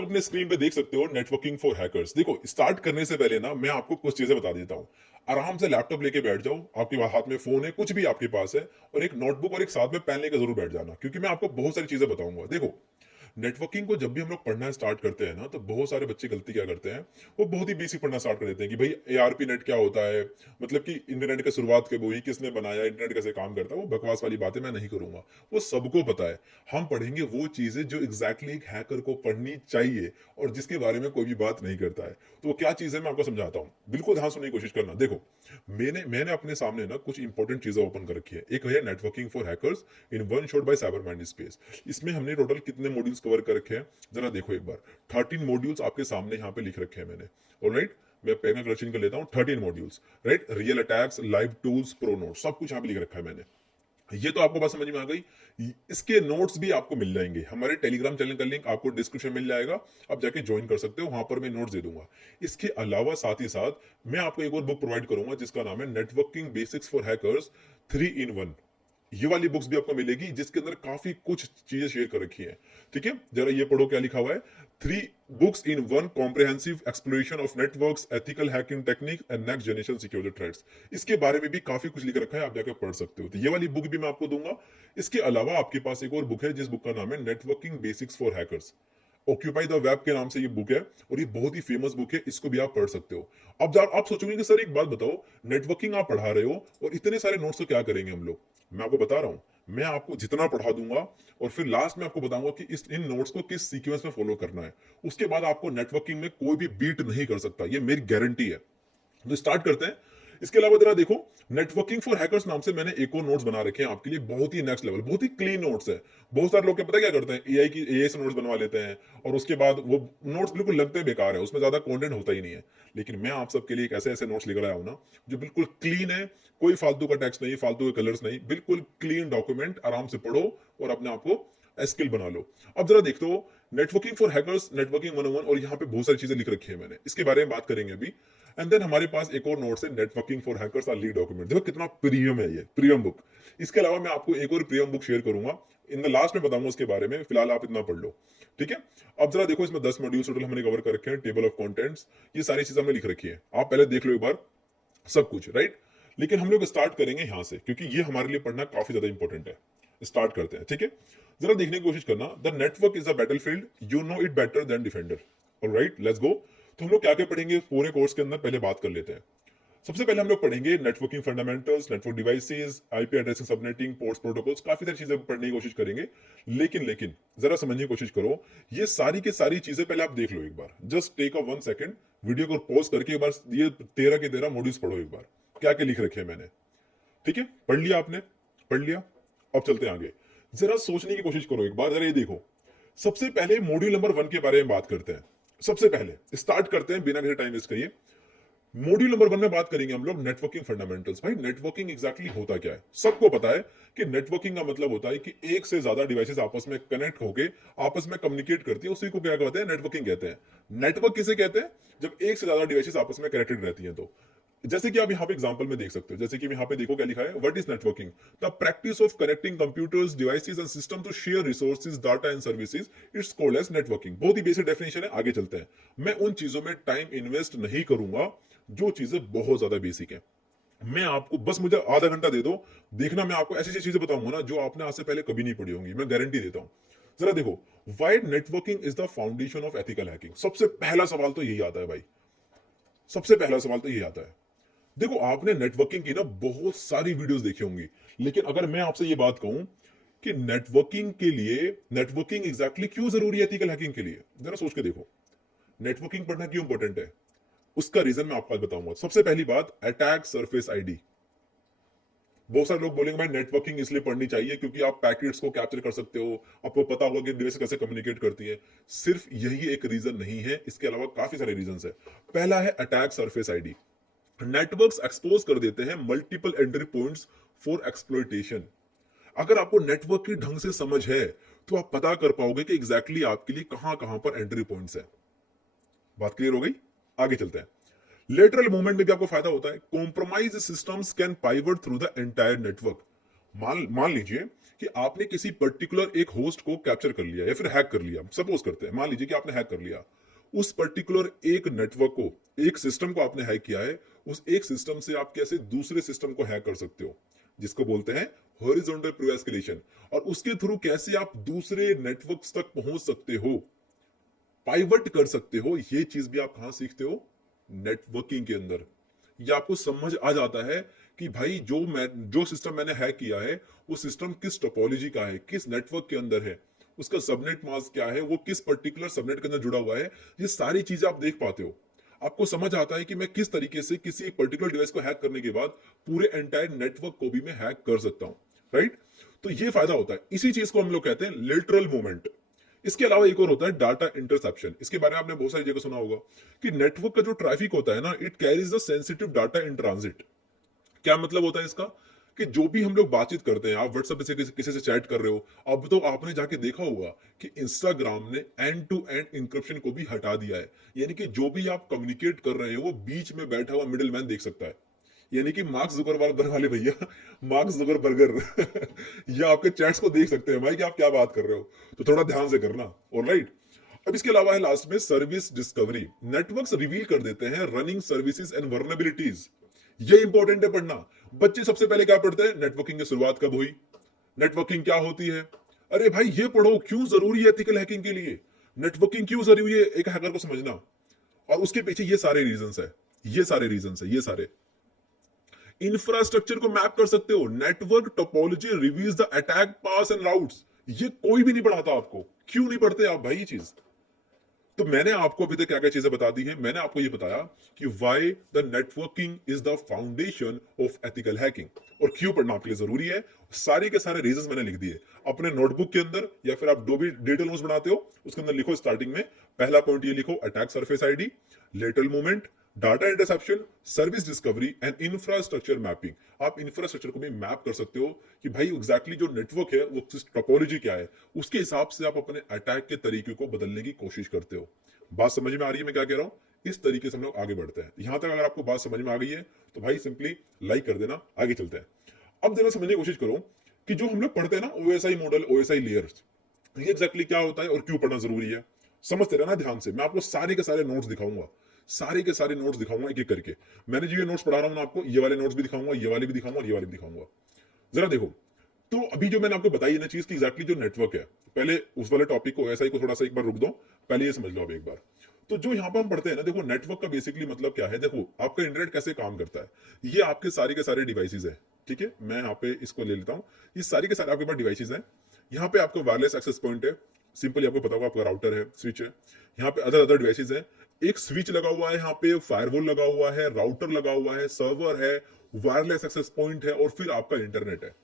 आप अपने स्क्रीन पे देख सकते हो नेटवर्किंग फॉर हैकर्स। देखो स्टार्ट करने से पहले ना मैं आपको कुछ चीजें बता देता हूँ। आराम से लैपटॉप लेके बैठ जाओ, आपके हाथ में फोन है, कुछ भी आपके पास है, और एक नोटबुक और एक साथ में पेन लेकर जरूर बैठ जाना, क्योंकि मैं आपको बहुत सारी चीजें बताऊंगा। देखो, नेटवर्किंग को जब भी हम लोग पढ़ना स्टार्ट करते हैं ना, तो बहुत सारे बच्चे गलती क्या करते हैं, वो बहुत ही बेसिक पढ़ना स्टार्ट कर देते हैं कि भाई एआरपी नेट क्या होता है, मतलब कि इंटरनेट की शुरुआत कब हुई, किसने बनाया, इंटरनेट कैसे काम करता है। वो बकवास वाली बातें मैं नहीं करूंगा, वो सबको पता है। हम पढ़ेंगे वो चीजें जो एग्जैक्टली एक हैकर को पढ़नी चाहिए और जिसके बारे में कोई भी बात नहीं करता है। तो वो क्या चीज है मैं आपको समझाता हूँ, बिल्कुल ध्यान सुनने की कोशिश करना। देखो, मैंने मैंने अपने सामने ना कुछ इंपॉर्टेंट चीजें ओपन कर रखी है। एक है networking for hackers in one shot bye cyber mind space. इसमें हमने टोटल कितने मॉड्यूल्स कवर कर रखे हैं, जरा देखो एक बार। 13 मॉड्यूल्स आपके सामने यहाँ पे लिख रखे हैं मैंने। ऑलराइट, मैं पेन करेक्शन कर लेता हूँ। 13 modules, right. Real attacks, live tools, pro notes, सब कुछ यहाँ पे लिख रखा है मैंने। ये तो आपको बात समझ में आ गई। इसके नोट्स भी आपको मिल जाएंगे, हमारे टेलीग्राम चैनल का लिंक आपको डिस्क्रिप्शन मिल जाएगा, आप जाके ज्वाइन कर सकते हो, वहां पर मैं नोट्स दे दूंगा। इसके अलावा साथ ही साथ मैं आपको एक और बुक प्रोवाइड करूंगा जिसका नाम है networking basics for hackers 3 in 1। ये वाली बुक्स भी आपको मिलेगी जिसके अंदर काफी कुछ चीजें शेयर कर रखी है। ठीक है, जरा ये पढ़ो क्या लिखा हुआ है। 3 books in 1 comprehensive exploration of networks, ethical hacking techniques and next generation security threats। इसके बारे में भी काफी कुछ लिख रखा है, आप जाकर पढ़ सकते हो। तो ये वाली बुक भी मैं आपको दूंगा। इसके अलावा आपके पास एक और बुक है जिस बुक का नाम है networking basics for hackers. Occupy the web के नाम से ये बुक है, और ये बहुत ही फेमस बुक है, इसको भी आप पढ़ सकते हो। अब जब आप सोचोगे कि सर एक बात बताओ, नेटवर्किंग आप पढ़ा रहे हो और इतने सारे नोट्स तो क्या करेंगे हम लोग। मैं आपको बता रहा हूं, मैं आपको जितना पढ़ा दूंगा और फिर लास्ट में आपको बताऊंगा कि इन नोट्स को किस सीक्वेंस में फॉलो करना है। उसके बाद आपको नेटवर्किंग में कोई भी बीट नहीं कर सकता, ये मेरी गारंटी है। तो स्टार्ट करते हैं। इसके अलावा जरा देखो, नेटवर्किंग फॉर हैकर्स नाम से मैंने एक और नोट्स बना रखे हैं आपके लिए, बहुत ही नेक्स्ट लेवल, बहुत ही क्लीन नोट्स है। बहुत सारे लोग क्या पता क्या करते हैं, एआई से नोट्स बनवा लेते हैं और उसके बाद वो नोट्स बिल्कुल लगते बेकार है, उसमें ज्यादा कंटेंट होता ही नहीं है। लेकिन मैं आप सबके लिए एक ऐसे ऐसे नोट्स लेकर आया हूं ना, जो बिल्कुल क्लीन है, कोई फालतू का टेक्स्ट नहीं, फालतू के कलर्स नहीं, बिल्कुल क्लीन डॉक्यूमेंट। आराम से पढ़ो और अपने आप को स्किल बना लो। अब जरा देखते हो, नेटवर्किंग फॉर हैकर्स, नेटवर्किंग 101, और यहाँ पे बहुत सारी चीजें लिख रखी है मैंने, इसके बारे में बात करेंगे अभी। एंड देन हमारे पास एक और नोट्स है, networking for hackers are lead document. देखो कितना प्रीमियम है ये, प्रीमियम बुक। इसके अलावा मैं आपको एक और प्रीमियम बुक शेयर करूंगा, इन द लास्ट में बताऊंगा उसके बारे में, फिलहाल आप इतना पढ़ लो। ठीक है, अब जरा देखो, इसमें 10 मॉड्यूल्स टोटल हमने कवर कर रखे हैं। टेबल ऑफ कंटेंट्स, ये सारी चीजें हमने लिख रखी है, आप पहले देख लो एक बार सब कुछ, राइट। लेकिन हम लोग स्टार्ट करेंगे यहां से, क्योंकि ये हमारे लिए पढ़ना काफी ज्यादा इंपॉर्टेंट है। स्टार्ट करते हैं, ठीक है। जरा देखने की कोशिश करना। The network is a battlefield, you know it better than defender. Alright, let's go. तो हम लोग क्या क्या पढ़ेंगे पूरे कोर्स के अंदर, पहले बात कर लेते हैं। सबसे पहले हम लोग पढ़ेंगे networking fundamentals, network devices, IP addressing, subnetting, ports, protocols, काफी सारी चीजें पढ़ने की कोशिश करेंगे। लेकिन जरा समझने की कोशिश करो, ये सारी की सारी चीजें पहले आप देख लो एक बार। Just take a 1 second, video को पॉज करके एक बार ये 13 के 13 मॉड्यूल्स पढ़ो एक बार, क्या क्या लिख रखे हैं मैंने। ठीक है, पढ़ लिया आपने, पढ़ लिया। अब चलते हैं आगे। जरा सोचने की कोशिश करो एक बार, जरा ये देखो। सबसे पहले मॉड्यूल नंबर 1 के बारे में बात करते हैं। सबसे पहले स्टार्ट करते हैं बिना किसी टाइम वेस्ट किए। मॉड्यूल नंबर 1 में बात करेंगे हम लोग नेटवर्किंग फंडामेंटल्स। भाई नेटवर्किंग एग्जैक्टली होता क्या है, सबको पता है कि नेटवर्किंग का मतलब होता है कि एक से ज्यादा डिवाइसेस आपस में कनेक्ट होके आपस में कम्युनिकेट करती है, उसी को क्या कहते हैं, नेटवर्किंग कहते हैं। नेटवर्क किसे कहते हैं, जब एक से ज्यादा डिवाइसेस आपस में कनेक्टेड रहती हैं। तो जैसे कि आप यहाँ पे एग्जांपल में देख सकते हो, जैसे कि यहाँ पे देखो क्या लिखा है, what is networking, the practice of connecting computers, devices and system to share resources, data and services, it's called as networking. बहुत ही बेसिक डेफिनेशन है, आगे चलते हैं। मैं उन चीजों में टाइम इन्वेस्ट नहीं करूंगा जो चीजें बहुत ज्यादा बेसिक है। मैं आपको बस, मुझे आधा घंटा दे दो, देखना मैं आपको ऐसी ऐसी चीजें बताऊंगा ना जो आपने आज से पहले कभी नहीं पढ़ी होंगी, मैं गारंटी देता हूं। जरा देखो, why networking is the foundation of ethical hacking. सबसे पहला सवाल तो यही आता है भाई, सबसे पहला सवाल तो यही आता है। देखो, आपने नेटवर्किंग की ना बहुत सारी वीडियोस देखी होंगी, लेकिन अगर मैं आपसे ये बात कहूं कि नेटवर्किंग के लिए, नेटवर्किंग एग्जैक्टली क्यों जरूरी है एथिकल हैकिंग के लिए, जरा सोच के देखो। नेटवर्किंग पढ़ना क्यों इंपॉर्टेंट है, उसका रीजन मैं आपको आज बताऊंगा। सबसे पहली बात, अटैक सरफेस आईडी। बहुत सारे लोग बोलेंगे भाई नेटवर्किंग इसलिए पढ़नी चाहिए क्योंकि आप पैकेट्स को कैप्चर कर सकते हो, आपको पता होगा कि डिवाइस कैसे कम्युनिकेट करती है। सिर्फ यही एक रीजन नहीं है, इसके अलावा काफी सारे रीजन है। पहला है attack surface ID. Networks expose कर देते हैं multiple entry points for exploitation. अगर आपको नेटवर्क की ढंग से समझ है तो आप पता कर पाओगे कि एग्जैक्टली आपके लिए कहां कहां पर एंट्री पॉइंट्स है। बात क्लियर हो गई, आगे चलते हैं। लेटरल मूवमेंट में भी आपको फायदा होता है। Compromise systems can pivot through the entire network. मान लीजिए कि आपने किसी पर्टिकुलर एक होस्ट को कैप्चर कर लिया या फिर हैक कर लिया, सपोज करते हैं, मान लीजिए कि आपने हैक कर लिया उस पर्टिकुलर एक नेटवर्क को, एक सिस्टम को आपने हैक किया है। उस एक सिस्टम से आप कैसे दूसरे सिस्टम को हैक कर सकते हो, जिसको बोलते हैं हॉरिजॉन्टल प्री एस्केलेशन, और उसके थ्रू कैसे आप दूसरे नेटवर्क्स तक पहुंच सकते हो, पाइवट कर सकते हो। ये चीज भी आप कहां सीखते हो, नेटवर्किंग के अंदर। ये आपको समझ आ जाता है कि भाई जो सिस्टम मैंने हैक किया है वो सिस्टम किस टोपोलॉजी का है, किस नेटवर्क के अंदर है, उसका सबनेट मास्क क्या है, वो किस पर्टिकुलर सबनेट के अंदर जुड़ा हुआ है। ये सारी चीजें आप देख पाते हो। आपको समझ आता है कि मैं किस तरीके से किसी पर्टिकुलर डिवाइस को हैक करने के बाद पूरे एंटायर नेटवर्क को भी मैं हैक कर सकता हूं, राइट। तो ये फायदा होता है, इसी चीज को हम लोग कहते हैं लेटरल मूवमेंट। इसके अलावा एक और होता है डाटा इंटरसेप्शन। इसके बारे में आपने बहुत सारी जगह सुना होगा कि नेटवर्क का जो ट्रैफिक होता है ना, it carries the sensitive data in transit. क्या मतलब होता है इसका, कि जो भी हम लोग बातचीत करते हैं, आप व्हाट्सएप से किसी से चैट कर रहे हो, अब तो आपने जाके देखा होगा कि इंस्टाग्राम ने एंड टू एंड इंक्रिप्शन को भी हटा दिया है। यानी कि जो भी आप कम्युनिकेट कर रहे हो वो बीच में बैठा हुआ मिडिल मैन देख सकता है। यानी कि मार्क जुकरबर्ग वाले भैया, मार्क जुकरबर्गर ये आपके चैट्स को देख सकते हैं भाई कि आप क्या बात कर रहे हो। तो थोड़ा ध्यान से करना, ऑलराइट। अब इसके अलावा है लास्ट में सर्विस डिस्कवरी। नेटवर्क्स रिवील कर देते हैं रनिंग सर्विसेज एंड वर्नेबिलिटीज। ये इंपॉर्टेंट है पढ़ना। बच्चे सबसे पहले क्या पढ़ते हैं, नेटवर्किंग की शुरुआत कब हुई, नेटवर्किंग क्या होती है। अरे भाई ये पढ़ो, क्यों जरूरी है एथिकल हैकिंग के लिए, नेटवर्किंग क्यों जरूरी है एक हैकर को समझना। और उसके पीछे ये सारे रीजंस है, ये सारे रीजंस है, ये सारे इंफ्रास्ट्रक्चर को मैप कर सकते हो। Network topology reveals the attack pass and routes. ये कोई भी नहीं पढ़ाता आपको, क्यों नहीं पढ़ते आप भाई ये चीज। तो मैंने आपको अभी तक क्या क्या चीजें बता दी हैं। मैंने आपको ये बताया कि why the networking is the foundation of ethical hacking, और क्यों पढ़ना आपके लिए जरूरी है। सारे के सारे रीजंस मैंने लिख दिए अपने नोटबुक के अंदर, या फिर आप जो भी डिटेल नोट्स बनाते हो उसके अंदर लिखो। स्टार्टिंग में पहला पॉइंट ये लिखो, attack surface ID, lateral movement, data interception, service discovery and infrastructure mapping. आप इंफ्रास्ट्रक्चर को भी मैप कर सकते हो कि भाई एग्जैक्टली जो नेटवर्क है वो टोपोलॉजी क्या है, उसके हिसाब से आप अपने अटैक के तरीके को बदलने की कोशिश करते हो। बात समझ में आ रही है मैं क्या कह रहा हूं। इस तरीके से हम लोग आगे बढ़ते हैं। यहां तक अगर आपको बात समझ में आ गई है तो भाई सिंपली लाइक कर देना, आगे चलते हैं। अब जरा समझने की कोशिश करो कि जो हम लोग पढ़ते हैं ना ओएसआई मॉडल, ओएसआई लेयर्स, ये एग्जैक्टली क्या होता है और क्यों पढ़ना जरूरी है। समझते रहना ध्यान से। मैं आपको सारे के सारे नोट्स दिखाऊंगा, सारे के सारे नोट्स दिखाऊंगा एक एक करके। मैंने जो ये नोट्स पढ़ा रहा हूं ना आपको, ये वाले नोट्स भी दिखाऊंगा, ये वाले भी दिखाऊंगा और ये वाले भी दिखाऊंगा। जरा देखो, तो अभी जो मैंने आपको बताई है ना चीज की एग्जैक्टली जो नेटवर्क है, पहले उस वाले टॉपिक को ऐसा ही को थोड़ा सा एक बार रुक दो, पहले ये समझ लो अब एक बार। तो जो यहाँ पर हम पढ़ते हैं ना, देखो नेटवर्क का बेसिकली मतलब क्या है। देखो आपका इंटरनेट कैसे काम करता है, ये आपके सारे के सारे डिवाइसेज है, ठीक है। मैं यहाँ पे इसको ले लेता हूँ, ये सारे के सारे आपके पास डिवाइसेज हैं। यहाँ पे आपका वायरलेस एक्सेस पॉइंट है, सिंपली आपको पता होगा, आपका राउटर है, स्विच है। यहाँ पे अदर अदर डिवाइसेज है, एक स्विच लगा हुआ है, यहाँ पे फायरवॉल लगा हुआ है, राउटर लगा हुआ है, सर्वर है, वायरलेस एक्सेस पॉइंट है, और फिर आपका इंटरनेट है।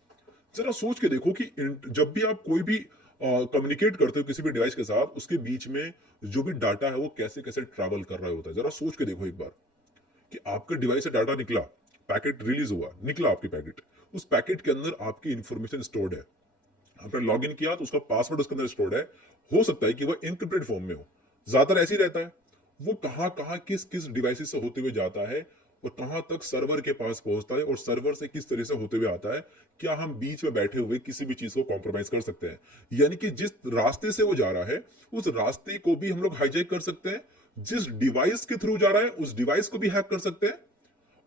जरा सोच के देखो कि जब भी आप कोई भी कम्युनिकेट करते हो किसी भी डिवाइस के साथ, उसके बीच में जो भी डाटा है वो कैसे कैसे ट्रैवल कर रहा होता है। जरा सोच के देखो एक बार कि आपके डिवाइस से डाटा निकला, पैकेट रिलीज हुआ, निकला आपके पैकेट, उस पैकेट के अंदर आपकी इंफॉर्मेशन स्टोर्ड है। आपने लॉग इन किया तो उसका पासवर्ड उसके अंदर स्टोर्ड है। हो सकता है कि वह इनक्रिप्टेड फॉर्म में हो, ज्यादातर ऐसे ही रहता है। वो कहां कहां किस किस डिवाइसेस से होते हुए जाता है और कहां तक सर्वर के पास पहुंचता है, और सर्वर से किस तरह से होते हुए आता है। क्या हम बीच में बैठे हुए किसी भी चीज को कॉम्प्रोमाइज कर सकते हैं, यानी कि जिस रास्ते से वो जा रहा है उस रास्ते को भी हम लोग हाईजैक कर सकते हैं, जिस डिवाइस के थ्रू जा रहा है उस डिवाइस को भी हैक कर सकते हैं।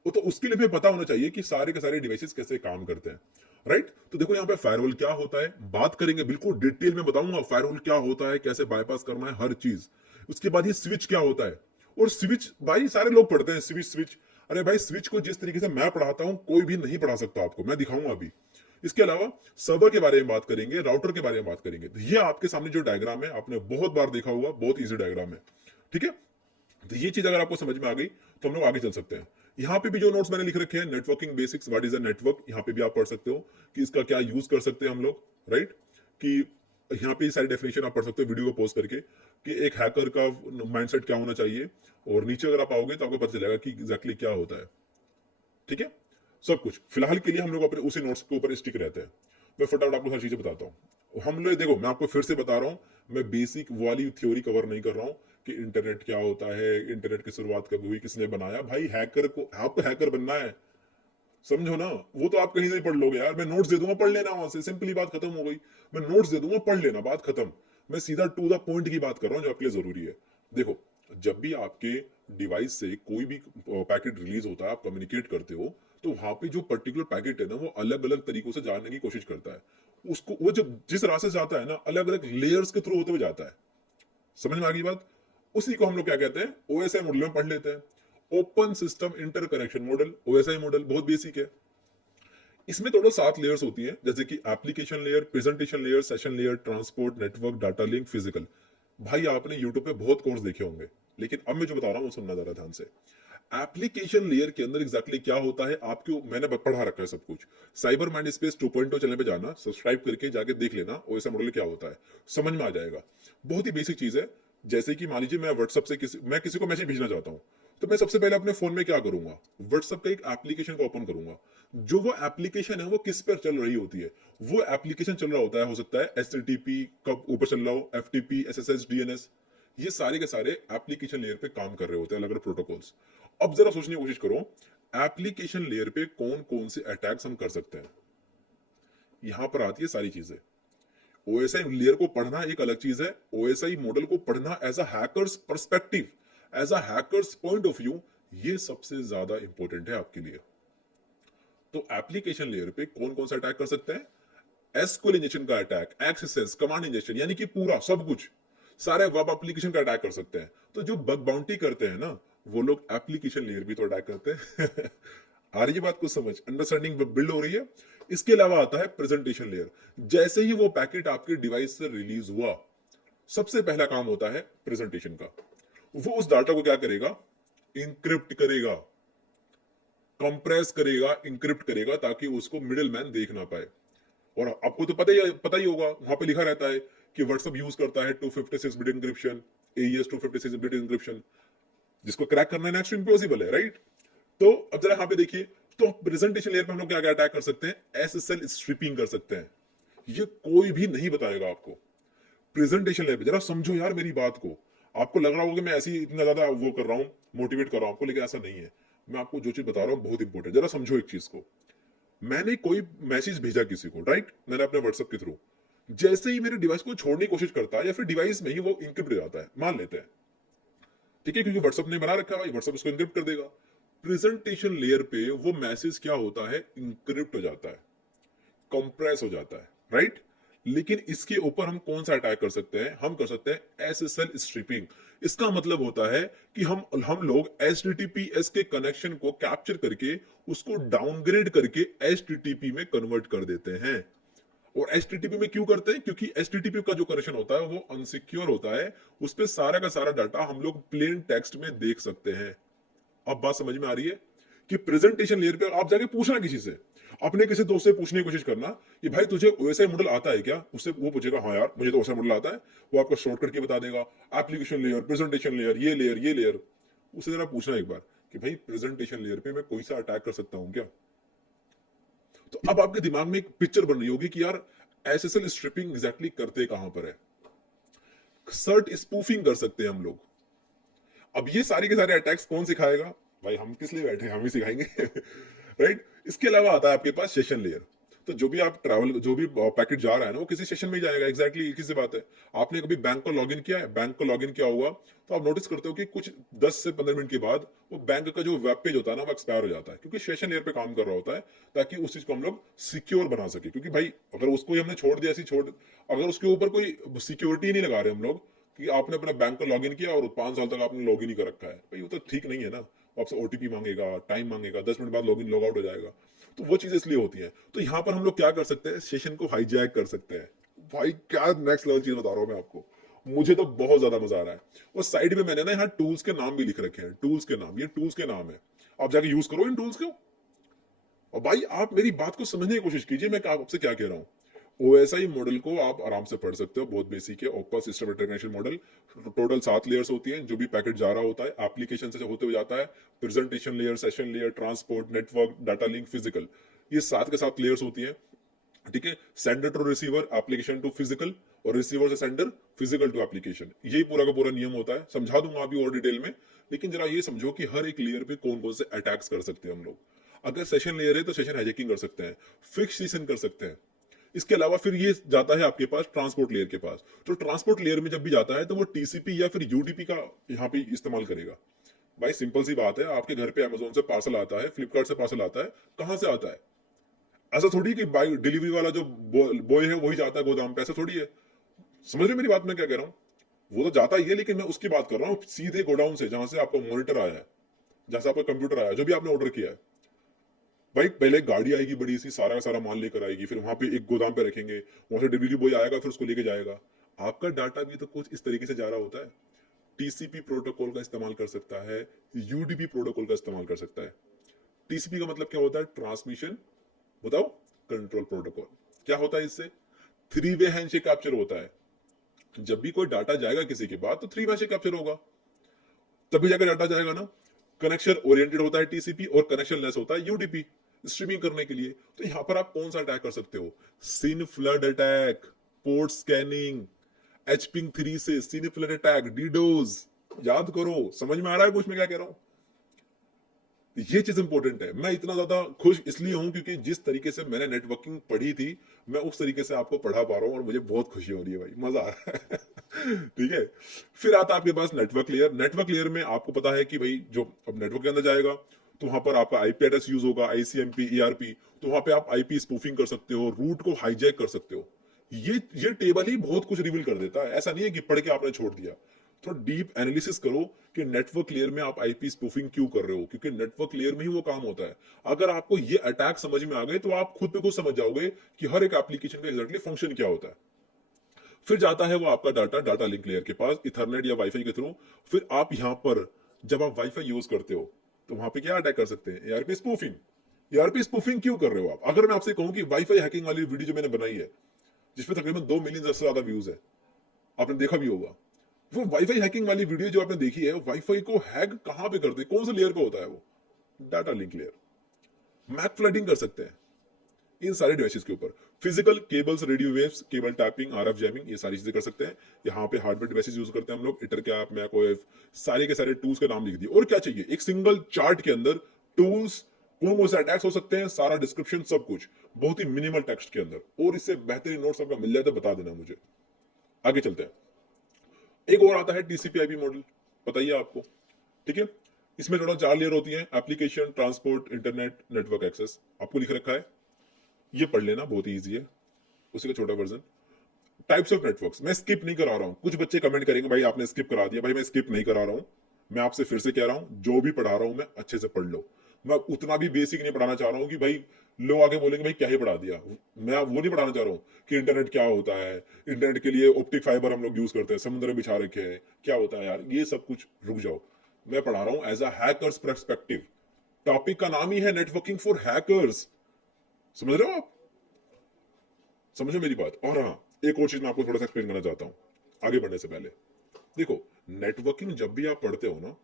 वो तो उसके लिए भी पता होना चाहिए कि सारे के सारे डिवाइसेस कैसे काम करते हैं, राइट। तो देखो यहाँ पे फायरवॉल क्या होता है, बात करेंगे, बिल्कुल डिटेल में बताऊंगा फायरवॉल क्या होता है, कैसे बाईपास करना है, हर चीज। उसके बाद ये स्विच क्या होता है, और स्विच भाई सारे लोग पढ़ते हैं, स्विच स्विच। अरे भाई स्विच को जिस तरीके से मैं पढ़ाता हूं कोई भी नहीं पढ़ा सकता आपको, मैं दिखाऊंगा अभी। इसके अलावा सर्वर के बारे में बात करेंगे, राउटर के बारे में बात करेंगे। तो ये आपके सामने जो डायग्राम है आपने बहुत बार देखा होगा, बहुत ईजी डायग्राम है, ठीक है। तो ये चीज अगर आपको समझ में आ गई तो हम लोग आगे चल सकते हैं। यहाँ पे भी जो नोट्स मैंने लिख रखे हैं, networking basics, what is a network, यहाँ पे भी आप पढ़ सकते हो कि इसका क्या यूज कर सकते हैं हम लोग, राइट। कि यहाँ पे सारी डेफिनेशन आप पढ़ सकते हो वीडियो को पॉज करके, कि एक हैकर का माइंडसेट क्या होना चाहिए, और नीचे अगर आप आओगे तो आपको पता चलेगा कि एग्जैक्टली क्या होता है, ठीक है। सब कुछ फिलहाल के लिए हम लोग अपने उसी नोट्स के ऊपर स्टिक रहते हैं। मैं फटाफट आपको हर चीजें बताता हूँ। हम लोग देखो, मैं आपको फिर से बता रहा हूँ, मैं बेसिक वाली थ्योरी कवर नहीं कर रहा हूँ कि इंटरनेट क्या होता है, इंटरनेट की शुरुआत कब हुई, किसने बनाया। भाई हैकर को, आपको हैकर बनना है, समझो ना, वो तो आप कहीं से पढ़ लोगे यार, मैं नोट्स दे दूंगा, पढ़ लेना वहां से, सिंपली बात खत्म हो गई। मैं नोट्स दे दूंगा, पढ़ लेना, बात खत्म। मैं सीधा टू द पॉइंट की बात कर रहा हूँ जो आपके लिए जरूरी है। देखो, जब भी आपके डिवाइस से कोई भी पैकेट रिलीज होता है, आप कम्युनिकेट करते हो, तो वहां पे जो पर्टिकुलर पैकेट है ना, वो अलग अलग तरीकों से जानने की कोशिश करता है। उसको वो जब जिस रास्ते से जाता है ना, अलग अलग लेयर्स के थ्रू होते हुए जाता है। समझ में आ गई बात? उसी को हम लोग क्या कहते हैं, ओएसआई मॉडल में पढ़ लेते हैं। Open system inter connection model, OSI model बहुत बेसिक है। इसमें टोटल 7 लेयर्स होती हैं, जैसे कि application layer, presentation layer, session layer, transport, network, data link, physical. भाई आपने यूट्यूब पे बहुत कोर्स देखे होंगे, लेकिन अब मैं जो बता रहा हूँ वो सुनना जरा ध्यान से। एप्लीकेशन लेयर के अंदर एग्जैक्टली क्या होता है, आपको मैंने पढ़ा रखा है सब कुछ। साइबर माइंड स्पेस 2.0 चैनल पे जाना, सब्सक्राइब करके जाके देख लेना, ओएसआई मॉडल क्या होता है, समझ में आ जाएगा। बहुत ही बेसिक चीज है। जैसे कि मान लीजिए मैं व्हाट्सएप से मैं किसी को मैसेज भेजना चाहता हूँ, तो मैं सबसे पहले अपने फोन में क्या करूंगा, व्हाट्सएप का एक एप्लीकेशन को ओपन करूंगा। जो वो एप्लीकेशन है वो किस पर चल रही होती है, वो एप्लीकेशन चल रहा होता है, हो सकता है HTTP कब ऊपर चल रहा हो, FTP, SSH, DNS, ये सारे के सारे एप्लीकेशन लेयर पे काम कर रहे होते हैं, अलग अलग प्रोटोकॉल्स। अब जरा सोचने की कोशिश करो, एप्लीकेशन लेयर पे कौन कौन से अटैक्स हम कर सकते हैं। यहां पर आती है सारी चीजें। ओएसआई लेयर को पढ़ना एक अलग चीज है, ओएसआई मॉडल को पढ़ना as a hacker's perspective, as a hackers point of view, ये सबसे ज्यादा इंपॉर्टेंट है आपके लिए। तो एप्लीकेशन लेयर पे कौन कौन सा अटैक कर सकते हैं, एसक्यूएल इंजेक्शन का अटैक, एक्सेस कमांड इंजेक्शन, यानी कि पूरा सब कुछ, सारे वेब एप्लीकेशन का अटैक कर सकते हैं। तो जो बग बाउंटी करते हैं ना, वो लोग एप्लीकेशन लेयर भी तो अटैक करते हैं। आ रही है बात कुछ समझ, अंडरस्टैंडिंग बिल्ड हो रही है। इसके अलावा आता है प्रेजेंटेशन लेयर। जैसे ही वो पैकेट आपके डिवाइस से रिलीज हुआ, सबसे पहला काम होता है प्रेजेंटेशन का। वो उस डाटा को क्या करेगा, इंक्रिप्ट करेगा, कंप्रेस करेगा, इंक्रिप्ट करेगा, ताकि उसको मिडिल मैन देख ना पाए। और आपको तो पता ही होगा, वहां पे लिखा रहता है कि व्हाट्सएप यूज करता है 256 bit encryption, AES 256 bit encryption, जिसको क्रैक करना नेक्स्ट इम्पॉसिबल है, राइट? तो अब जरा यहाँ पे देखिए, तो प्रेजेंटेशन लेयर पे हम लोग क्या क्या अटैक कर सकते हैं, SSL स्ट्रिपिंग कर सकते हैं। ये कोई भी नहीं बताएगा आपको। प्रेजेंटेशन लेयर पे जरा समझो यार मेरी बात को। आपको लग रहा होगा कि मैं ऐसे ही इतना ज्यादा वो कर रहा हूँ, मोटिवेट कर रहा हूँ आपको, लेकिन ऐसा नहीं है। मैं आपको जो चीज बता रहा हूँ बहुत इंपॉर्टेंट, जरा समझो एक चीज को। मैंने कोई मैसेज भेजा किसी को, राइट, मैंने अपने व्हाट्सएप के थ्रू, जैसे ही मेरे डिवाइस को छोड़ने की कोशिश करता है, या फिर डिवाइस में ही वो इंक्रिप्ट हो जाता है, मान लेते हैं, ठीक है, क्योंकि व्हाट्सएप ने बना रखा है भाई, व्हाट्सएप उसको इंक्रिप्ट कर देगा। प्रेजेंटेशन लेयर पे वो मैसेज क्या होता है, इंक्रिप्ट हो जाता है, कंप्रेस हो जाता है, राइट। लेकिन इसके ऊपर हम कौन सा अटैक कर सकते हैं, हम कर सकते हैं SSL स्ट्रिपिंग। इसका मतलब होता है कि हम लोग HTTPS के कनेक्शन को कैप्चर करके उसको डाउनग्रेड करके HTTP में कन्वर्ट कर देते हैं। और HTTP में क्यों करते हैं, क्योंकि HTTP का जो कनेक्शन होता है वो अनसिक्योर होता है, उस पर सारा का सारा डाटा हम लोग प्लेन टेक्स्ट में देख सकते हैं। अब बात समझ में आ रही है कि प्रेजेंटेशन लेयर पे आप जाके पूछना किसी से, अपने किसी दोस्त से पूछने की कोशिश करना कि भाई तुझे ओएसआई मॉडल आता है क्या, उससे वो पूछेगा हाँ यार मुझे तो ओएसआई मॉडल आता है, वो आपको शॉर्टकट की बता देगा, एप्लीकेशन लेयर, प्रेजेंटेशन लेयर, ये लेयर, ये लेयर। उससे जरा पूछना एक बार कि भाई प्रेजेंटेशन लेयर पे मैं कोई सा अटैक कर सकता हूँ क्या। तो अब आपके दिमाग में एक पिक्चर बन रही होगी कि यार SSL स्ट्रिपिंग एग्जैक्टली करते कहां पर है। सर्ट स्पूफिंग कर सकते हैं हम लोग। अब ये सारे के सारे अटैक्स कौन सिखाएगा, भाई हम किस लिए बैठे हैं, हम ही सिखाएंगे। राइट। इसके अलावा आता है आपके पास सेशन लेयर। तो जो भी आप ट्रैवल, जो भी पैकेट जा रहा है ना, वो किसी सेशन में ही जाएगा, एग्जैक्टली एक ही सी बात है। आपने कभी बैंक को लॉगिन किया है, बैंक को लॉगिन किया हुआ, तो आप नोटिस करते हो कि कुछ 10 से 15 मिनट के बाद वो बैंक का जो वेब पेज होता है ना, वो एक्सपायर हो जाता है, क्योंकि सेशन लेयर पे काम कर रहा होता है, ताकि उस चीज को हम लोग सिक्योर बना सके। क्योंकि भाई अगर उसको ही हमने छोड़ दिया, ऐसी छोड़, अगर उसके ऊपर कोई सिक्योरिटी नहीं लगा रहे हम लोग कि आपने अपना बैंक को लॉगिन किया और 5 साल तक आपने लॉगिन ही कर रखा है, भाई वो तो ठीक नहीं है ना। आपसे OTP मांगेगा, टाइम मांगेगा, 10 मिनट बाद लॉगिन लॉग आउट हो जाएगा। तो वो चीज इसलिए होती है। तो यहाँ पर हम लोग क्या कर सकते हैं, सेशन को हाईजैक कर सकते हैं। भाई क्या नेक्स्ट लेवल चीज बता रहा हूँ मैं आपको, मुझे तो बहुत ज्यादा मजा आ रहा है। और साइड में मैंने ना यहाँ टूल्स के नाम भी लिख रखे हैं, टूल्स के नाम, ये टूल्स के नाम है, आप जाके यूज करो इन टूल्स को। और भाई आप मेरी बात को समझने की कोशिश कीजिए, मैं आपसे क्या कह रहा हूँ। ओएसआई मॉडल को आप आराम से पढ़ सकते हो, बहुत बेसिक है। Open system interconnection model, total 7 layers होती हैं। जो भी पैकेट जा रहा होता है एप्लीकेशन से होते हुए जाता है, presentation layer, session layer, transport, network, data link, physical, ये 7 के 7 लेयर्स होती हैं। ठीक है। Sender to receiver, application to physical, और रिसीवर से सेंडर, फिजिकल टू एप्लीकेशन, यही पूरा का पूरा नियम होता है। समझा दूंगा अभी और डिटेल में, लेकिन जरा ये समझो कि हर एक लेयर पे कौन कौन से अटैक्स कर सकते हैं हम लोग। अगर सेशन लेयर है तो सेशन हाईजैकिंग कर सकते हैं, फिक्स सेशन कर सकते हैं। इसके अलावा फिर ये जाता है आपके पास ट्रांसपोर्ट लेयर के पास। तो ट्रांसपोर्ट लेयर में जब भी जाता है तो वो टीसीपी या फिर यूडीपी का यहाँ पे इस्तेमाल करेगा। भाई सिंपल सी बात है, आपके घर पे अमेजोन से पार्सल आता है, फ्लिपकार्ट से पार्सल आता है, कहां से आता है? ऐसा थोड़ी कि बाई डिलीवरी वाला जो बॉय है वही जाता है गोदाम पे, ऐसा थोड़ी है। समझ रहे हो मेरी बात मैं क्या कह रहा हूँ? वो तो जाता ही है, लेकिन मैं उसकी बात कर रहा हूँ सीधे गोडाउन से, जहां से आपका मॉनिटर आया है, जहां से आपका कंप्यूटर आया, जो भी आपने ऑर्डर किया है। भाई पहले गाड़ी आएगी बड़ी सी, सारा का सारा माल लेकर आएगी, फिर वहां पे एक गोदाम पे रखेंगे, वहां से डिलीवरी बॉय आएगा, फिर उसको लेके जाएगा। आपका डाटा भी तो कुछ इस तरीके से जा रहा होता है। टीसीपी प्रोटोकॉल का इस्तेमाल कर सकता है, यूडीपी प्रोटोकॉल का इस्तेमाल कर सकता है। टीसीपी का मतलब क्या होता है? ट्रांसमिशन, बताओ, कंट्रोल प्रोटोकॉल। क्या होता है इससे? थ्री वे हैंडशेक कैप्चर होता है। जब भी कोई डाटा जाएगा किसी के पास तो थ्री वे हैंडशेक कैप्चर होगा, तभी जाकर डाटा जाएगा ना। कनेक्शन ओरिएंटेड होता है टीसीपी और कनेक्शन लेस होता है यूडीपी, स्ट्रीमिंग करने के लिए। तो यहां पर आप कौन सा अटैक कर सकते हो? सिन flood attack, port scanning, hping 3 से सिन फ्लड अटैक, डीडोज। याद करो, समझ में आ रहा है कुछ मैं क्या कह रहा हूं? ये चीज इंपॉर्टेंट है। मैं इतना ज्यादा खुश इसलिए हूं क्योंकि जिस तरीके से मैंने नेटवर्किंग पढ़ी थी, मैं उस तरीके से आपको पढ़ा पा रहा हूं और मुझे बहुत खुशी हो रही है भाई, मजा आ रहा है। ठीक है। फिर आता है आपके पास नेटवर्क लेयर। नेटवर्क लेयर में आपको पता है कि भाई जो अब नेटवर्क के अंदर जाएगा तो वहां पर आपका आईपी एड्रेस यूज होगा, आईसीएमपी, ईआरपी। तो वहां पे आप आईपी स्पूफिंग कर सकते हो, रूट को हाईजैक कर सकते हो। ये टेबल ही बहुत कुछ रिवील कर देता है। ऐसा नहीं है कि पढ़ के आपने छोड़ दिया। थोड़ा डीप एनालिसिस करो कि नेटवर्क लेयर में आप आईपी स्पूफिंग क्यों कर रहे हो, क्योंकि नेटवर्क लेयर में ही वो काम होता है। अगर आपको ये अटैक समझ में आ गए तो आप खुद पे खुद समझ जाओगे कि हर एक एप्लीकेशन का एग्जैक्टली फंक्शन क्या होता है। फिर जाता है वो आपका डाटा डाटा लिंक लेयर के पास, इथरनेट या वाईफाई के थ्रू। फिर आप यहां पर जब आप वाईफाई यूज करते हो तो वहां पे क्या अटैक कर सकते हैं? ARP spoofing. एआरपी स्पूफिंग क्यों कर रहे हो आप? अगर मैं आपसे कहूं कि वाईफाई हैकिंग वाली वीडियो जो मैंने बनाई है, जिसमें तकरीबन 2 मिलियन से ज्यादा व्यूज है, आपने देखा भी होगा, वो वाईफाई हैकिंग वाली वीडियो जो आपने देखी है, वाईफाई को हैक कहां पे करते हैं, कौन से लेयर पे होता है वो? Data link layer. MAC flooding कर सकते हैं इन सारे डिवाइसेस के ऊपर। Physical cables, radio waves, cable tapping, RF jamming, ये सारी चीजें कर सकते हैं। यहाँ पे हार्डवेयर डिवाइसेस यूज करते हैं हम लोग, इटर कैप, मैक ओएस, सारे के सारे टूल्स के नाम लिख दिए। और क्या चाहिए? एक सिंगल चार्ट के अंदर टूल्स, कौन कौन से अटैक्स हो सकते हैं, सारा डिस्क्रिप्शन, सब कुछ बहुत ही मिनिमल टेक्स्ट के अंदर। और इससे बेहतरीन नोट्स आपका मिल जाए तो बता देना मुझे। आगे चलते हैं। एक और आता है टीसीपी आईपी मॉडल, बताइए आपको। ठीक है। इसमें टोटल 4 लेयर होती है: application, transport, internet, network access. आपको लिख रखा है, ये पढ़ लेना, बहुत ही ईजी है, उसी का छोटा वर्जन। टाइप्स ऑफ नेटवर्क्स मैं स्किप नहीं करा रहा हूं। कुछ बच्चे कमेंट करेंगे भाई आपने स्किप करा दिया। भाई मैं स्किप नहीं करा रहा हूं, मैं आपसे फिर से कह रहा हूं, जो भी पढ़ा रहा हूं मैं अच्छे से पढ़ लो। मैं उतना भी बेसिक नहीं पढ़ाना चाह रहा हूं कि भाई लोग आगे बोलेंगे भाई क्या ही पढ़ा दिया। मैं वो नहीं पढ़ाना चाह रहा हूं कि इंटरनेट क्या होता है, इंटरनेट के लिए ऑप्टिक फाइबर हम लोग यूज करते हैं, समुद्र में बिछा रखे हैं, क्या होता है यार, ये सब कुछ रुक जाओ। मैं पढ़ा रहा हूं as a hacker's perspective. Topic का नाम ही है नेटवर्किंग फॉर हैकर्स। समझ रहे हो आप? समझो मेरी बात। और हाँ, एक और चीज मैं आपको थोड़ा सा एक्सप्लेन करना चाहता हूँ आगे बढ़ने से पहले। देखो, नेटवर्किंग जब भी आप पढ़ते हो ना,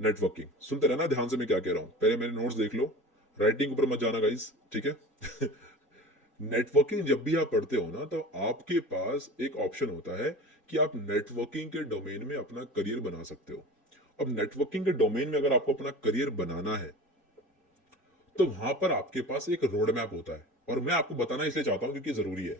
नेटवर्किंग सुनते रहना ध्यान से मैं क्या कह रहा हूँ, पहले मेरे नोट्स देख लो, राइटिंग ऊपर मत जाना गाइस, ठीक है। नेटवर्किंग जब भी आप पढ़ते हो ना, तो आपके पास एक ऑप्शन होता है कि आप नेटवर्किंग के डोमेन में अपना करियर बना सकते हो। अब नेटवर्किंग के डोमेन में अगर आपको अपना करियर बनाना है तो वहां पर आपके पास एक रोड मैप होता है। और मैं आपको बताना इसलिए चाहता हूं क्योंकि जरूरी है।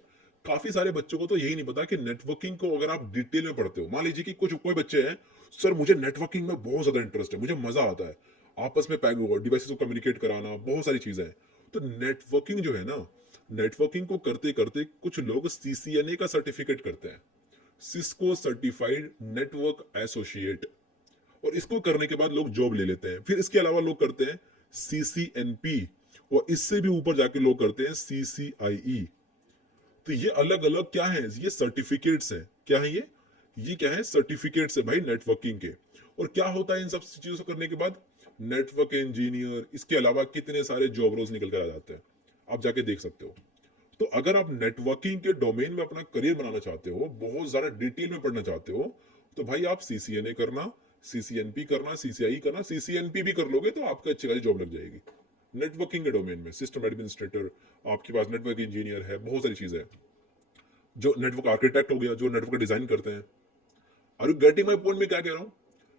काफी सारे बच्चों को तो यही नहीं पता कि नेटवर्किंग को अगर आप डिटेल में पढ़ते हो, मान लीजिए कि कुछ कोई बच्चे हैं, सर मुझे नेटवर्किंग में बहुत ज्यादा इंटरेस्ट है, मुझे मजा आता है, आपस में डिवाइसेस को कम्युनिकेट कराना, बहुत सारी चीजें हैं। तो नेटवर्किंग जो है ना, नेटवर्किंग को करते करते कुछ लोग सीसीएनए का सर्टिफिकेट करते हैं, सिस्को सर्टिफाइड नेटवर्क एसोसिएट। और इसको करने के बाद लोग जॉब ले लेते हैं। फिर इसके अलावा लोग करते हैं सीसीएनपी, और इससे भी ऊपर जाके लोग करते हैं सीसीआईई। तो ये अलग अलग क्या है? ये सर्टिफिकेट्स हैं। क्या है ये क्या है? सर्टिफिकेट्स है भाई नेटवर्किंग के। और क्या होता है इन सब चीजों को करने के बाद? नेटवर्क इंजीनियर, इसके अलावा कितने सारे जॉब रोल्स निकल कर आ जाते हैं, आप जाके देख सकते हो। तो अगर आप नेटवर्किंग के डोमेन में अपना करियर बनाना चाहते हो, बहुत ज्यादा डिटेल में पढ़ना चाहते हो, तो भाई आप सीसीएनए करना, सीसीएनपी करना, सीसीआई करना। सीसीएनपी भी कर लोगे तो आपको अच्छी खासी जॉब लग जाएगी नेटवर्किंग के डोमेन में। सिस्टम एडमिनिस्ट्रेटर, आपके पास नेटवर्क इंजीनियर है, बहुत सारी चीजें हैं। जो नेटवर्क आर्किटेक्ट हो गया, जो नेटवर्क डिजाइन करते हैं। Are you getting my point में क्या कह रहा हूं?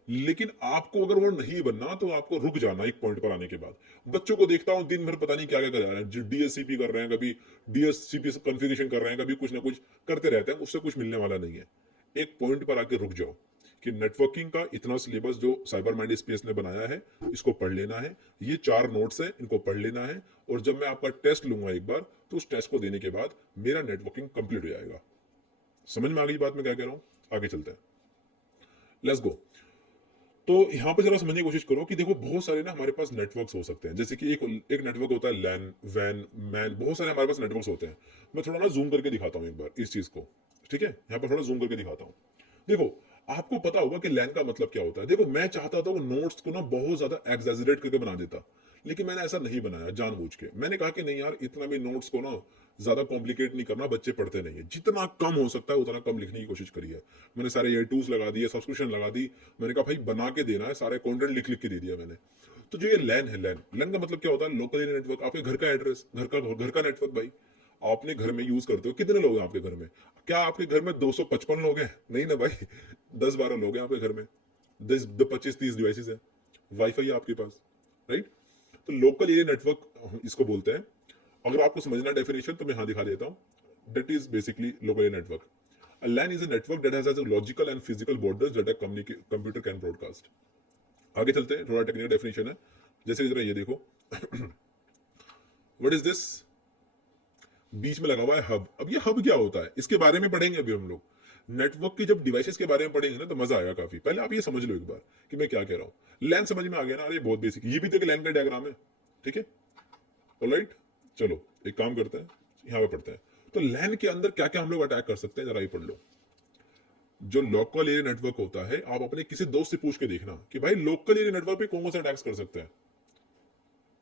लेकिन आपको अगर वो नहीं बनना तो आपको रुक जाना एक पॉइंट पर आने के बाद। बच्चों को देखता हूं दिन भर पता नहीं क्या क्या कर रहे हैं, डीएससीपी कर रहे हैं, कभी डीएससीपी कॉन्फ़िगरेशन कर रहे हैं, कभी कुछ ना कुछ करते रहते हैं, उससे कुछ मिलने वाला नहीं है। एक पॉइंट पर आके रुक जाओ कि नेटवर्किंग का इतना सिलेबस जो साइबर माइंड स्पेस ने बनाया है, इसको पढ़ लेना है। ये 4 नोट्स हैं, इनको पढ़ लेना है, और जब मैं आपका टेस्ट लूंगा एक बार, तो उस टेस्ट को देने के बाद मेरा नेटवर्किंग कंप्लीट हो जाएगा। समझ में आ गई बात मैं क्या कह रहा हूं? आगे चलते हैं, लेट्स गो। तो यहाँ पे जरा समझने की कोशिश करो कि देखो बहुत सारे ना हमारे पास नेटवर्क्स हो सकते हैं। जैसे कि एक नेटवर्क होता है लैन, वैन, मैन, बहुत सारे हमारे पास नेटवर्क्स होते हैं। मैं थोड़ा ना जूम करके दिखाता हूँ एक बार इस चीज को, ठीक है? यहाँ पर थोड़ा जूम करके दिखाता हूँ। देखो, आपको पता होगा कि लैन का मतलब क्या होता है। देखो, मैं चाहता था वो नोट्स को ना बहुत ज्यादा एग्जैजरेट करके बना देता, लेकिन मैंने ऐसा नहीं बनाया जानबूझ के। मैंने कहा कि नहीं यार, इतना भी नोट्स को ना ज्यादा कॉम्प्लिकेट नहीं करना, बच्चे पढ़ते नहीं है। जितना कम हो सकता है उतना कम लिखने की कोशिश करी है मैंने। सारे ये टूल्स लगा दिए, सब्सक्रिप्शन लगा दी। मैंने कहा भाई बना के देना है, सारे कंटेंट लिख लिख के दे दिया मैंने। तो जो ये लैन है, लैन का मतलब क्या होता है? Local area network. आपके घर का एड्रेस, घर का नेटवर्क भाई। आपने घर में यूज करते हो। कितने लोग हैं आपके घर में? क्या आपके घर में 255 लोग हैं? नहीं ना भाई, 10-12 लोग हैं आपके घर में। 10-25-30 डिवाइसेस है, वाईफाई है आपके पास, राइट? तो लोकल एरिया नेटवर्क इसको बोलते हैं। अगर आपको समझना डेफिनेशन तो मैं यहां दिखा देता हूं। That is basically local area network. A LAN is a network that has a logical and physical borders that a computer can broadcast. आगे चलते हैं, थोड़ा टेक्निकल डेफिनेशन है। जैसे जरा ये देखो, व्हाट इज दिस? बीच में लगा हुआ है हब। अब ये हब क्या होता है, इसके बारे में पढ़ेंगे अभी हम लोग। नेटवर्क की जब डिवाइसेस के बारे में पढ़ेंगे ना तो मजा आएगा काफी। पहले आप ये समझ लो एक बार कि मैं क्या कह रहा हूँ। लैन समझ में आ गया ना? अरे बहुत बेसिक, ये भी तो एक लैन का डायग्राम है, ठीक है? ऑलराइट, चलो एक काम करते हैं, यहाँ पे पढ़ते हैं। तो लैन के अंदर क्या क्या हम लोग अटैक कर सकते हैं, जरा ये पढ़ लो। जो लोकल एरिया नेटवर्क होता है, आप अपने किसी दोस्त से पूछ के देखना कि भाई लोकल एरिया नेटवर्क पे कौन कौन से अटैक्स कर सकते हैं।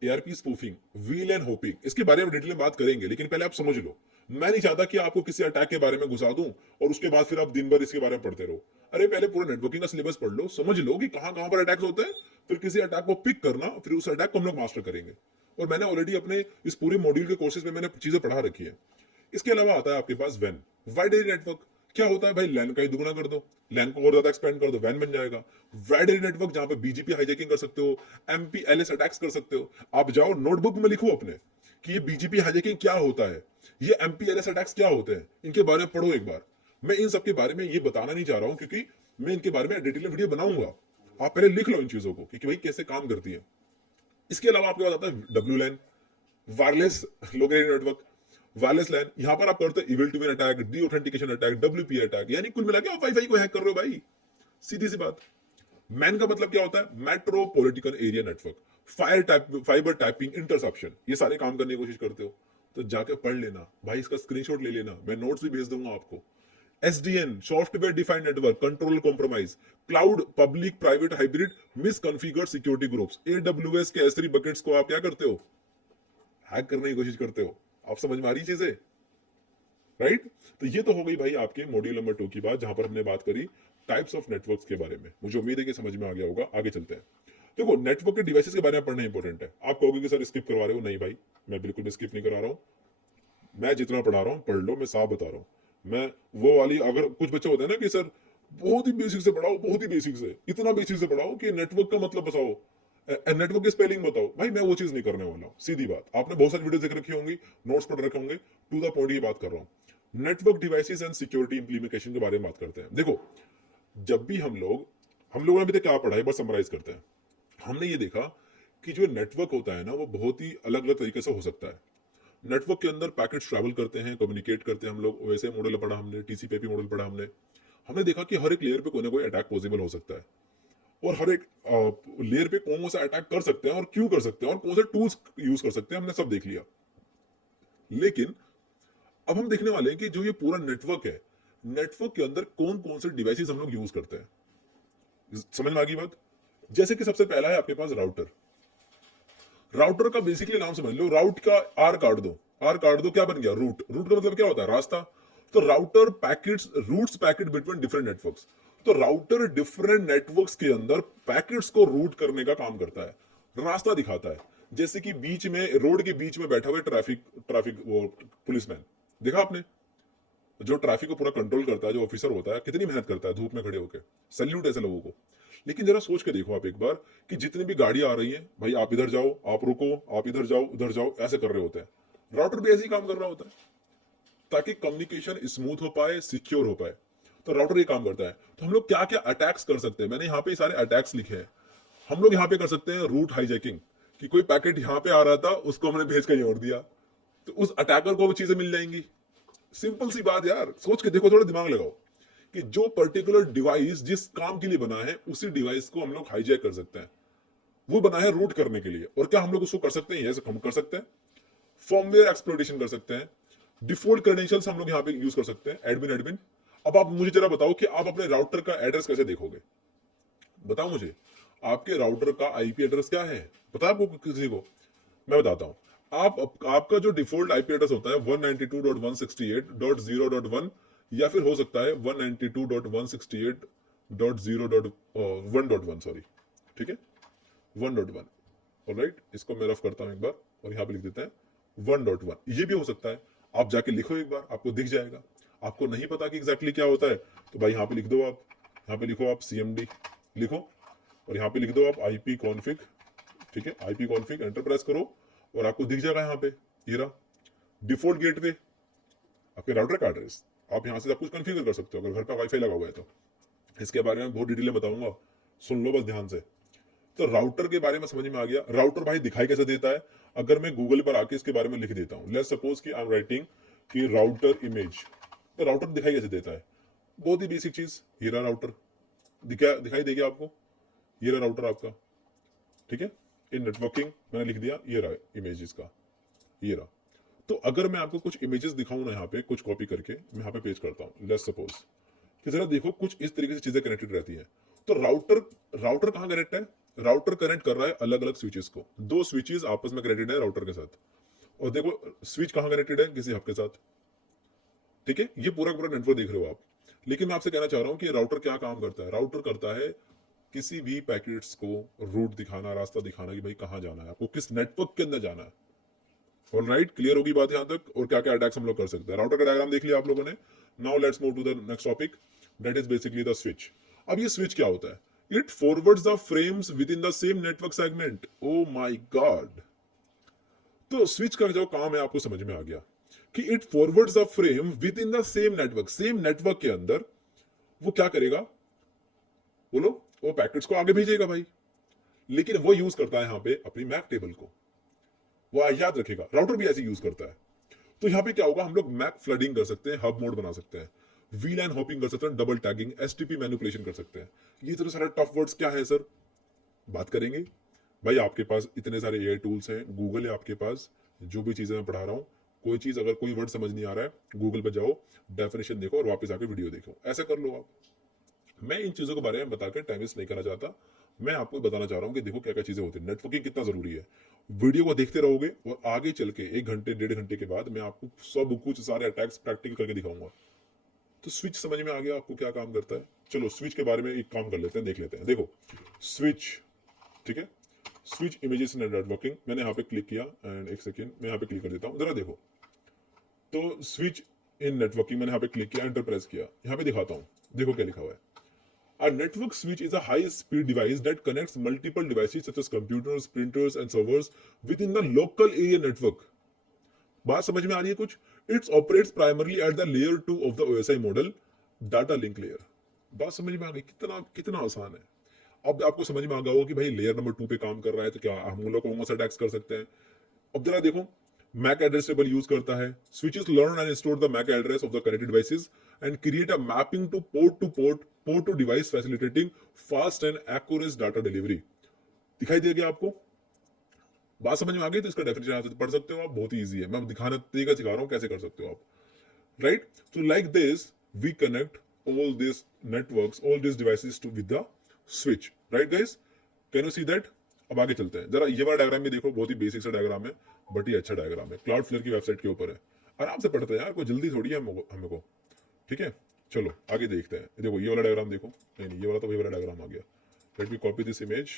ARP spoofing, wheel and hopping, इसके बारे में डिटेल में बात करेंगे, लेकिन पहले आप समझ लो। मैं नहीं चाहता कि आपको किसी अटैक के बारे में घुसा दूं और उसके बाद फिर आप दिन भर इसके बारे में पढ़ते रहो। अरे पहले पूरा नेटवर्किंग का सिलेबस पढ़ लो, समझ लो कि कहां कहां पर अटैक्स होते हैं, फिर किसी अटैक को पिक करना, फिर उस अटैक को हम लोग मास्टर करेंगे। और मैंने ऑलरेडी अपने इस पूरे मॉड्यूल के कोर्सेज में मैंने चीजें पढ़ा रखी है। इसके अलावा आता है आपके पास वैन, वाइड एरिया नेटवर्क। क्या होता है भाई? लैन का ही दुगना कर दो, लैन को और ज्यादा एक्सपेंड कर दो, वैन बन जाएगा। वाइड एरिया नेटवर्क, जहां पे बीजीपी हाईजैकिंग कर सकते हो, एमपीएलएस अटैक्स कर सकते हो। आप जाओ नोटबुक में लिखो अपने कि ये बीजीपी हाईजैकिंग क्या होता है, ये एमपीएलएस अटैक्स क्या होते हैं, इनके बारे में पढ़ो एक बार। मैं इन सबके बारे में ये बताना नहीं चाह रहा हूं, क्योंकि मैं इनके बारे में डिटेल में वीडियो बनाऊंगा। आप पहले लिख लो इन चीजों को कि भाई कैसे काम करती है। इसके अलावा आपके पास आता है W LAN, wireless local area network. Wireless LAN, यहां पर आप करते हो evil twin attack, deauthentication attack, WP attack, यानी कुल मिला के आप वाईफाई को हैक कर रहे हो भाई, सीधी सी बात। मैन का मतलब क्या होता है? Metropolitan area network, fibre tapping, interception, ये सारे काम करने की कोशिश करते हो तो जाके पढ़ लेना भाई, इसका स्क्रीनशॉट ले लेना, मैं नोट्स भी भेज दूंगा आपको। SDN, software defined network, control compromise, cloud, public private hybrid, misconfigured security groups, AWS के एस3 बकेट्स को आप क्या करते हो? हैक करने की कोशिश करते हो। आप समझ में आ रही चीजें, राइट? तो ये तो हो गई भाई आपके मॉड्यूल नंबर 2 की बात, जहां पर हमने बात करी टाइप्स ऑफ नेटवर्क्स के बारे में। मुझे उम्मीद है कि समझ में आ गया होगा। आगे चलते हैं। देखो, नेटवर्क के डिवाइसेस के बारे में पढ़ना इंपॉर्टेंट है। आप कहोगे कि सर स्किप करवा रहे हो। नहीं भाई, मैं बिल्कुल भी स्किप नहीं करा रहा हूं। मैं जितना पढ़ा रहा हूं पढ़ लो, मैं साफ बता रहा हूं। मैं वो वाली, अगर कुछ बच्चे होते हैं ना कि सर बहुत ही बेसिक से पढ़ाओ, बहुत ही बेसिक से, इतना बेसिक से पढ़ाओ कि नेटवर्क का मतलब बताओ, नेटवर्क की स्पेलिंग बताओ, भाई मैं वो चीज नहीं करने वाला हूं। सीधी बात, आपने बहुत सारी वीडियो देख रखी होंगी, नोट्स पढ़ रखे होंगे, टू द पॉइंट की बात कर रहा हूं। Network devices and security implementation के बारे में बात करते हैं। देखो, जब भी हम लोगों ने अभी तक क्या पढ़ा है, बस समराइज करते हैं। हमने ये देखा कि जो नेटवर्क होता है ना, वो बहुत ही अलग अलग तरीके से हो सकता है। नेटवर्क के अंदर पैकेट्स ट्रैवल करते हैं, कम्युनिकेट करते हैं हम लोग। वैसे मॉडल पढ़ा हमने, टीसीपीआईपी मॉडल पढ़ा हमने। हमने देखा कि हर एक लेयर पे कोई ना कोई अटैक पॉसिबल हो सकता है, और हर एक लेयर पे कौन सा अटैक कर सकते हैं और क्यों कर सकते हैं और कौन से टूल्स यूज कर सकते हैं, हमने सब देख लिया। लेकिन अब हम देखने वाले हैं कि जो ये पूरा नेटवर्क है, नेटवर्क के अंदर कौन कौन से डिवाइसेस हम लोग यूज करते हैं। समझ में आ गई बात? जैसे कि सबसे पहला है आपके पास राउटर। राउटर का बेसिकली नाम समझ लो, राउट का आर काट दो, आर काट दो, क्या बन गया? रूट। रूट का मतलब क्या होता है? रास्ता। तो router packets, routes packet between different networks. तो राउटर डिफरेंट नेटवर्क्स के अंदर पैकेट्स को रूट करने का काम करता है, रास्ता दिखाता है। जैसे कि बीच में, रोड के बीच में बैठा हुआ ट्रैफिक ट्रैफिक वो पुलिसमैन, देखा आपने? जो ट्रैफिक को पूरा कंट्रोल करता है, जो ऑफिसर होता है, कितनी मेहनत करता है धूप में खड़े होकर। सैल्यूट ऐसे लोगों को। लेकिन जरा सोच के देखो आप एक बार कि जितनी भी गाड़ी आ रही है, भाई आप इधर जाओ, आप रुको, आप इधर जाओ, उधर जाओ, ऐसे कर रहे होते हैं। राउटर भी ऐसे ही काम कर रहा होता है ताकि कम्युनिकेशन स्मूथ हो पाए, सिक्योर हो पाए। तो राउटर ये काम करता है। तो हम लोग क्या क्या अटैक्स कर सकते हैं, मैंने यहाँ पे सारे अटैक्स लिखे हैं। हम लोग यहाँ पे कर सकते हैं रूट हाईजैकिंग, कि कोई पैकेट यहाँ पे आ रहा था, उसको हमने भेज कर जोड़ दिया, तो उस अटैकर को वो चीजें मिल जाएंगी। सिंपल सी बात यार, सोच के देखो, थोड़ा दिमाग लगाओ कि जो पर्टिकुलर डिवाइस जिस काम के लिए बना है, उसी डिवाइस को हम लोग हाईजैक कर सकते हैं। वो बना है रूट करने के लिए, और क्या हम लोग उसको कर सकते हैं? यस, हम कर सकते हैं। फॉर्मवेयर एक्सप्लोइटेशन कर सकते हैं। डिफॉल्ट क्रेडेंशियल्स हम लोग यहाँ पे यूज कर सकते हैं, एडमिन एडमिन। अब आप मुझे जरा बताओ कि आप अपने राउटर का एड्रेस कैसे देखोगे? बताओ मुझे, आपके राउटर का आईपी एड्रेस क्या है? पता है आपको किसी को? मैं बताता हूँ। आपका जो डिफॉल्ट आईपी एड्रेस होता है 192.168.0.1, या फिर हो सकता है 192.168.0.1, सॉरी, ठीक है, 1.1। ऑलराइट, इसको मैं रफ करता हूं एक बार, और यहां पे लिख देते हैं 1.1। ये भी हो सकता है, आप जाके लिखो एक बार, आपको दिख जाएगा। आपको नहीं पता कि एग्जैक्टली क्या होता है, तो भाई यहाँ पे लिख दो आप, यहाँ पे लिखो आप CMD लिखो, और यहाँ पे लिख दो आप IP कॉन्फ़िग, ठीक है, IP कॉन्फ़िग, एंटर प्रेस करो, और आपको दिख जाएगा यहाँ पे, ये रहा डिफॉल्ट गेटवे, आपके राउटर का एड्रेस। आप यहाँ से सब कुछ कॉन्फ़िगर कर सकते हो अगर घर पे वाईफाई लगा हुआ है तो। इसके बारे में बहुत डिटेल में बताऊंगा, सुन लो बस ध्यान से। तो राउटर के बारे में समझ में आ गया। राउटर भाई दिखाई कैसे देता है? अगर मैं गूगल पर आके इसके बारे में लिख देता हूँ, लेट्स सपोज कि आई एम राइटिंग कि राउटर इमेज, तो राउटर दिखाई कैसे देता है? बहुत ही बेसिक चीज, ये रहा राउटर, दिखाई देगी आपको, ये रहा राउटर आपका, ठीक है। इन नेटवर्किंग मैंने लिख दिया, ये रहा इमेज इसका, ये रहा। तो अगर मैं आपको कुछ इमेजेस दिखाऊं ना, यहाँ पे कुछ कॉपी करके मैं यहाँ पे पेज करता हूँ, लेट्स सपोज कि जरा देखो, कुछ इस तरीके से चीजें कनेक्टेड रहती हैं। तो राउटर राउटर कहाँ कनेक्ट है? राउटर कनेक्ट कर रहा है अलग अलग स्विचेस को, दो स्विचेस आपस में कनेक्टेड है राउटर के साथ। और देखो स्विच कहाँ कनेक्टेड है? किसी हब के साथ, ठीक है। ये पूरा पूरा नेटवर्क देख रहे हो आप। लेकिन मैं आपसे कहना चाह रहा हूँ कि राउटर क्या काम करता है? राउटर करता है किसी भी पैकेट्स को रूट दिखाना, रास्ता दिखाना कि भाई कहाँ जाना है, आपको किस नेटवर्क के अंदर जाना है। ऑलराइट, क्लियर होगी बात यहाँ तक? और क्या क्या अटैक्स हम लोग कर सकते हैं? राउटर का डायग्राम देख लिया आप लोगों ने। Now let's move to the next topic, that is basically the switch. अब ये स्विच क्या होता है? It forwards the frames within the same network segment. Oh my god! तो स्विच का जो काम है आपको समझ में आ गया कि it forwards the frame with in the same network के अंदर वो क्या करेगा? बोलो। वो पैकेट्स को आगे भेजेगा भाई, लेकिन वो यूज करता है यहाँ पे अपनी मैक टेबल को। वो याद रखेगा, राउटर भी ऐसे यूज करता है। तो यहाँ पे क्या होगा? हम लोग मैक फ्लडिंग कर सकते हैं, हब मोड बना सकते हैं, वीलैन हॉपिंग कर सकते हैं, डबल टैगिंग, एसटीपी मैनिपुलेशन कर सकते हैं। ये इतने सारे टफ वर्ड्स क्या है सर? बात करेंगे। भाई आपके पास इतने सारे एआई टूल्स हैं, गूगल है आपके पास, जो भी चीजें मैं पढ़ा रहा हूँ, कोई चीज अगर कोई वर्ड समझ नहीं आ रहा है, गूगल पे जाओ, डेफिनेशन देखो और वापस आके वीडियो देखो, ऐसा कर लो आप। मैं इन चीजों के बारे में बताकर टाइम वेस्ट नहीं करना चाहता। मैं आपको बताना चाह रहा हूँ कि देखो क्या क्या चीजें होती है, नेटवर्किंग कितना जरूरी है। वीडियो को देखते रहोगे और आगे चल के 1 घंटे 1.5 घंटे के बाद मैं आपको सब कुछ सारे अटैक्स प्रैक्टिकल करके दिखाऊंगा। तो स्विच समझ में आ गया आपको क्या काम करता है? चलो स्विच के बारे में एक काम कर लेते हैं, देख लेते हैं। देखो स्विच, ठीक है, स्विच इमेजेस नेटवर्किंग, मैंने यहाँ पे क्लिक किया, एंड एक सेकेंड मैं यहाँ पे क्लिक कर देता हूँ, जरा देखो। तो स्विच इन नेटवर्किंग मैंने यहाँ पे क्लिक किया, एंटर प्रेस किया, यहाँ पे दिखाता हूँ, देखो क्या लिखा हुआ है। A network switch is a high-speed device that connects multiple devices such as computers, printers, and servers within the local area network. बात समझ में आ रही है कुछ? It operates primarily at the layer 2 of the OSI model, data link layer. बात समझ में आ गई? कितना कितना आसान है। अब आपको समझ में आ गया होगा कि भाई लेयर नंबर 2 पे काम कर रहा है, तो क्या हम लोग कौन सा अटैक्स कर सकते हैं? अब जरा देखो, मैक एड्रेस टेबल यूज करता है। Switches learn and store the MAC address of the connected devices and create a mapping to port to device, facilitating fast and accurate data delivery. दिखाई दे गया आपको? बात समझ में आ गई? तो इसका डेफिनेशन आप पढ़ सकते हो आप, बहुत ही ईजी है, मैं दिखाने तरीका सिखा रहा हूँ कैसे कर सकते हो आप। राइट, तो like this we connect all these networks, all these devices to with the switch, right guys? Can you see that? अब आगे चलते हैं, जरा ये वाला डायग्राम भी देखो, बहुत ही बेसिक सा डायग्राम है, बट ये अच्छा डायग्राम है, क्लाउडफ्लेयर की वेबसाइट के ऊपर है। आराम से पढ़ते हैं यार, कोई जल्दी थोड़ी है हमें को, ठीक है। चलो आगे देखते हैं। देखो ये वाला डायग्राम देखो, नहीं ये वाला तो वही वाला डायग्राम आ गया। Let me copy this image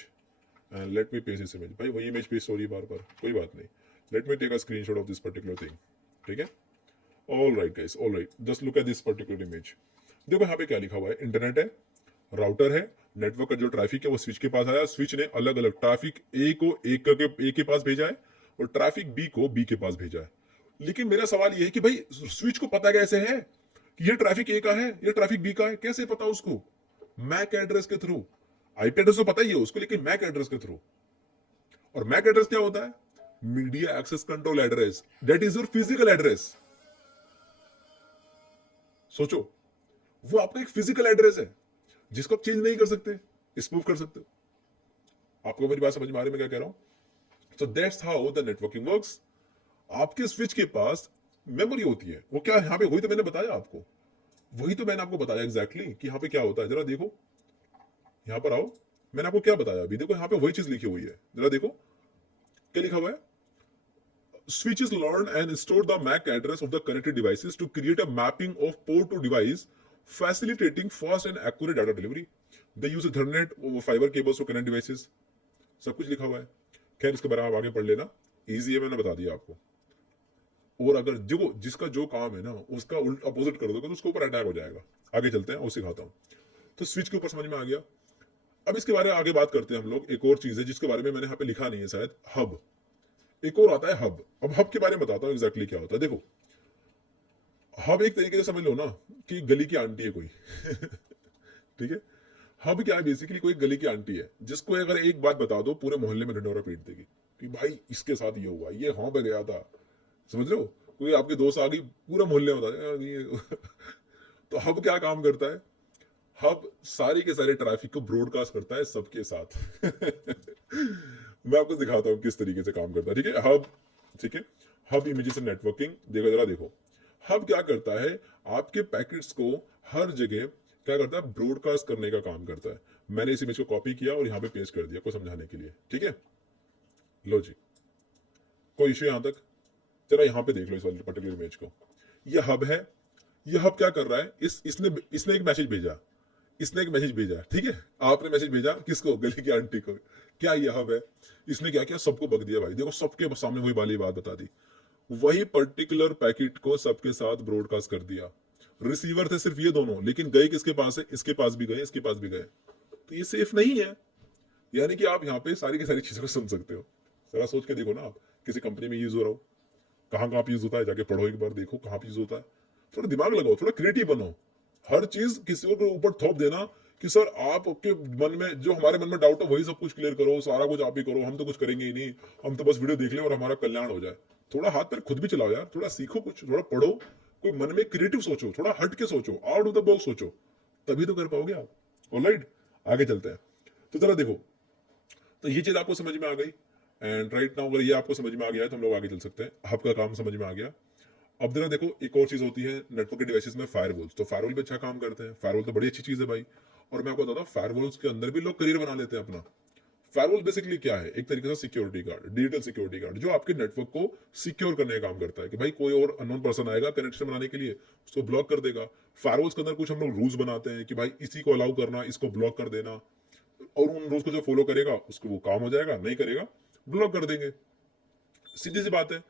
and let me paste this image. भाई वही इमेज पेस्ट हो रही है बार बार, कोई बात नहीं। Let me take a screenshot of this particular thing, ठीक है। All right guys, all right, just look at this particular image. देखो यहाँ पे क्या लिखा हुआ है, इंटरनेट है, राउटर है, नेटवर्क का जो ट्रैफिक है वो स्विच के पास आया, स्विच ने अलग अलग ट्रैफिक ए को एक करके ए के पास भेजा है और ट्रैफिक बी को बी के पास भेजा है। लेकिन मेरा सवाल ये है कि भाई स्विच को पता कैसे है कि ये ट्रैफिक ए का है, ये ट्रैफिक बी का है, कैसे पता उसको? मैक एड्रेस के थ्रू। आईपी एड्रेस तो पता ही है उसको, लेकिन मैक एड्रेस के थ्रू। और मैक एड्रेस क्या होता है? Media access control address, that is your physical address. सोचो, वो आपका एक फिजिकल एड्रेस है जिसको आप चेंज नहीं कर सकते, स्पूफ कर सकते हो। आपको मेरी बात समझ में आ रही है मैं क्या कह रहा हूं? So that's how the networking works. आपके स्विच के पास मेमोरी होती है, वो क्या यहाँ पे, वही तो मैंने बताया आपको, वही तो मैंने आपको बताया एग्जैक्टली कि यहाँ पे क्या होता है। जरा देखो, यहाँ पर आओ, मैंने आपको क्या बताया अभी, देखो यहाँ पे वही चीज लिखी हुई है, जरा देखो क्या लिखा हुआ है। Switches learn and store the MAC address of the connected devices to create a mapping of port to device, facilitating fast and accurate data delivery. They use Ethernet over fiber cables to connect devices. सब कुछ लिखा हुआ है। खैर इसके बारे में आप आगे पढ़ लेना, इजी है, मैंने बता दिया आपको। और अगर जो जिसका जो काम है ना उसका उल्ट अपोजिट कर दोगे तो उसके ऊपर अटैक हो जाएगा। आगे चलते हैं, वो सिखाता हूँ। तो स्विच के ऊपर समझ में आ गया। अब इसके बारे में आगे बात करते हैं हम लोग। एक और चीज है जिसके बारे में मैंने यहाँ पे लिखा नहीं है शायद, हब। एक और आता है हब। अब हब के बारे में बताता हूँ एग्जैक्टली क्या होता है। देखो, हब एक तरीके से समझ लो ना कि गली की आंटी है कोई ठीक है। हब क्या है, बेसिकली कोई गली की आंटी है जिसको अगर एक बात बता दो पूरे मोहल्ले में ढिंढोरा पीट देगी कि भाई इसके साथ ये हुआ, ये हाँ पे गया था, समझ लो। कोई आपके दोस्त आ गई, पूरा मोहल्ले में बता ये तो हब क्या काम करता है? हब सारे के सारे ट्रैफिक को ब्रॉडकास्ट करता है सबके साथ मैं आपको दिखाता हूँ किस तरीके से काम करता है, ठीक है। हब, ठीक है, हब इमेजेस नेटवर्किंग। देखो जरा देखो, हब क्या करता है, आपके पैकेट्स को हर जगह क्या करता है, ब्रॉडकास्ट करने का काम करता है। मैंने इस इमेज को कॉपी किया और यहाँ पे पेस्ट कर दिया, को समझाने के लिए, ठीक है। लो जी, कोई इश्यू यहाँ तक? जरा यहाँ पे देख लो इस वाले पर्टिकुलर इमेज को। ये हब है। ये हब क्या कर रहा है, इसने इसने एक मैसेज भेजा, इसने एक मैसेज भेजा, ठीक है। आपने मैसेज भेजा किसको? गली की आंटी को। क्या ये हब है? इसने क्या किया, सबको बक दिया भाई। देखो सबके सामने वही वाली बात बता दी, वही पर्टिकुलर पैकेट को सबके साथ ब्रॉडकास्ट कर दिया। रिसीवर थे सिर्फ ये दोनों, लेकिन गए किसके पास है? इसके पास भी गए, इसके पास भी गए। तो ये सेफ नहीं है। यानी कि आप यहाँ पे सारी की सारी चीजों को सुन सकते हो। जरा सोच के देखो ना, आप किसी कंपनी में यूज हो रहा हो, कहाँ कहाँ पे यूज होता है, जाके पढ़ो एक बार, देखो कहाँ पे यूज होता है। थोड़ा दिमाग लगाओ, थोड़ा क्रिएटिव बनो। हर चीज किसी के ऊपर थोप देना कि सर आपके मन में जो हमारे मन में डाउट है वही सब कुछ क्लियर करो, सारा कुछ आप ही करो, हम तो कुछ करेंगे ही नहीं, हम तो बस वीडियो देख ले और हमारा कल्याण हो जाए। थोड़ा हाथ पैर खुद भी चलाओ यार, थोड़ा सीखो कुछ, थोड़ा पढ़ो, कोई मन में क्रिएटिव सोचो, थोड़ा हट के सोचो, आउट ऑफ द बॉक्स सोचो, तभी तो कर पाओगे आप। ऑलराइट, आगे चलते हैं। तो जरा देखो, तो ये चीज आपको समझ में आ गई। एंड राइट नाउ अगर ये आपको समझ में आ गया है तो हम लोग आगे चल सकते हैं। हब का काम समझ में आ गया। अब जरा देखो, एक और चीज होती है नेटवर्क के डिवाइसेस में, फायरवॉल्स। तो फायरवॉल भी अच्छा काम करते हैं, फायरवॉल तो बड़ी अच्छी चीज है भाई। और मैं आपको बताता हूँ, फायरवॉल्स के अंदर भी लोग करियर बना लेते हैं अपना। फायरवॉल बेसिकली क्या है, एक तरीके से security guard, digital security guard, जो आपके नेटवर्क को सिक्योर करने का काम करता है कि भाई कोई और अननोन पर्सन आएगा कनेक्शन बनाने के लिए, उसको ब्लॉक कर देगा। फायरवॉल्स के अंदर कुछ हम लोग रूल्स बनाते हैं कि भाई इसी को अलाउ करना, इसको ब्लॉक कर देना, और उन रूल्स को जो फॉलो करेगा उसको वो काम हो जाएगा, नहीं करेगा ब्लॉक कर देंगे। सीधी सी बात है।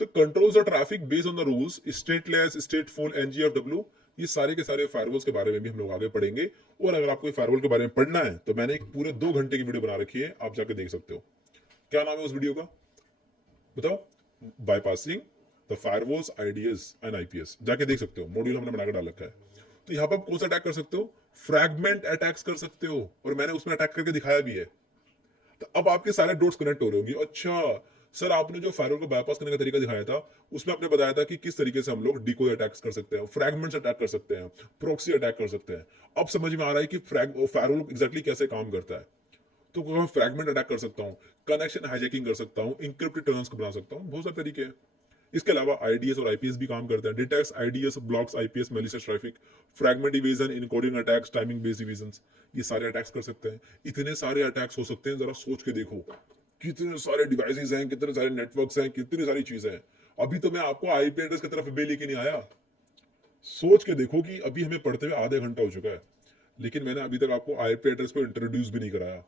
तो कंट्रोल्स और traffic based on the rules, stateless, stateful, NGFW, ये सारे के सारे फायरवॉल्स के बारे में भी हम लोग आगे पढ़ेंगे। और अगर आपको फायरवॉल के बारे में पढ़ना है तो मैंने एक पूरे 2 घंटे की वीडियो बना रखी है, आप जाके देख सकते हो। क्या नाम है उस वीडियो का बताओ? Bypassing the firewalls, IDs and IPS, जाके देख सकते हो, मॉड्यूल हमने बनाकर डाल रखा है। तो यहाँ पर आप कौन सा अटैक कर सकते हो? फ्रैगमेंट अटैक्स कर सकते हो, और मैंने उसमें अटैक करके दिखाया भी है। तो अब आपके सारे डॉट्स कनेक्ट हो रहे होंगे। अच्छा सर, आपने जो फायरवॉल को बाईपास करने का तरीका दिखाया था उसमें आपने बताया था कि किस तरीके से हम लोग डिकोय अटैक्स कर सकते हैं, फ्रैगमेंट्स अटैक कर सकते हैं, प्रॉक्सी अटैक कर सकते हैं। अब समझ में आ रहा है कि फायरवॉल एग्जैक्टली कैसे काम करता है। तो मैं फ्रैगमेंट अटैक कर सकता हूँ, कनेक्शन हाईजैकिंग कर सकता हूँ, इंक्रिप्टेड टर्न्स को बना सकता हूँ, बहुत सारे तरीके हैं। इसके अलावा आईडीएस और आईपीएस भी काम करते हैं। Detects IDS, blocks IPS, malicious traffic, fragment evasion, encoding attacks, timing based evasions, ये सारे अटैक्स कर सकते हैं। इतने सारे अटैक्स हो सकते हैं, जरा सोच के देखो कितने सारे डिवाइसेस हैं, कितने सारे नेटवर्क्स हैं, कितनी सारी चीजें हैं। अभी तो मैं आपको आईपी एड्रेस की तरफ भी लेके नहीं आया। सोच के देखो कि अभी हमें पढ़ते हुए आधे घंटा हो चुका है, लेकिन मैंने अभी तक आपको आईपी एड्रेस को इंट्रोड्यूस भी नहीं कराया।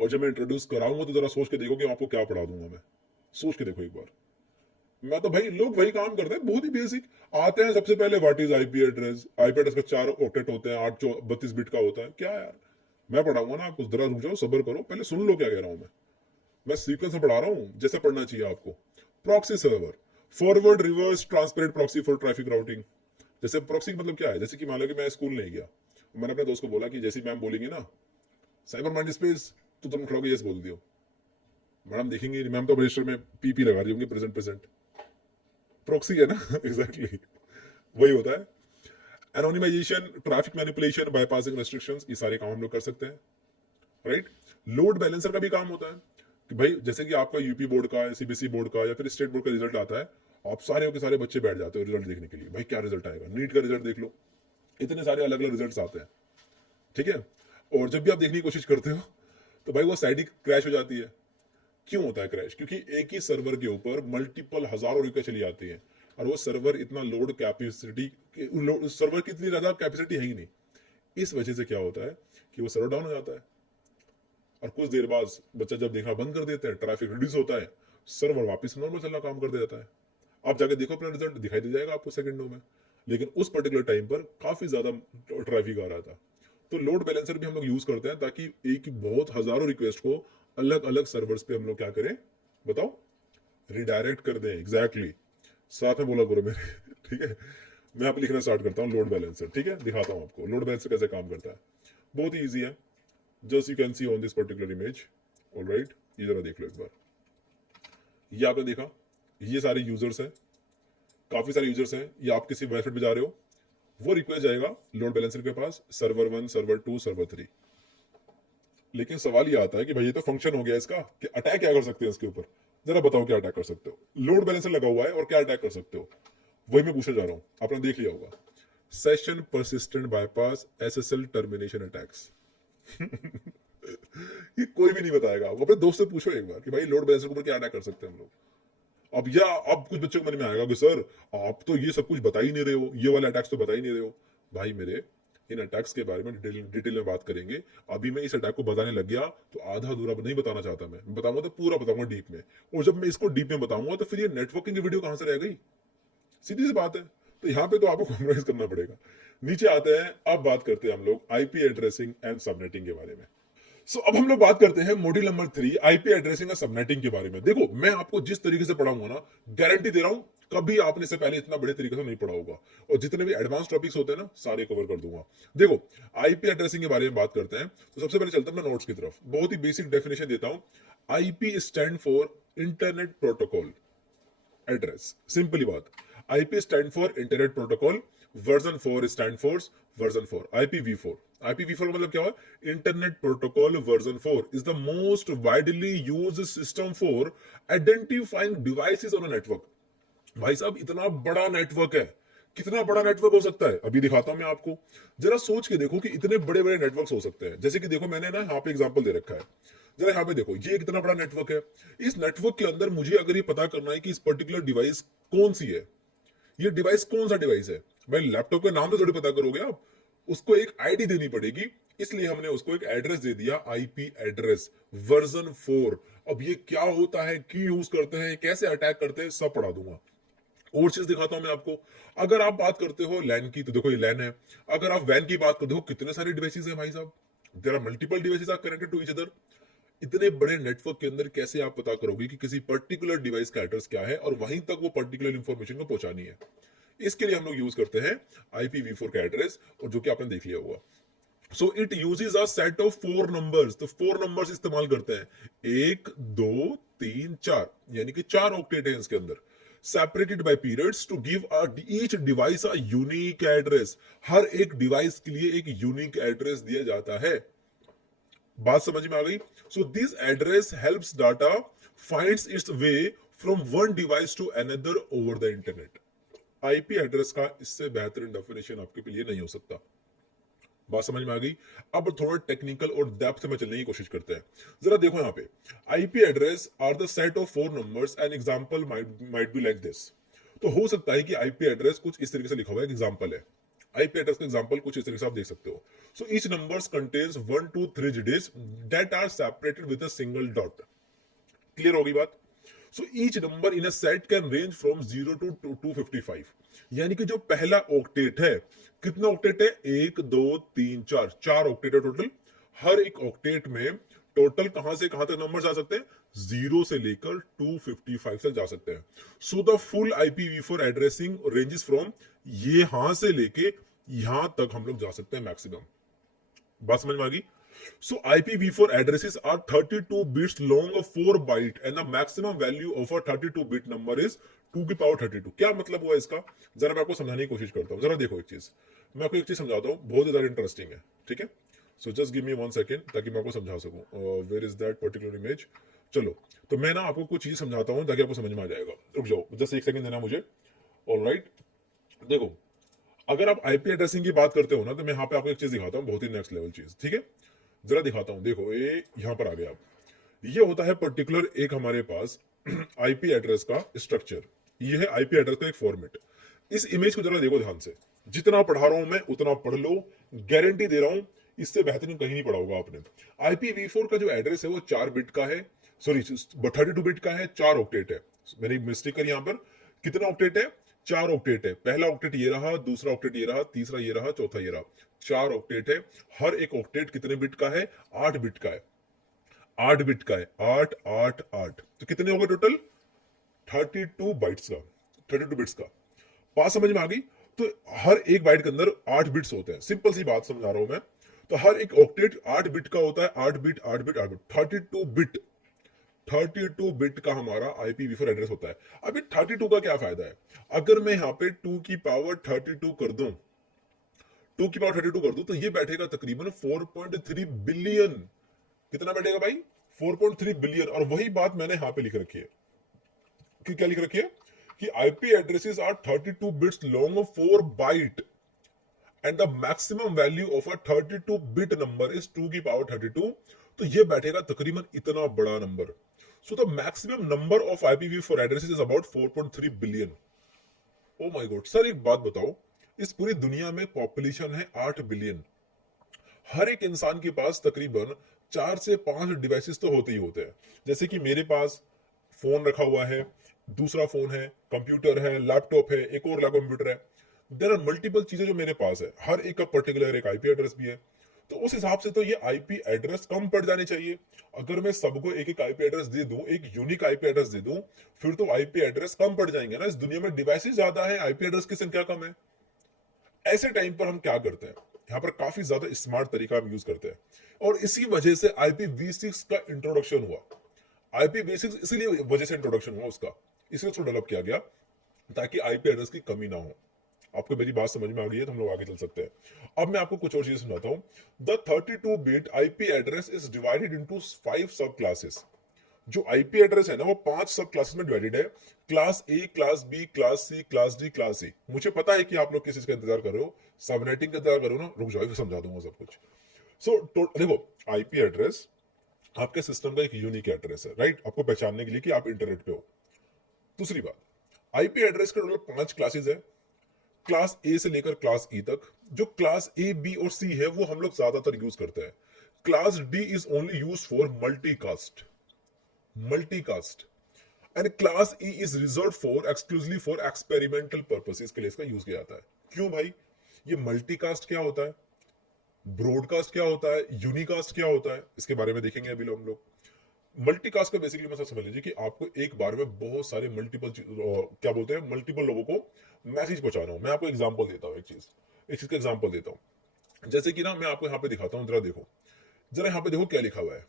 और जब मैं इंट्रोड्यूस कराऊंगा तो जरा सोच के देखो कि आपको क्या पढ़ा दूंगा मैं। सोच के देखो एक बार। मैं तो भाई लोग वही काम करते हैं, बहुत ही बेसिक। आते हैं सबसे पहले what is IP address, IP address का 4 ऑक्टेट होते हैं, 32 बिट का होता है। क्या यार, मैं पढ़ाऊंगा ना आपको, जरा रुक जाओ, सब्र करो, पहले सुन लो क्या कह रहा हूं मैं सीक्वेंस में पढ़ा रहा हूँ जैसे पढ़ना चाहिए आपको। Proxy server, forward reverse transparent proxy for traffic routing. जैसे प्रॉक्सी मतलब क्या है, जैसे कि मान लो कि मैं स्कूल नहीं गया, मैंने अपने दोस्त को बोला कि जैसी मैम बोलेंगे ना साइबर माइंड स्पेस, तो तुम खड़ोगे यस बोल दियो। मैडम देखेंगे, मैम तो रजिस्टर में पीपी लगा रही होंगे, प्रेजेंट प्रेजेंट, प्रॉक्सी है ना एग्जैक्टली वही होता है। एनोनिमाइजेशन, ट्रैफिक मैनिपुलेशन, बाईपासिंग रेस्ट्रिक्शंस, ये सारे काम हम लोग कर सकते हैं, राइट। लोड बैलेंसर का भी काम होता है कि भाई जैसे कि आपका यूपी बोर्ड का, सीबीएसई बोर्ड का या फिर स्टेट बोर्ड का रिजल्ट आता है, आप सारे के सारे बच्चे बैठ जाते हो रिजल्ट देखने के लिए, भाई क्या रिजल्ट आएगा, नीट का रिजल्ट देख लो, इतने सारे अलग अलग रिजल्ट आते हैं, ठीक है। और जब भी आप देखने की कोशिश करते हो तो भाई वो साइड ही क्रैश हो जाती है। क्यों होता है क्रैश? क्योंकि एक ही सर्वर के ऊपर मल्टीपल हजारों रिक्वेस्ट चली जाती है, और वो सर्वर इतना लोड कैपेसिटी, सर्वर की इतनी ज्यादा कैपेसिटी है ही नहीं। इस वजह से क्या होता है कि वो सर्वर डाउन हो जाता है, और कुछ देर बाद बच्चा जब देखना बंद कर देता है, ट्रैफिक रिड्यूस होता है, सर्वर वापस नॉर्मल चलना काम कर देता है। आप जाके देखो अपना रिजल्ट, दिखाई दे जाएगा आपको सेकंडों में। लेकिन उस पर्टिकुलर टाइम पर काफी ज्यादा ट्रैफिक आ रहा था। तो लोड बैलेंसर भी हम लोग यूज करते हैं ताकि एक बहुत हजारों रिक्वेस्ट को अलग अलग सर्वर्स पे हम लोग क्या करें, बताओ, रिडायरेक्ट कर दें। एग्जैक्टली साथ में बोला करो मेरे ठीक है। मैं आप लिखना स्टार्ट करता हूँ लोड बैलेंसर, ठीक है, दिखाता हूँ आपको लोड बैलेंसर कैसे काम करता है। बहुत ही ईजी है, just you can see on this particular image. Alright, ये जरा देख लो एक बार। ये आपने देखा, ये सारे यूजर्स हैं, काफी सारे यूजर्स हैं। ये आप किसी वेबसाइट पे जा रहे हो, वो रिक्वेस्ट जाएगा लोड बैलेंसर के पास, सर्वर 1, सर्वर 2, सर्वर 3। लेकिन सवाल ये आता है कि भाई ये तो फंक्शन हो गया इसका, कि अटैक क्या कर सकते हैं इसके ऊपर? जरा बताओ क्या अटैक कर सकते हो? लोड बैलेंसर लगा हुआ है और क्या अटैक कर सकते हो? वही मैं पूछने जा रहा हूं, आपने देख लिया होगा, session persistent bypass SSL termination attacks ये कोई भी नहीं बताएगा, वो अपने दोस्त से पूछो एक बार कि भाई लोड बैलेंसर के ऊपर क्या अटैक कर सकते हैं हम लोग। अब कुछ बच्चों को मन में आएगा कि सर आप तो ये सब कुछ बता ही नहीं रहे हो, ये वाले अटैक्स तो बता ही नहीं रहे हो। भाई मेरे, इन अटैक्स के बारे में डिटेल में बात करेंगे। अभी मैं इस अटैक को बताने लग गया तो आधा अधूरा नहीं बताना चाहता, मैं बताऊंगा तो पूरा बताऊंगा डीप में। और जब मैं इसको डीप में बताऊंगा तो फिर ये नेटवर्किंग की वीडियो कहां से रह गई? सीधी सी बात है। तो यहाँ पे तो आपको कॉम्प्रोमाइज करना पड़ेगा। नीचे आते हैं, अब बात करते हैं हम लोग आईपी एड्रेसिंग एंड सबनेटिंग के बारे में। अब हम लोग बात करते हैं मॉड्यूल नंबर 3, आईपी एड्रेसिंग और सबनेटिंग के बारे में। देखो मैं आपको जिस तरीके से पढ़ाऊंगा ना, गारंटी दे रहा हूं कभी आपने से पहले इतना बड़े तरीके से नहीं पढ़ा होगा, और जितने भी एडवांस टॉपिक्स होते हैं ना सारे कवर कर दूंगा। देखो आईपी एड्रेसिंग के बारे में बात करते हैं, तो सबसे पहले चलता हूं मैं नोट्स की तरफ, बहुत ही बेसिक डेफिनेशन देता हूं। IP stand for internet protocol address, simply बात। IP stand for internet protocol, version 4 stand for version 4, IPv4। IPv4 मतलब क्या है? Internet protocol version 4 is the most widely used system for identifying devices on a network. भाई साहब इतना बड़ा network है, कितना बड़ा नेटवर्क हो सकता है अभी दिखाता हूं मैं आपको। जरा सोच के देखो कि इतने बड़े बड़े नेटवर्क्स हो सकते हैं। जैसे कि देखो मैंने ना यहाँ पे एग्जांपल दे रखा है, जरा यहाँ पे देखो, ये कितना बड़ा नेटवर्क है। इस नेटवर्क के अंदर मुझे अगर ये पता करना है कि इस पर्टिकुलर डिवाइस कौन सी है, ये डिवाइस कौन सा डिवाइस है, भाई लैपटॉप के नाम तो थोड़ी पता करोगे आप, उसको एक आईडी देनी पड़ेगी। इसलिए हमने उसको एक एड्रेस दे दिया, आईपी एड्रेस वर्जन 4। अब ये क्या होता है, क्यों यूज करते हैं, कैसे अटैक करते हैं, सब पढ़ा दूंगा। और चीज दिखाता हूं मैं आपको। अगर आप बात करते हो लैन की, तो देखो ये लैन है। अगर आप वैन की बात करते हो, कितने सारे डिवाइसेस हैं भाई साहब, there are multiple devices are connected to each other. इतने बड़े नेटवर्क के अंदर कैसे आप पता करोगे कि किसी पर्टिकुलर डिवाइस का एड्रेस क्या है और वहीं तक वो पर्टिकुलर इंफॉर्मेशन को पहुंचानी है? इसके लिए हम लोग यूज करते हैं IPv4 का एड्रेस, और जो कि आपने देख लिया होगा। So it uses a set of 4 numbers, तो 4 नंबर्स इस्तेमाल करते हैं, 1 2 3 4, यानी कि 4 ऑक्टेट है इसके अंदर, separated by periods to give each device a unique address. हर एक डिवाइस के लिए एक यूनिक एड्रेस दिया जाता है। बात समझ में आ गई? So this address helps data finds its way from one device to another over the internet. IP address का इससे बेहतरीन डेफिनेशन आपके लिए नहीं हो सकता। बात समझ में आ गई? अब थोड़ा टेक्निकल और डेप्थ में चलने की कोशिश करते हैं। जरा देखो यहाँ पे, IP address are the set of 4 numbers, an example might be like this. तो हो सकता है कि आईपी एड्रेस कुछ इस तरीके से लिखा हुआ है, एग्जांपल है। आईपी एड्रेस का एग्जांपल कुछ इस तरीके से आप देख सकते हो। So each numbers contains 1 2 3 digits that are separated with a single dot. Clear होगी बात? So each number in a set can range from 0 to 255, यानी कि जो पहला ऑक्टेट है, कितना ऑक्टेट है, 1 2 3 4, 4 ऑक्टेट है टोटल। हर एक ऑक्टेट में टोटल कहां से कहां तक नंबर जा सकते हैं, 0 से लेकर 255 तक जा सकते हैं। So the full IPv4 addressing ranges from, यहां से लेके यहां तक हम लोग जा सकते हैं मैक्सिमम। बात समझ में आ गई? So IPv4 addresses are 32 bits long of 4 byte and the maximum value of a 32-bit number is 2 की पावर 32। क्या मतलब हुआ इसका, जरा मैं आपको समझाने की कोशिश करता हूँ। जरा देखो एक चीज, मैं आपको एक चीज समझाता हूँ, बहुत ज्यादा इंटरेस्टिंग है, ठीक है। So just give me 1 second ताकि मैं आपको समझा सकूं। Where is that particular image. चलो, तो मैं ना आपको कुछ चीज समझाता हूँ ताकि आपको समझ में आ जाएगा। रुक जाओ, जस्ट 1 सेकंड देना मुझे। ऑलराइट, देखो, अगर आप आईपी एड्रेसिंग की बात करते हो ना, तो मैं यहाँ पे आपको एक चीज दिखाता हूँ, बहुत ही नेक्स्ट लेवल चीज, ठीक है। जरा दिखाता हूं, देखो ये यहां पर आ गया। आप ये होता है पर्टिकुलर एक हमारे पास आईपी एड्रेस का स्ट्रक्चर, ये है आईपी एड्रेस का एक फॉर्मेट। इस इमेज को जरा देखो ध्यान से, जितना पढ़ा रहा हूं मैं उतना पढ़ लो, गारंटी दे रहा हूं, इससे बेहतरीन कहीं नहीं पढ़ा होगा आपने। IPv4 का जो एड्रेस है वो 4 बिट का है, सॉरी 32 बिट का है, 4 ऑक्टेट है। मैंने मिस्टेक करी यहां पर, कितना ऑक्टेट है, 4 ऑक्टेट है। पहला ऑक्टेट ये रहा, दूसरा ऑक्टेट ये रहा, तीसरा ये रहा, चौथा ये रहा, 4 ऑक्टेट है। हर एक ऑक्टेट कितने बिट का है, 8 बिट का है, 8 बिट का है, 8 8 8, तो कितने हो गए टोटल, 32 बाइट्स का, 32 बिट्स का। बात समझ में आ गई? तो हर एक बाइट के अंदर 8 बिट्स होते हैं, सिंपल सी बात समझा रहा हूं मैं। तो हर एक ऑक्टेट 8 बिट का होता है, 8 bit 8 bit 8 bit, 32 bit, 32 bit का हमारा IPv4 एड्रेस होता है। अभी 32 का क्या फायदा है, अगर मैं यहाँ पे 2 की पावर 32 कर दूं, 2 की पावर 32 कर दूं, तो ये बैठेगा तकरीबन 4.3 बिलियन। कितना बैठेगा भाई, 4.3 बिलियन। और वही बात मैंने यहाँ पे लिख रखी है, कि क्या लिख रखी है, कि IP addresses are 32 bits long of 4 byte and the maximum value of a 32 bit number is 2 की पावर 32। तो ये बैठेगा तकरीबन इतना बड़ा number. So the maximum number of IPv4 addresses is about 4.3 billion. O my God sir, एक बात बताओ, इस पूरी दुनिया में पॉपुलेशन है 8 बिलियन। हर एक इंसान के पास तकरीबन 4 से 5 डिवाइसेस तो होते ही होते हैं। जैसे कि मेरे पास फोन रखा हुआ है, दूसरा फोन है, कंप्यूटर है, लैपटॉप है, एक और कंप्यूटर है। देयर आर मल्टीपल चीजें जो मेरे पास है, हर एक का पर्टिकुलर एक आईपी एड्रेस भी है। तो उस हिसाब से तो ये आईपी एड्रेस कम पड़ जाने चाहिए। अगर मैं सबको एक एक आईपी एड्रेस दे दूं, एक यूनिक आईपी एड्रेस दे दूं, फिर तो आईपी एड्रेस कम पड़ जाएंगे ना। इस दुनिया में डिवाइसेस ज्यादा है, आईपी एड्रेस की संख्या कम है। ऐसे टाइम पर हम क्या करते हैं, यहाँ पर काफी ज्यादा स्मार्ट तरीका हम यूज करते हैं, और इसी वजह से IPv6 का इंट्रोडक्शन हुआ। IPv6 इसीलिए वजह से इंट्रोडक्शन हुआ उसका, इसलिए उसको डेवलप किया गया ताकि आईपी एड्रेस की कमी ना हो। आपको मेरी बात समझ में आ गई है, तो हम लोग आगे चल सकते हैं। अब मैं आपको कुछ और चीजें समझाता हूँ। The 32 bit IP address is divided into 5 सब क्लासेस। जो आईपी एड्रेस है ना, वो 5 सब क्लासेस में डिवाइडेड है। Class A, class B, class C, class D, class C. मुझे पता है कि आप लोग किस चीज का इंतजार कर रहे हो, सबनेटिंग का इंतजार कर रहे हो ना, रुक जाओ समझा दूंगा सब कुछ। सो देखो, आईपी एड्रेस आपके सिस्टम का एक यूनिक एड्रेस है, राइट, आपको पहचानने के लिए कि आप इंटरनेट पे हो। दूसरी बात, आईपी एड्रेस के टोटल 5 क्लासेस है, क्लास ए से लेकर क्लास ई तक। जो क्लास ए, बी और सी है वो हम लोग ज्यादातर यूज करते हैं। Class D is only use for multicast, multicast. And class E is reserve for exclusively for experimental purposes के लिए इसका यूज किया जाता है। क्यों भाई, ये मल्टीकास्ट क्या होता है, ब्रॉडकास्ट क्या होता है, यूनिकास्ट क्या होता है, इसके बारे में देखेंगे अभी हम लोग। मल्टीकास्ट का बेसिकली मतलब समझ लीजिए कि आपको एक बार में बहुत सारे मल्टीपल क्या बोलते हैं, मल्टीपल लोगों को मैसेज पहुंचाना हो। मैं आपको एग्जांपल देता हूँ, एक चीज का एग्जांपल देता हूँ। जैसे कि ना मैं आपको यहाँ पे दिखाता हूँ, जरा देखो, जरा यहाँ पे देखो क्या लिखा हुआ है।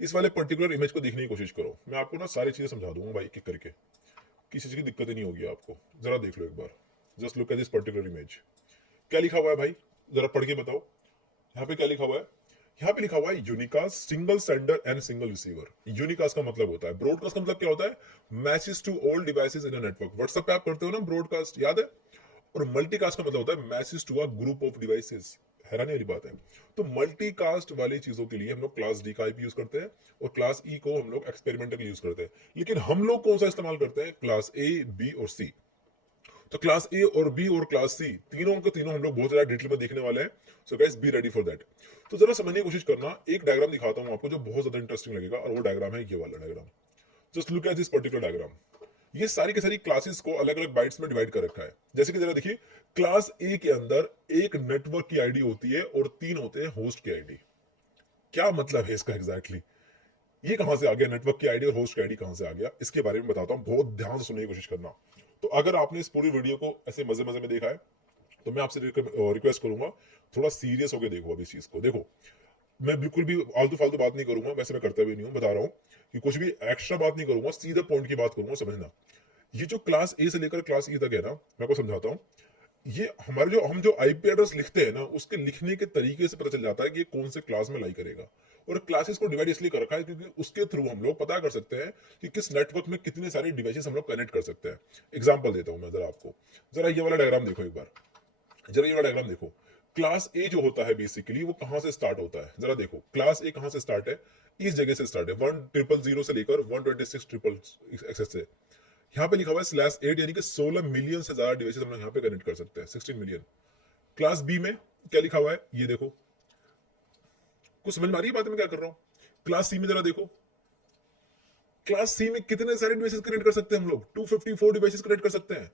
इस वाले पर्टिकुलर इमेज को देखने की कोशिश करो, मैं आपको ना सारी चीजें समझा दूंगा भाई, एक करके, किसी चीज की दिक्कत नहीं होगी आपको। जरा देख लो एक बार, just look at this particular image. क्या लिखा हुआ है भाई, जरा पढ़ के बताओ। यहाँ पे क्या लिखा हुआ है, यहाँ पे लिखा हुआ है unicast, single sender and single receiver. Unicast का मतलब होता है, ब्रॉडकास्ट का मतलब क्या होता है, message to all devices in a network. WhatsApp पे आप करते हो ना ब्रॉडकास्ट, याद है। और मल्टीकास्ट का मतलब होता है message to a group of devices. हैरानी वाली बात है। तो मल्टीकास्ट वाली चीजों के लिए हम लोग क्लास डी का आईपी यूज करते हैं, और क्लास ई को हम लोग एक्सपेरिमेंटल यूज करते हैं। लेकिन हम लोग कौन सा इस्तेमाल करते हैं, क्लास ए, बी और सी। तो क्लास ए और बी और क्लास सी, तीनों के तीनों हम लोग बहुत ज्यादा डिटेल में देखने वाले हैं। So guys be ready for that. तो जरा समझने की कोशिश करना, एक डायग्राम दिखाता हूं आपको जो बहुत ज्यादा इंटरेस्टिंग लगेगा, और वो डायग्राम है ये वाला diagram. Just look at this particular diagram. ये सारी की सारी क्लासेस को अलग अलग बाइट्स में डिवाइड कर रखा है। जैसे कि जरा देखिए, क्लास ए के अंदर एक नेटवर्क की आईडी होती है और 3 होते हैं होस्ट की आईडी। क्या मतलब है इसका एग्जैक्टली ये कहां से आ गया, नेटवर्क की आईडी और होस्ट की आईडी कहां से आ गया, इसके बारे में बताता हूं, बहुत ध्यान से सुनने की कोशिश करना। तो अगर आपने इस पूरी वीडियो को ऐसे मजे मजे में देखा है तो मैं आपसे रिक्वेस्ट करूंगा, थोड़ा सीरियस होकर देखो। अब इस चीज को देखो, मैं बिल्कुल भी आलतू फालतू बात नहीं करूंगा, वैसे मैं करता भी नहीं हूं, बता रहा हूं कि कुछ भी एक्स्ट्रा बात नहीं करूंगा, सीधा पॉइंट की बात करूंगा, समझना। ये जो क्लास ए से लेकर क्लास ई तक है ना, मैं आपको समझाता हूँ। ये हमारे जो हम जो आईपी एड्रेस लिखते हैं ना, उसके लिखने के तरीके से पता चल जाता है कि ये कौन से क्लास में लाई करेगा। और क्लासेस को डिवाइड इसलिए कर रखा है क्योंकि उसके थ्रू हम लोग पता कर सकते हैं कि किस नेटवर्क में कितने सारे डिवाइसेस हम लोग कनेक्ट कर सकते हैं। एग्जांपल देता हूं मैं जरा आपको, जरा ये वाला डायग्राम देखो एक बार, जरा ये वाला डायग्राम देखो। क्लास ए जो होता है बेसिकली वो कहां से स्टार्ट होता है, जरा देखो क्लास ए कहां से स्टार्ट है, इस जगह से स्टार्ट है, 1000 से लेकर 126 ट्रिपल एक्सेस से। यहाँ पे लिखा हुआ है /8, यानी कि 16 मिलियन से ज्यादा डिवाइसेस हम लोग यहाँ पे कनेक्ट कर सकते हैं, 16 मिलियन। क्लास बी में क्या लिखा हुआ है ये देखो, कुछ समझ में आ रही है बात मैं क्या कर रहा हूँ। क्लास सी में जरा देखो, क्लास सी में कितने सारे डिवाइसेस कनेक्ट कर सकते हैं हम लोग, 254 डिवाइसेस कनेक्ट कर सकते हैं।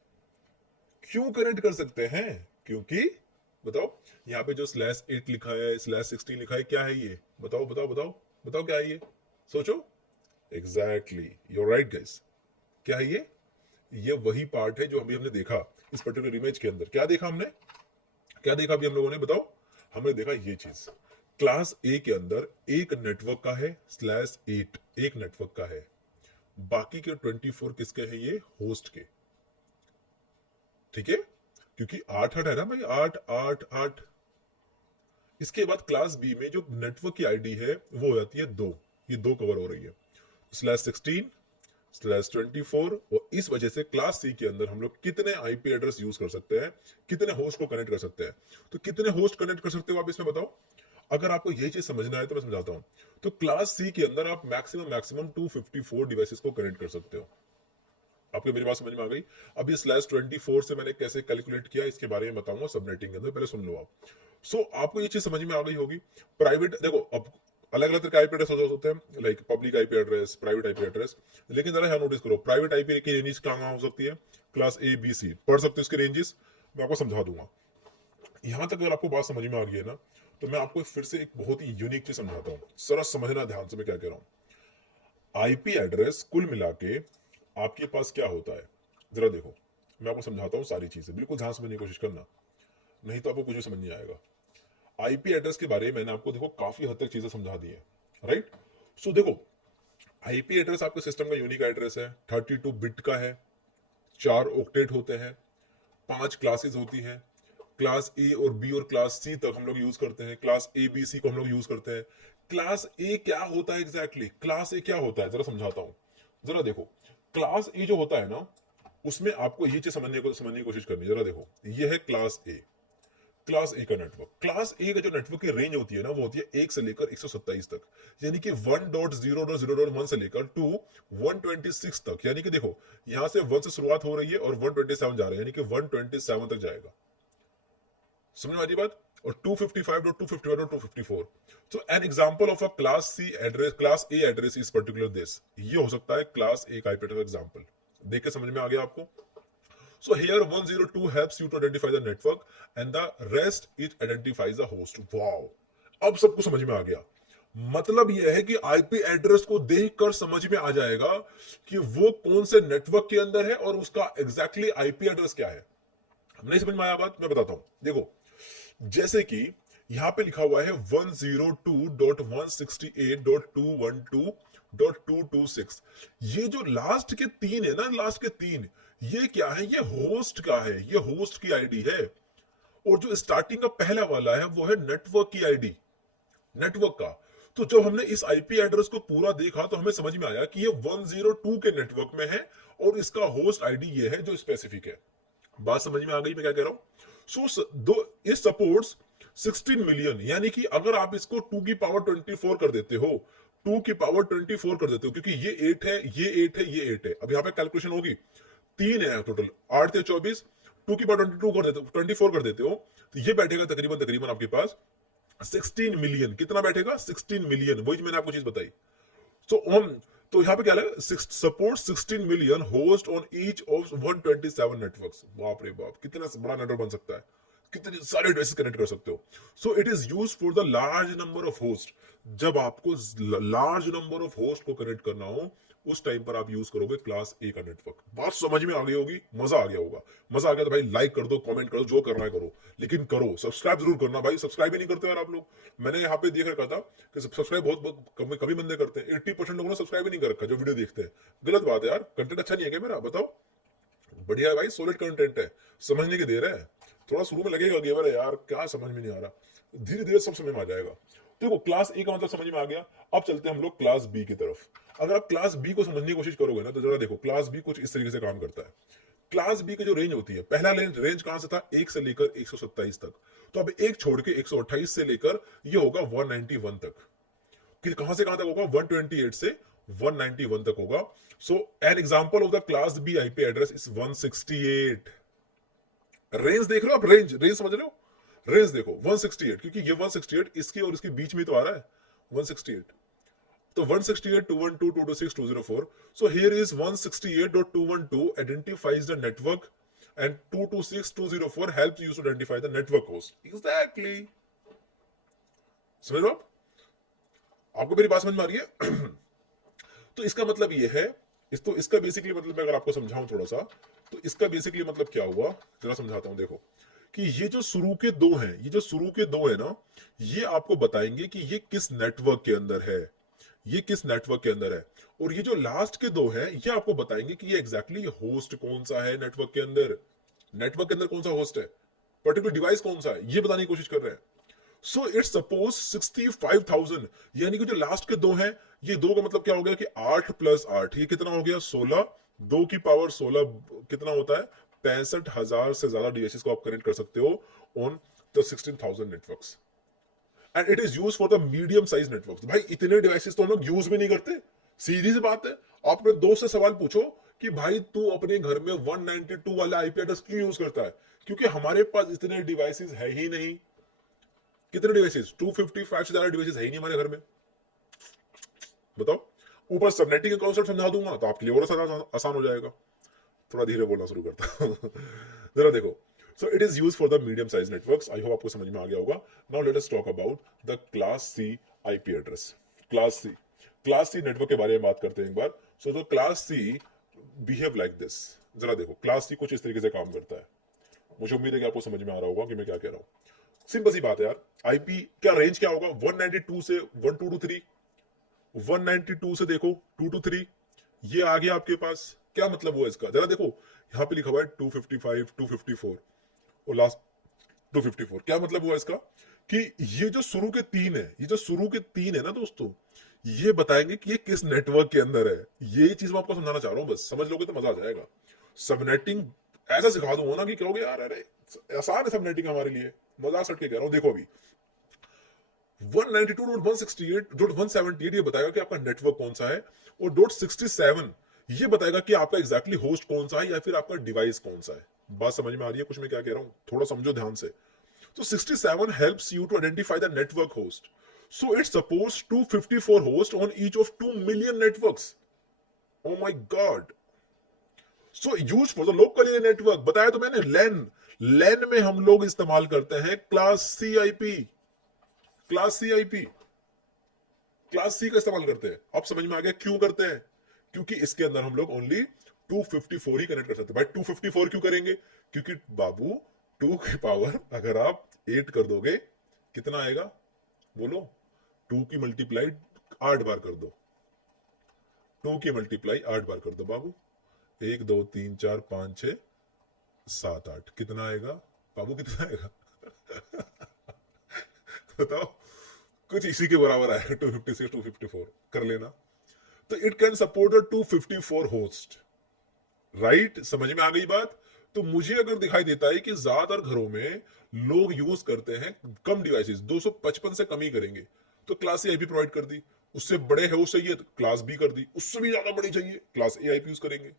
क्यों कनेक्ट कर सकते हैं, क्योंकि बताओ यहाँ पे जो /8 लिखा है, /16 लिखा है, क्या है ये, बताओ बताओ बताओ बताओ, क्या है ये, सोचो। एग्जैक्टली, यूर राइट गाइस, क्या है ये वही पार्ट है जो अभी हमने देखा इस पर्टिकुलर इमेज के अंदर। क्या देखा हमने, क्या देखा अभी हम लोगों ने, बताओ। हमने देखा ये चीज, क्लास ए के अंदर एक नेटवर्क का है /8, एक नेटवर्क का है, बाकी के 24 किसके हैं, ये होस्ट के। ठीक है, क्योंकि 8 8 है ना भाई, 8 8 8। इसके बाद क्लास बी में जो नेटवर्क की आईडी है वो हो जाती है 2, ये 2 कवर हो रही है, /16 /24। और इस वजह से क्लास सी के अंदर हम लोग कितने आईपी एड्रेस यूज कर सकते हैं, कितने होस्ट को कनेक्ट कर सकते हैं। तो कितने होस्ट कनेक्ट कर सकते हो आप इसमें बताओ। अगर आपको ये चीज समझना है तो मैं समझाता हूं। तो क्लास सी के अंदर आप मैक्सिमम 254 डिवाइसेस को कनेक्ट कर सकते हो। आपको मेरी बात समझ में आ गई। अब ये /24 से मैंने कैसे कैलकुलेट किया इसके बारे में बताऊंगा सबनेटिंग के अंदर, पहले सुन लो आप। आपको ये चीज समझ में आ गई होगी। प्राइवेट देखो, अब अलग अलग तरह के आईपी एड्रेस हो सकते हैं, like public IP address, private IP address. लेकिन जरा यहाँ नोटिस करो, प्राइवेट आईपी की रेंजेस कहाँ हो सकती है, क्लास ए बी सी, पढ़ सकते हो इसके रेंजेस, मैं आपको समझा दूंगा। यहां तक अगर आपको बात समझ में आ गई है ना, तो मैं आपको फिर से एक बहुत ही यूनिक चीज समझाता हूँ, जरा समझना ध्यान से मैं क्या कह रहा हूँ। आईपी एड्रेस कुल मिला के आपके पास क्या होता है, जरा देखो, मैं आपको समझाता हूँ सारी चीजें, बिल्कुल ध्यान समझने की कोशिश करना, नहीं तो आपको कुछ भी समझ नहीं आएगा। आईपी एड्रेस के बारे में मैंने आपको देखो काफी हद तक चीजें समझा दी है, राइट। देखो, आईपी एड्रेस आपके सिस्टम का यूनिक एड्रेस है, 32 बिट का है, 4 ऑक्टेट होते हैं, 5 क्लासेस होती हैं। क्लास ए और बी और क्लास सी तक हम लोग यूज करते हैं, क्लास ए बी सी को हम लोग यूज करते हैं। क्लास ए क्या होता है एग्जैक्टली, क्लास ए क्या होता है जरा समझाता हूं। जरा देखो, क्लास ए जो होता है ना, उसमें आपको ये चीज समझने की कोशिश करनी है। जरा देखो, ये है क्लास ए, क्लास ए का नेटवर्क। क्लास ए का जो नेटवर्क की रेंज होती है ना, वो होती है 1 से लेकर 127 तक, यानी कि 1.0.0.1 से लेकर टू 126 तक। यानी कि देखो, यहां से 1 से शुरुआत हो रही है और 127 जा रहा है, यानी कि 127 तक जाएगा। समझ में आ रही बात। और 255.255.254, so an example of a class C address, class A address is particular this, ये हो सकता है क्लास A का आईपी एग्जांपल। देख के समझ में आ गया आपको। So here 102 helps you to identify the network and the rest it identifies the host. Wow, अब सब कुछ समझ में आ गया। मतलब यह है कि आईपी एड्रेस को देखकर समझ में आ जाएगा कि वो कौन से नेटवर्क के अंदर है और उसका एग्जैक्टली आईपी एड्रेस क्या है। नहीं समझ में आया बात, मैं बताता हूं। देखो, जैसे कि यहां पे लिखा हुआ है 102.168.212.226, ये जो लास्ट के 3 है ना, लास्ट के 3, ये क्या है, ये होस्ट का है, ये होस्ट की आईडी है। और जो स्टार्टिंग का पहला वाला है वो है नेटवर्क की आईडी, नेटवर्क का। तो जब हमने इस आईपी एड्रेस को पूरा देखा तो हमें समझ में आया कि ये 102 के नेटवर्क में है और इसका होस्ट आईडी ये है जो स्पेसिफिक है। बात समझ में आ गई मैं क्या कह रहा हूं। दो इस सपोर्ट्स 16 मिलियन, यानी कि अगर आप इसको 2 की पावर 24 कर देते हो, 2 की पावर 24 कर देते हो, क्योंकि ये 8 है, ये 8 है, ये 8 है। अब यहां पे कैलकुलेशन होगी, 3 है टोटल, 8 से 24, 2 की पावर 22 कर देते हो, 24 कर देते हो, तो ये बैठेगा तकरीबन तकरीबन आपके पास 16 मिलियन। कितना बैठेगा, 16 मिलियन। वही मैंने आपको चीज बताई। सो तो यहाँ पे क्या लगा, support 16 million host on each of 127 networks. बाप रे बाप, कितना बड़ा नेटवर्क बन सकता है, कितने सारे डिवाइसेस कनेक्ट कर सकते हो। सो it is use for the large number of host. जब आपको लार्ज नंबर ऑफ होस्ट को कनेक्ट करना हो, उस टाइम पर आप यूज करोगे क्लास ए का नेटवर्क। बात समझ में आ गई होगी, मजा आ गया होगा। मजा आ गया तो भाई लाइक कर दो, कमेंट कर दो, जो करना है करो, लेकिन करो। सब्सक्राइब जरूर करना भाई, सब्सक्राइब ही नहीं करते यार आप लोग। मैंने यहाँ पे देख रखा था कि सब्सक्राइब बहुत कभी बंदे करते हैं। 80% लोगों ने सब्सक्राइब ही नहीं कर रखा जो वीडियो देखते हैं। गलत बात है यार, कंटेंट अच्छा नहीं है क्या मेरा, बताओ। बढ़िया है भाई, सॉलिड कंटेंट है, समझने की देर है। थोड़ा शुरू में लगेगा गेवर है यार, क्या समझ में नहीं आ रहा, धीरे धीरे सब समझ में आ जाएगा। देखो क्लास ए का मतलब समझ में आ गया। अब चलते हैं हम लोग क्लास बी की तरफ। अगर आप क्लास बी को समझने की कोशिश करोगे ना, तो जरा देखो क्लास बी कुछ इस तरीके से काम करता है। क्लास बी की जो रेंज होती है, पहला रेंज कहां से था, 1 से लेकर 127 तक। तो अब एक छोड़ के 128 से लेकर ये होगा 191 तक। कि कहां से कहां तक होगा, 128 से 191 तक होगा। So an example of the class B IP address is 168। Range देख रहे हो आप, रेंज रेंज समझ रहे हो, रेंज देखो 168, क्योंकि ये 168 इसके और इसके बीच में तो आ रहा है 168। तो 168.212.226.204, so here is 168.212 identifies the network and 226.204 helps you to identify the network host. Exactly. समझ लो आप, आपको मेरी बात समझ में आ रही है? तो इसका मतलब ये है, तो इसका बेसिकली मतलब मैं अगर आपको समझाऊं थोड़ा सा, तो इसका बेसिकली मतलब क्या हुआ, जरा समझाता हूं। देखो कि ये जो शुरू के दो हैं, ये जो शुरू के दो है ना, ये आपको बताएंगे कि ये किस नेटवर्क के अंदर है, ये किस नेटवर्क के अंदर है। और ये जो लास्ट के दो हैं, ये आपको बताएंगे कि ये एग्जैक्टली होस्ट कौन सा है नेटवर्क के अंदर, नेटवर्क के अंदर कौन सा होस्ट है, पर्टिकुलर डिवाइस कौन सा है, ये बताने की कोशिश कर रहे हैं। सो इट्स सपोज 65,000, यानी कि जो लास्ट के दो हैं, ये दो का मतलब क्या हो गया कि 8 प्लस 8, ये कितना हो गया 16, 2 की पावर 16 कितना होता है, 65,000 से ज्यादा डिवाइसेस को आप कनेक्ट कर सकते हो on the 16,000 networks. And it is use for the medium size network. भाई इतने डिवाइसेस तो हम लोग यूज भी नहीं करते, सीधी सी बात है। आप अपने दोस्त से सवाल पूछो कि भाई तू अपने घर में 192 वाला आईपी एड्रेस क्यों यूज करता है, क्योंकि हमारे पास इतने डिवाइसेस है ही नहीं। कितने डिवाइसेस, 255 से ज्यादा डिवाइसेस है ही नहीं हमारे घर में, बताओ। ऊपर सबनेटिंग का कॉन्सेप्ट समझा दूंगा तो आपके लिए और आसान हो जाएगा। थोड़ा धीरे बोलना शुरू करता हूं। जरा देखो, so it is use for the medium size networks. I hope आपको समझ में आ गया होगा। Now let us talk about the class C IP address. Class C network के बारे में बात करते हैं एक बार। So the class C behave like this. जरा देखो क्लास सी कुछ इस तरीके से काम करता है। मुझे उम्मीद है कि आपको समझ में आ रहा होगा कि मैं क्या कह रहा हूं। सिंपल सी बात है यार, आईपी क्या रेंज क्या होगा, 192 से 1223, 192 से देखो 223, ये आ गया आपके पास। क्या मतलब हुआ इसका, जरा देखो यहां पे लिखा हुआ है 255, 254 और लास्ट 254। क्या मतलब हुआ इसका कि ये जो शुरू के तीन है, ये जो शुरू के तीन है ना दोस्तों, ये बताएंगे कि ये किस नेटवर्क के अंदर है। ये चीज मैं आपको समझाना चाह रहा हूं, बस समझ लोगे तो मजा आ जाएगा। सबनेटिंग ऐसा सिखा दूंगा ना कि कहोगे यार अरे आसान है सबनेटिंग हमारे लिए, मजाक सट के कह रहा हूं। देखो अभी 192.168.178 ये बताएगा कि आपका नेटवर्क कौन सा है, और .67 ये बताएगा कि आपका एग्जैक्टली होस्ट कौन सा है या फिर आपका डिवाइस कौन सा है। बात समझ में आ रही है कुछ मैं क्या कह रहा हूं, थोड़ा समझो ध्यान से। तो 67 helps you to identify the network host. So it supports 254 hosts on each of 2 million networks. Oh my god. So used for the local area network. बताया तो मैंने, लैन में हम लोग इस्तेमाल करते हैं class C IP, class C IP, class C का इस्तेमाल करते हैं। अब समझ में आ गया क्यों करते हैं, क्योंकि इसके अंदर हम लोग ओनली 254 ही कनेक्ट कर सकते हैं। भाई 254 क्यों करेंगे, क्योंकि बाबू 2 की पावर अगर आप 8 कर दोगे कितना आएगा, बोलो। 2 की मल्टीप्लाई 8 बार कर दो, 2 की मल्टीप्लाई 8 बार कर दो बाबू। 1 2 3 4 5 6 7 8 कितना आएगा बाबू, कितना आएगा? बताओ, कुछ इसी के बराबर आएगा, 256 254 कर लेना। तो it can support 254 host, right? समझ में आ गई बात? तो मुझे अगर दिखाई देता है कि ज्यादातर घरों में लोग यूज करते हैं कम डिवाइसेस, 255 से कम ही करेंगे, तो क्लास ए आईपी प्रोवाइड कर दी। उससे बड़े है उस चाहिए तो क्लास बी कर दी, उससे भी ज्यादा बड़ी चाहिए क्लास ए आईपी यूज करेंगे।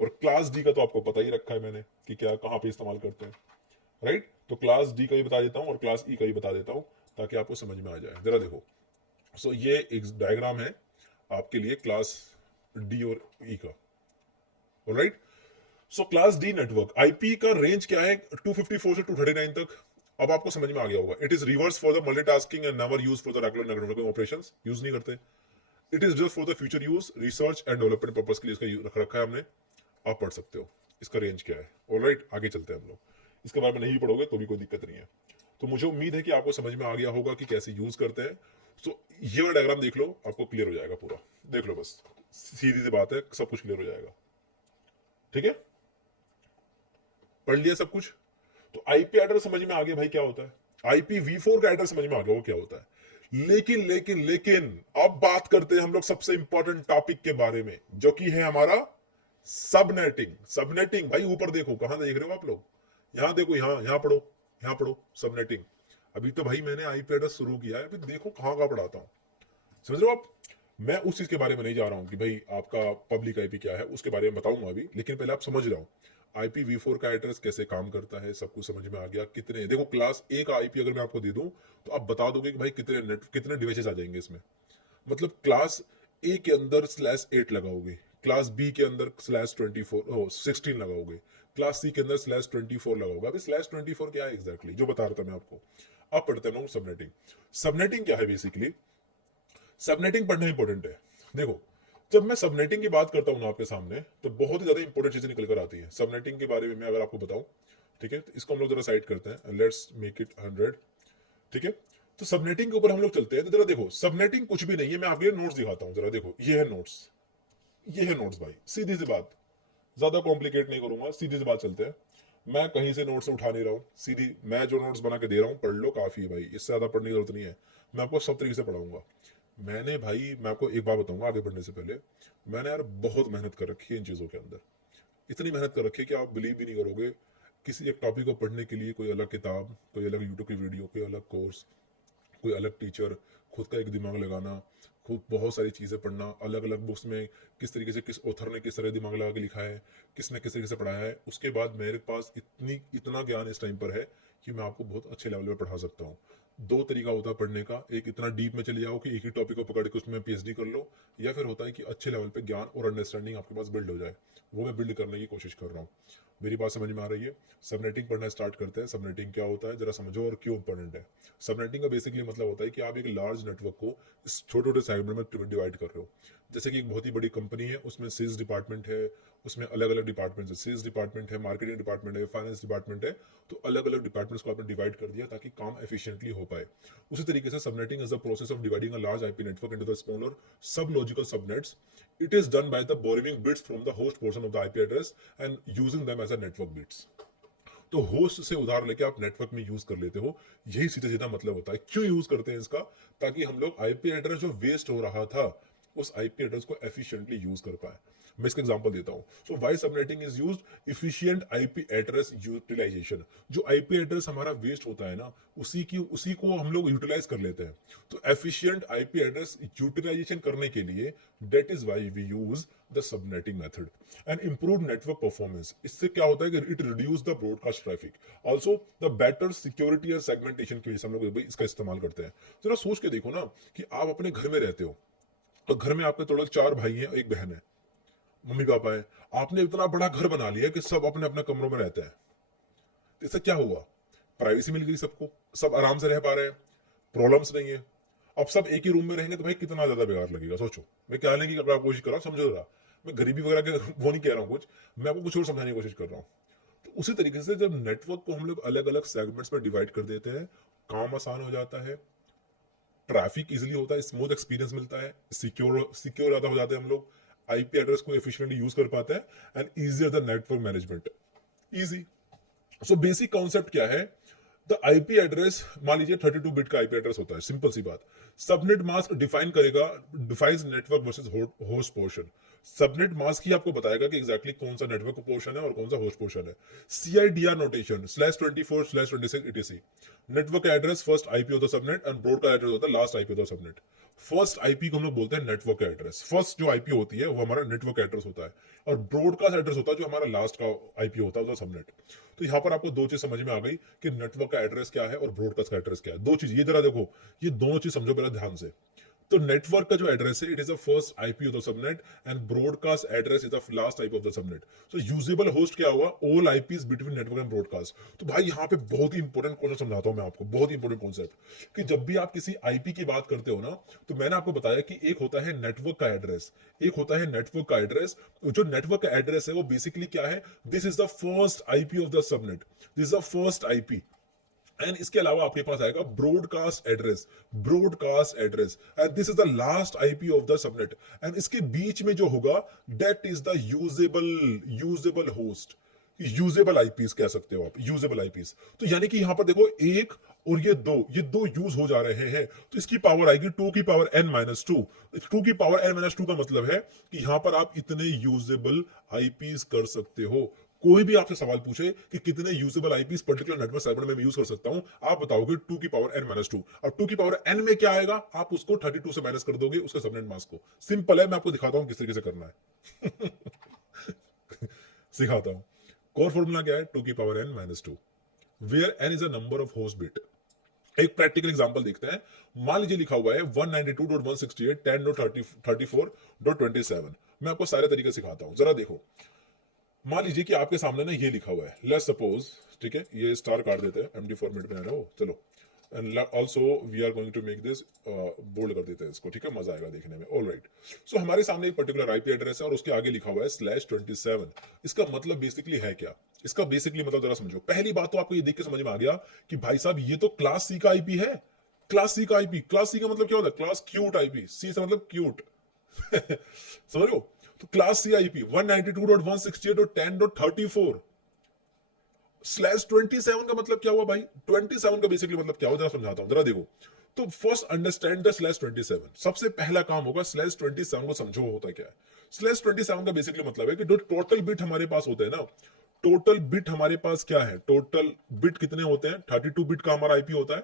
और क्लास डी का तो आपको पता ही रखा है मैंने कि क्या कहां पे इस्तेमाल करते हैं, राइट? तो क्लास डी का भी बता देता हूं और क्लास ई का भी बता देता हूं ताकि आपको समझ में आ जाए। जरा देखो, सो ये एक डायग्राम है आपके लिए क्लास डी और ई का। Alright, so class D network IP का रेंज क्या है, 254 से 239 तक। अब आपको समझ में आ गया होगा, it is reverse for the multitasking and never use for the regular networking operations, use नहीं करते। It is just for the future use, research and development purpose के लिए इसका रख रखा है हमने। आप पढ़ सकते हो इसका रेंज क्या है। ऑलराइट, आगे चलते हैं हम लोग, इसके बारे में नहीं पढ़ोगे तो भी कोई दिक्कत नहीं है। तो मुझे उम्मीद है कि आपको समझ में आ गया होगा कि कैसे यूज करते हैं। तो ये वाला डायग्राम देख लो, आपको क्लियर हो जाएगा पूरा। देख लो बस, सीधी सी बात है, सब कुछ क्लियर हो जाएगा। ठीक है, पढ़ लिया सब कुछ। तो आईपी एड्रेस समझ में आ गया भाई क्या होता है, IPv4 का एड्रेस समझ में आ गया वो क्या होता है। लेकिन लेकिन लेकिन अब बात करते हैं हम लोग सबसे इंपॉर्टेंट टॉपिक के बारे में, जो कि है हमारा सबनेटिंग। सबनेटिंग भाई ऊपर देखो, कहां देख रहे हो आप लोग, यहां देखो, यहां पढ़ो, यहां पढ़ो सबनेटिंग। अभी तो भाई मैंने आईपी एड्रेस शुरू किया है, अभी देखो कहां का पढ़ाता हूं। समझ रहे हो आप, मैं उस चीज के बारे में नहीं जा रहा हूं कि भाई आपका पब्लिक आईपी क्या है, उसके बारे में बताऊंगा अभी। लेकिन पहले आप समझ रहा हूं IPv4 का एड्रेस कैसे काम करता है, सब कुछ समझ में आ गया। कितने, देखो क्लास ए का आईपी अगर मैं आपको दे दूं तो आप बता दोगे कि भाई कितने डिवाइसेस आ जाएंगे इसमें। मतलब क्लास ए के अंदर /8 लगाओगे, क्लास बी के अंदर /16 लगाओगे, क्लास सी के अंदर /24 लगाओगे। अभी /24 क्या है एग्जैक्टली, जो बता रहा था मैं आपको। अब पढ़ते हैं सबनेटिंग। सबनेटिंग क्या है बेसिकली, सबनेटिंग पढ़ना इंपॉर्टेंट है। देखो, जब मैं सबनेटिंग की बात करता हूं ना आपके सामने, तो बहुत ही ज्यादा इंपॉर्टेंट चीजें निकल कर आती है सबनेटिंग के बारे में। मैं अगर आपको बताऊं, ठीक है, तो इसको हम लोग जरा साइड करते हैं, लेट्स मेक इट 100। ठीक है, तो सबनेटिंग के ऊपर हम लोग चलते हैं। तो जरा देखो, सबनेटिंग कुछ भी नहीं है, मैं आपके लिए नोट्स दिखाता हूं। जरा देखो, ये है नोट्स, ये है नोट्स भाई, सीधी सी बात, ज्यादा कॉम्प्लिकेट नहीं करूंगा, सीधी सी बात चलते हैं। मैं कहीं से नोट्स उठा नहीं रहा हूँ, सीधी मैं जो नोट्स बना के दे रहा हूँ, पढ़ लो, काफी है भाई, इससे ज्यादा पढ़ने की जरूरत नहीं है। मैं आपको सब तरीके से पढ़ाऊंगा। मैंने भाई, मैं आपको एक बात बताऊंगा आगे बढ़ने से पहले, मैंने यार बहुत मेहनत कर रखी है इन चीज़ों के अंदर। इतनी मेहनत कर रखी है कि आप बिलीव भी नहीं करोगे। किसी एक टॉपिक को पढ़ने के लिए कोई अलग किताब, कोई अलग यूट्यूब की वीडियो, कोई अलग कोर्स, कोई अलग टीचर, खुद का एक दिमाग लगाना, खुद बहुत सारी चीज़ें पढ़ना, अलग अलग बुक्स में किस तरीके से, किस ऑथर ने किस तरह दिमाग लगा के लिखा है, किसने किस तरीके से पढ़ाया है। उसके बाद मेरे पास इतना ज्ञान इस टाइम पर है कि मैं आपको बहुत अच्छे लेवल पर पढ़ा सकता हूँ। दो तरीका होता है पढ़ने का, एक इतना डीप में चले जाओ कि एक ही टॉपिक को पकड़ के उसमें PhD कर लो, या फिर होता है कि अच्छे लेवल पे ज्ञान और अंडरस्टैंडिंग आपके पास बिल्ड हो जाए। वो मैं बिल्ड करने की कोशिश कर रहा हूँ। मेरी बात समझ में आ रही है। सबनेटिंग पढ़ना स्टार्ट करते हैं। सबनेटिंग क्या होता है जरा समझो और क्यों इंपॉर्टेंट है। सबनेटिंग का बेसिकली मतलब होता है कि आप एक लार्ज नेटवर्क को छोटे छोटे सेगमेंट में डिवाइड कर रहे हो। जैसे कि एक बहुत ही बड़ी कंपनी है, उसमें सेल्स डिपार्टमेंट है, उसमें अलग अलग डिपार्टमेंट है, सेल्स डिपार्टमेंट है, मार्केटिंग डिपार्टमेंट है, फाइनेंस डिपार्टमेंट है। तो अलग अलग डिपार्टमेंट्स को आपने डिवाइड कर दिया ताकि काम एफिशिएंटली हो पाए। उसी तरीके से subnetting is the process of dividing a large IP network into the smaller sub logical subnets. It is done by the borrowing bits from the host portion of the IP address and using them as a network bits. तो host से उधार लेके आप network में use कर लेते हो। यही सीधा सीधा मतलब होता है। क्यों यूज करते हैं इसका? ताकि हम लोग आईपी एड्रेस जो वेस्ट हो रहा था उस आईपी एड्रेस को एफिशिएंटली यूज कर पाए। मैं इसका एग्जांपल देता हूं। So why subnetting is used, efficient IP address utilization. जो आईपी एड्रेस हमारा वेस्ट होता है ना, उसी को हम लोग यूटिलाइज कर लेते हैं। तो एफिशिएंट आईपी एड्रेस यूटिलाइजेशन करने के लिए that is why we use the subnetting method and improve network performance. इससे क्या होता है कि it reduce the broadcast traffic, also the better security और सेगमेंटेशन की वजह से हम लोग इसका इस्तेमाल करते हैं। जरा सोच के देखो ना कि आप अपने घर में रहते हो, तो घर में आपके टोटल 4 भाई हैं, एक बहन है, मम्मी पापा है। आपने इतना बड़ा घर बना लिया कि सब अपने अपने कमरों में रहते हैं। तो इससे क्या हुआ? प्राइवेसी मिल गई सबको, सब आराम से रह पा रहे हैं, प्रॉब्लम्स नहीं है। अब सब एक ही रूम में रहेंगे तो भाई कितना ज्यादा बेकार लगेगा। सोचो, मैं क्या कहने की कोशिश कर रहा हूँ, समझो रहा। मैं गरीबी वगैरह के वो नहीं कह रहा हूँ कुछ, मैं आपको कुछ और समझाने की कोशिश कर रहा हूँ। तो उसी तरीके से जब नेटवर्क को हम लोग अलग अलग सेगमेंट्स में डिवाइड कर देते हैं, काम आसान हो जाता है, ट्रैफिक इजीली होता है, स्मूथ एक्सपीरियंस मिलता है, सिक्योर ज्यादा हो जाते हैं हम लोग, आईपी एड्रेस को एफिशिएंटली यूज कर पाते हैं, and easier the network management, easy. So basic concept क्या है? द आईपी एड्रेस, मान लीजिए 32 बिट का आईपी एड्रेस होता है, सिंपल सी बात। सबनेट मास्क डिफाइन करेगा, defines network versus host portion. Subnet mask ही आपको बताएगा कि एग्जैक्टली कौन सा नेटवर्क पोर्शन है और कौन सा होस्ट पोर्शन है। CIDR notation /24/26 etc। Network address first IP होता है सबनेट, एंड ब्रॉड का एड्रेस होता है लास्ट आईपी होता है सबनेट। फर्स्ट आईपी को हम लोग बोलते हैं नेटवर्क एड्रेस। फर्स्ट जो आईपी होती है वो हमारा नेटवर्क एड्रेस होता है, और ब्रॉडकास्ट एड्रेस होता है जो हमारा लास्ट का आईपी होता है सबनेट। तो यहाँ पर आपको दो चीज समझ में आ गई कि नेटवर्क का एड्रेस क्या है और ब्रॉडकास्ट का एड्रेस क्या है। दो चीज ये जरा देखो, ये दोनों चीज समझो पहले ध्यान से। तो नेटवर्क का जो एड्रेस है, it is the first IP of the subnet and broadcast address is the last IP of the subnet. So usable host क्या हुआ, all IPs between network and broadcast. तो भाई यहाँ पे बहुत ही इंपॉर्टेंट कॉन्सेप्ट समझाता हूँ मैं आपको, बहुत ही इंपॉर्टेंट कॉन्सेप्ट, कि जब भी आप किसी आईपी की बात करते हो ना, तो मैंने आपको बताया कि एक होता है नेटवर्क का एड्रेस, एक होता है नेटवर्क का एड्रेस। जो नेटवर्क का एड्रेस है वो बेसिकली क्या है, this is the first IP of the subnet, this is the first IP. And इसके अलावा आपके पास आएगा broadcast address, broadcast address, and this is the last IP of the subnet. And इसके बीच में जो होगा, that is the usable host, usable eyepiece कह सकते हो आप, यूजेबल आईपीस। तो यानी कि यहां पर देखो, एक और ये दो यूज हो जा रहे हैं, तो इसकी पावर आएगी 2 की पावर n-2। 2 की पावर n-2 का मतलब है कि यहां पर आप इतने यूजेबल आईपीस कर सकते हो। कोई भी आपसे सवाल पूछे कि कितने usable eyepiece particular network server में यूज कर सकता हूं, आप बताओगे 2 की पावर n-2। और 2 की पावर n में क्या आएगा, आप उसको 32 से माइनस कर दोगे उसके सबनेट मास्क को। सिंपल है, मैं आपको दिखाता हूं किस तरीके से करना है। सिखाता हूं। कोर फॉर्मूला क्या है, 2 की power n-2, where n is a number of host bit. एक प्रैक्टिकल एग्जांपल देखते हैं। मान लीजिए लिखा हुआ है 192.168.10.34.27। मैं आपको सारे तरीके सिखाता हूं, जरा देखो। मान लीजिए कि आपके सामने ना ये लिखा हुआ है, लेट्स सपोज, ठीक है, ये स्टार काट देते हैं, एमडी फॉर्मेट में है ना वो, चलो। And also we are going to make this bold कर देते हैं इसको, ठीक है, मजा आएगा देखने में। All right. सो हमारे सामने एक पर्टिकुलर आईपी एड्रेस है और उसके आगे लिखा हुआ है /27। इसका मतलब बेसिकली है क्या, इसका बेसिकली मतलब जरा समझो। पहली बात तो आपको ये देख के समझ में आ गया कि भाई साहब ये तो क्लास सी का आईपी है। क्लास सी का आईपी, क्लास सी का मतलब क्या होता है, क्लास क्यूट आईपी, सी से मतलब क्यूट। समझ रहे हो। तो क्लास सी आईपी 192.168.10.34 /27 का मतलब क्या हुआ भाई, 27 का बेसिकली मतलब क्या हुआ, जरा समझाता हूं, जरा देखो। तो फर्स्ट अंडरस्टैंड द /27। सबसे पहला काम होगा /27 को समझो होता क्या है। /27 का बेसिकली मतलब है कि जो टोटल बिट हमारे पास होते हैं ना, टोटल बिट हमारे पास क्या है, टोटल बिट कितने होते हैं, 32 बिट का हमारा आईपी होता है,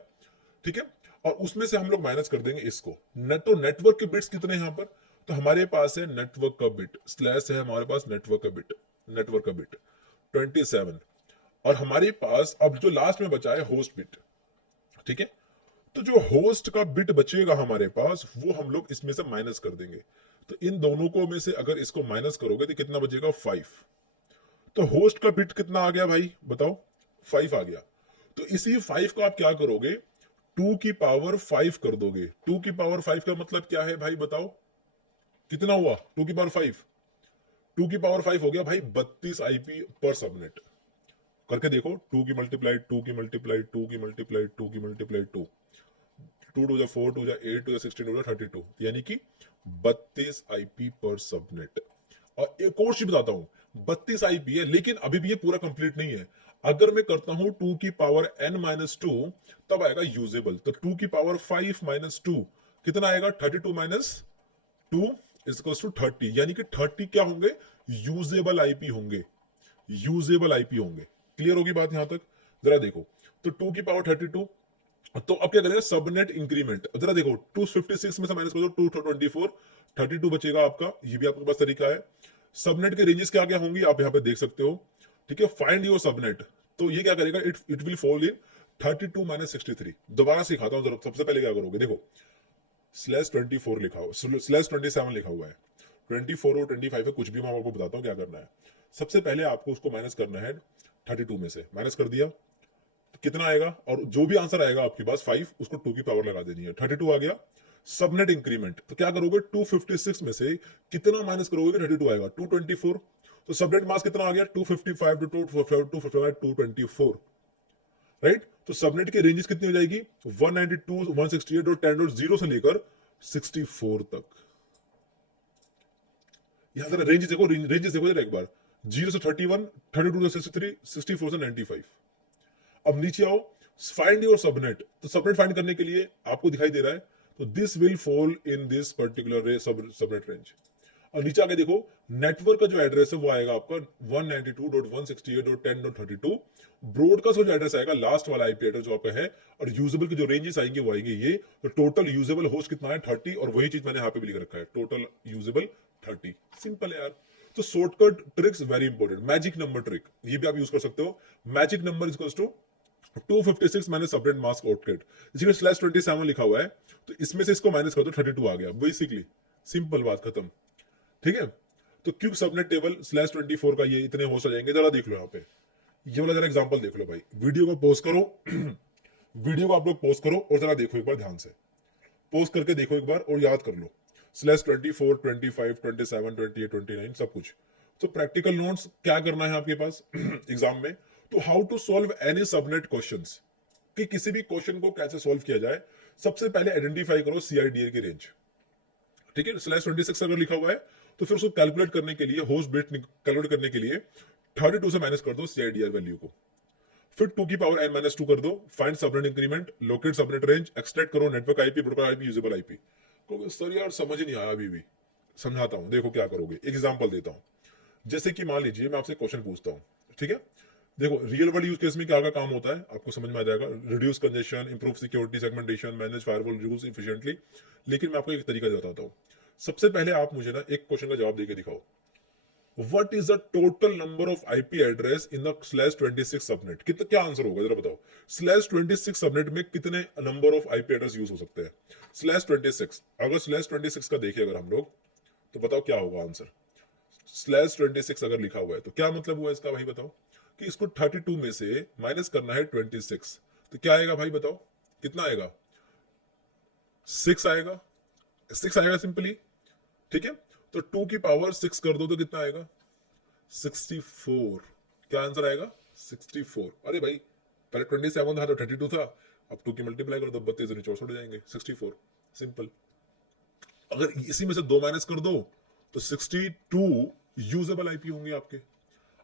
ठीक है। और उसमें से हम लोग माइनस कर देंगे इसको। तो नेटवर्क के बिट्स कितने हैं यहाँ पर, तो हमारे पास है नेटवर्क का बिट, स्लैश है हमारे पास नेटवर्क का बिट, नेटवर्क का बिट 27। और हमारे पास अब जो लास्ट में बचा है होस्ट बिट, ठीक है। तो जो होस्ट का बिट बचेगा हमारे पास, वो हम लोग इसमें से माइनस कर देंगे। तो इन दोनों को में से अगर इसको माइनस करोगे तो कितना बचेगा, 5। तो होस्ट का बिट कितना आ गया भाई बताओ, 5 आ गया। तो इसी 5 को आप क्या करोगे, 2 की पावर 5 कर दोगे। 2 की पावर 5 का मतलब क्या है भाई बताओ, कितना हुआ 2 की पावर 5, 2 की पावर 5 हो गया भाई 32 आईपी पर सबनेट। करके देखो, 2 की मल्टीप्लाई 2 की मल्टीप्लाई 2 की मल्टीप्लाई 2 की multiply 2, 2 to 4 to 8 to 16 to 32, यानी कि 32 आईपी पर सबनेट। और एक और चीज बताता हूं, 32 आईपी है लेकिन अभी भी ये पूरा कंप्लीट नहीं है। अगर मैं करता हूं 2 की पावर n-2, तब आएगा यूजेबल। तो 2 की पावर 5 माइनस 2 कितना आएगा, 32 माइनस 2 इज टू 30, यानी कि 30 क्या होंगे, यूजेबल आईपी होंगे, यूजेबल आईपी होंगे। क्लियर होगी बात यहां तक, जरा देखो। तो 2 की पावर 32, तो अब क्या करेगा, सबनेट इंक्रीमेंट, जरा देखो 256 में से माइनस कर दो 224, 32 बचेगा आपका, ये भी आपके पास तरीका है। सबनेट के रेंजेस क्या क्या होंगी आप यहाँ पे देख सकते हो, ठीक है। फाइंड योर सबनेट, तो ये क्या करेगा, it will fall in 32 minus 63। दोबारा सिखाता हूँ, सबसे पहले क्या करोगे, देखो /24 लिखा हुआ, /27 लिखा हुआ है, 24 और 25 है, कुछ भी मैं आपको बताता हूँ क्या करना है। सबसे पहले आपको उसको माइनस करना है 32 में से, माइनस कर दिया तो कितना आएगा, और जो भी आंसर आएगा आपके पास 5, उसको 2 की पावर लगा देनी है, 32 आ गया। सबनेट इंक्रीमेंट, तो क्या करोगे, 256 में से कितना माइनस करोगे, 32 आएगा, 224। तो सबनेट मास कितना आ गया, 255 टू 255 224, राइट। तो सबनेट की रेंजेस कितनी हो जाएगी, 192 168 और 10.0 से लेकर 64 तक। यहां जरा रेंजेस देखो, रेंजेस देखो जरा एक बार, 0 से 31, 32 से 63, 64 से 95। अब नीचे आओ, फाइंड योर सबनेट। तो सबनेट फाइंड करने के लिए आपको दिखाई दे रहा है, तो this will fall in this particular subnet range. और नीचे आगे देखो, नेटवर्क का जो एड्रेस है वो आएगा आपका 192.168.10.32। ब्रॉडकास्ट का जो एड्रेस आएगा, लास्ट वाला आईपी एड्रेस जो आपका है, और यूजेबल की जो रेंजेस आएंगे वो आएंगे ये। तो टोटल यूजेबल होस्ट कितना है, 30, और वही चीज मैंने यहाँ पे भी लिख रखा है, टोटल यूजेबल 30। सिंपल है यार। तो shortcut tricks very important, magic number trick, ये भी आप यूज कर सकते हो। मैजिक नंबर इज टू 256 मैंने सबनेट मास्क आउटलेट, इसलिए स्लैश 27 लिखा हुआ है, तो इसमें से इसको माइनस कर दो, 32 आ गया, बेसिकली सिंपल बात खत्म। ठीक है, तो क्यों सबनेट टेबल स्लैश 24 का ये इतने होस्ट आ जाएंगे, जरा देख लो यहाँ पे, ये वाला जरा एग्जांपल देख लो भाई, वीडियो को पॉज करो वीडियो को आप लोग पॉज करो और जरा देखो एक बार ध्यान से, पॉज करके देखो एक बार और याद कर लो, स्लैश 24, 25, 27, 28, 29 सब कुछ। तो प्रैक्टिकल नोट्स क्या करना है आपके पास एग्जाम में, तो how to solve any subnet questions, कि किसी भी क्वेश्चन को कैसे सॉल्व किया जाए। सबसे पहले आइडेंटिफाई करो सीआईडीआर की रेंज। ठीक है, स्लैश 26 अगर लिखा हुआ है तो फिर उसको कैलकुलेट करने के लिए, होस्ट बिट कैलकुलेट करने के लिए 32 से माइनस कर दो सीआईडीआर वैल्यू को, फिर 2 की पावर n माइनस 2 कर दो, find subnet increment, locate subnet range, extract करो network IP, protocol IP, usable IP. तो सर यार समझ ही नहीं आया, अभी भी समझाता हूं, देखो क्या करोगे, एग्जांपल देता हूं। जैसे कि मान लीजिए मैं आपसे क्वेश्चन पूछता हूं, ठीक है, देखो रियल वर्ल्ड यूज केस में क्या क्या काम होता है आपको समझ में आ जाएगा, reduce congestion, improve security, segmentation, manage firewall rules efficiently. लेकिन मैं आपको एक तरीका बताता हूं। सबसे पहले आप मुझे ना एक क्वेश्चन का जवाब देके दिखाओ, what is the total number of IP address in the slash 26 subnet, कितना क्या आंसर होगा जरा बताओ, स्लैश 26 सबनेट में कितने number of IP address use हो सकते हैं, स्लैश 26, अगर स्लैश 26 का देखें अगर हम लोग, तो बताओ क्या होगा आंसर, स्लैश 26 अगर लिखा हुआ है तो क्या मतलब हुआ इसका भाई बताओ, कि इसको 32 में से माइनस करना है 26, तो क्या आएगा भाई बताओ, कितना आएगा, 6 आएगा, 6 आएगा सिंपली। ठीक है, तो 2 की पावर 6 कर दो तो कितना आएगा, 64। क्या आंसर आएगा, 64। अरे भाई पहले 27 था तो 32 था, अब 2 की मल्टीप्लाई कर दो, 32 और 64 हो जाएंगे, 64 सिंपल। अगर इसी में से 2 माइनस कर दो तो 62 यूजेबल आईपी होंगे आपके।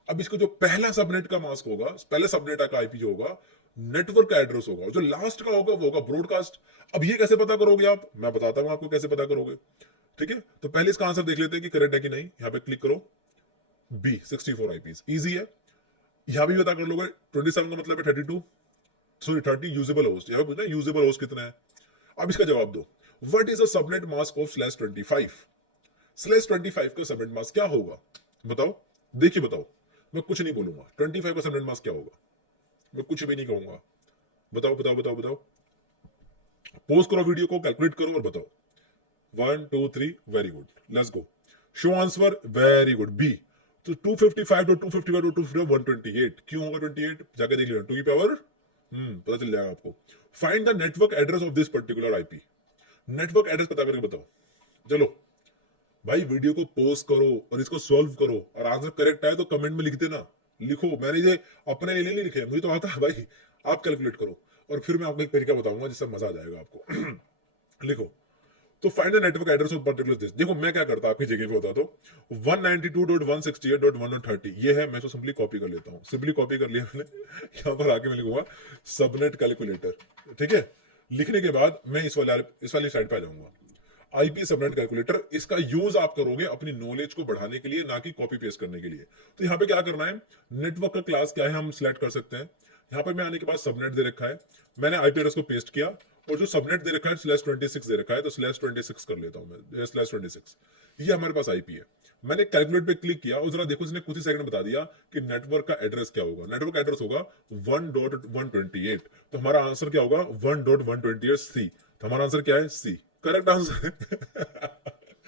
अब इसको जो पहला सबनेट का मास्क होगा, पहले सबनेट का आईपी जो होगा, नेटवर्क का एड्रेस होगा, जो लास्ट का होगा वो होगा ब्रॉडकास्ट। अब ये कैसे पता करोगे आप, मैं बताता हूं आपको कैसे पता करोगे। ठीक है, तो पहले इसका आंसर देख लेते हैं कि करेक्ट है कि नहीं, यहां पे क्लिक करो, बी 64 आईपीज, इजी है। यहां भी पता कर लोगे, 27 का मतलब है 32, सॉरी 30 यूजेबल होस्ट, यहां पूछना यूजेबल होस्ट कितना है। अब इसका जवाब दो, what is a subnet mask of slash 25, slash 25 का सबनेट मास्क क्या होगा बताओ, देखिए बताओ, मैं कुछ नहीं बोलूंगा, 25 का सबनेट मास्क क्या होगा, मैं कुछ भी नहीं कहूंगा, बताओ बताओ बताओ बताओ, पोज करो वीडियो को, कैलकुलेट करो और बताओ। 1 2 3, very good, let's go, show answer, very good, B. तो 255 to 255 to 255 128, क्यों होगा 28, जाके देख लेना, 2 की पावर पता चल जाएगा आपको। Find the network address of this particular IP, network address पता करके बताओ। चलो भाई वीडियो को पॉज करो और इसको सॉल्व करो, और आंसर करेक्ट आए तो कमेंट में लिख देना, लिखो, मैंने ये अपने लिए नहीं लिखे, मुझे तो आता है भाई, आप कैलकुलेट करो और फिर मैं आपको एक तरीका बताऊंगा जिससे मजा आ जाएगा आपको लिखो, तो find the network address of particular this. देखो मैं क्या करता आपकी जगह पे बताता हूँ, 192.168.130 ये है, मैं तो सिंपली कॉपी कर लेता हूँ, सिंपली कॉपी कर लिया मैंने, यहाँ पर आके मैं लिखूंगा सबनेट कैलकुलेटर। ठीक है, लिखने के बाद मैं इस वाली साइड पे आ जाऊंगा, आईपी सबनेट कैलकुलेटर, इसका यूज आप करोगे अपनी नॉलेज को बढ़ाने के लिए, ना कि कॉपी पेस्ट करने के लिए। तो यहाँ पे क्या करना है, नेटवर्क का क्लास क्या है हम सिलेक्ट कर सकते हैं, यहाँ पे मैं आने के बाद सबनेट दे रखा है, मैंने आईपी एड्रेस को पेस्ट किया, और जो सबनेट दे रखा है स्लैश 26 दे रखा है, तो स्लैश 26 कर लेता हूं मैं, स्लैश 26, ये हमारे पास आईपी है। मैंने कैलकुलेट पे क्लिक किया और जरा देखो इसने कुछ ही सेकंड बता दिया कि नेटवर्क का एड्रेस क्या होगा, नेटवर्क एड्रेस होगा 1.128, तो हमारा आंसर क्या होगा 1.128 सी, तो हमारा आंसर क्या है सी, करेक्ट आंसर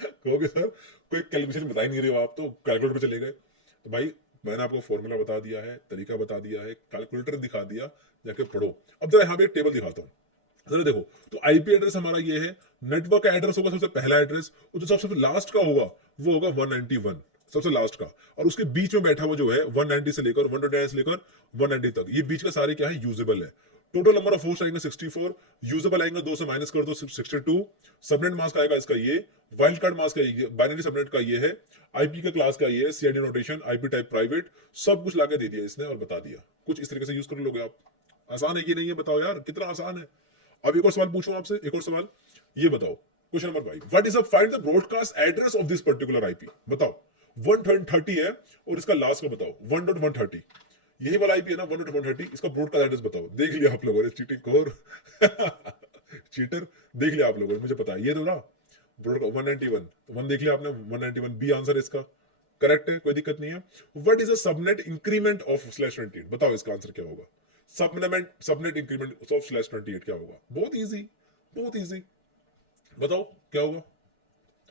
कहोगे सर कोई कैलकुलेशन बता ही नहीं रहे हो आप, तो कैलकुलेटर पे चले गए, तो भाई मैंने आपको फॉर्मूला बता दिया है, तरीका बता दिया है, कैलकुलेटर दिखा दिया, जाके पढ़ो। अब जरा यहाँ पे एक टेबल दिखाता हूँ, जरा देखो, तो आईपी एड्रेस हमारा ये है, नेटवर्क का एड्रेस होगा सबसे पहला एड्रेस, और जो सबसे लास्ट का होगा वो होगा 191, सबसे लास्ट का, और उसके बीच में बैठा हुआ जो है 190 से लेकर 129 से लेकर 190 तक, ये बीच का सारे क्या है यूजेबल है। टोटल नंबर ऑफ होस्ट आएंगे 64, यूजेबल आएंगे 2 से माइनस कर दो 62, सबनेट मास्क आएगा इसका ये, वाइल्ड कार्ड मास्क का ये, बाइनरी सबनेट का ये है, आईपी का क्लास का ये है, CID notation, IP type private, सब कुछ लाके दे दिया इसने और बता दिया, कुछ इस तरीके से यूज कर लोगे आप। आसान है कि नहीं है बताओ यार, कितना आसान है। अब एक और सवाल पूछूं आपसे, एक और सवाल, ये बताओ question number 5, what is find the broadcast address of this particular IP, बताओ 130 है और इसका लास्ट का बताओ 1.130, यही वाला आईपी है ना 1.130, इसका ब्रॉडकास्ट एड्रेस बताओ। देख लिया आप लोगों ने, चीटिंग खोर चीटर, देख लिया आप लोगों ने, मुझे पता है ये तो ना ब्रॉडकास्ट 191, वन देख लिया आपने, 191 बी आंसर है इसका, करेक्ट है, कोई दिक्कत नहीं है। What is a subnet increment of slash 28, बताओ इसका आंसर क्या होगा, सबनेट इंक्रीमेंट ऑफ स्लैश 28 क्या होगा? बहुत इजी, बहुत इजी। बताओ क्या होगा?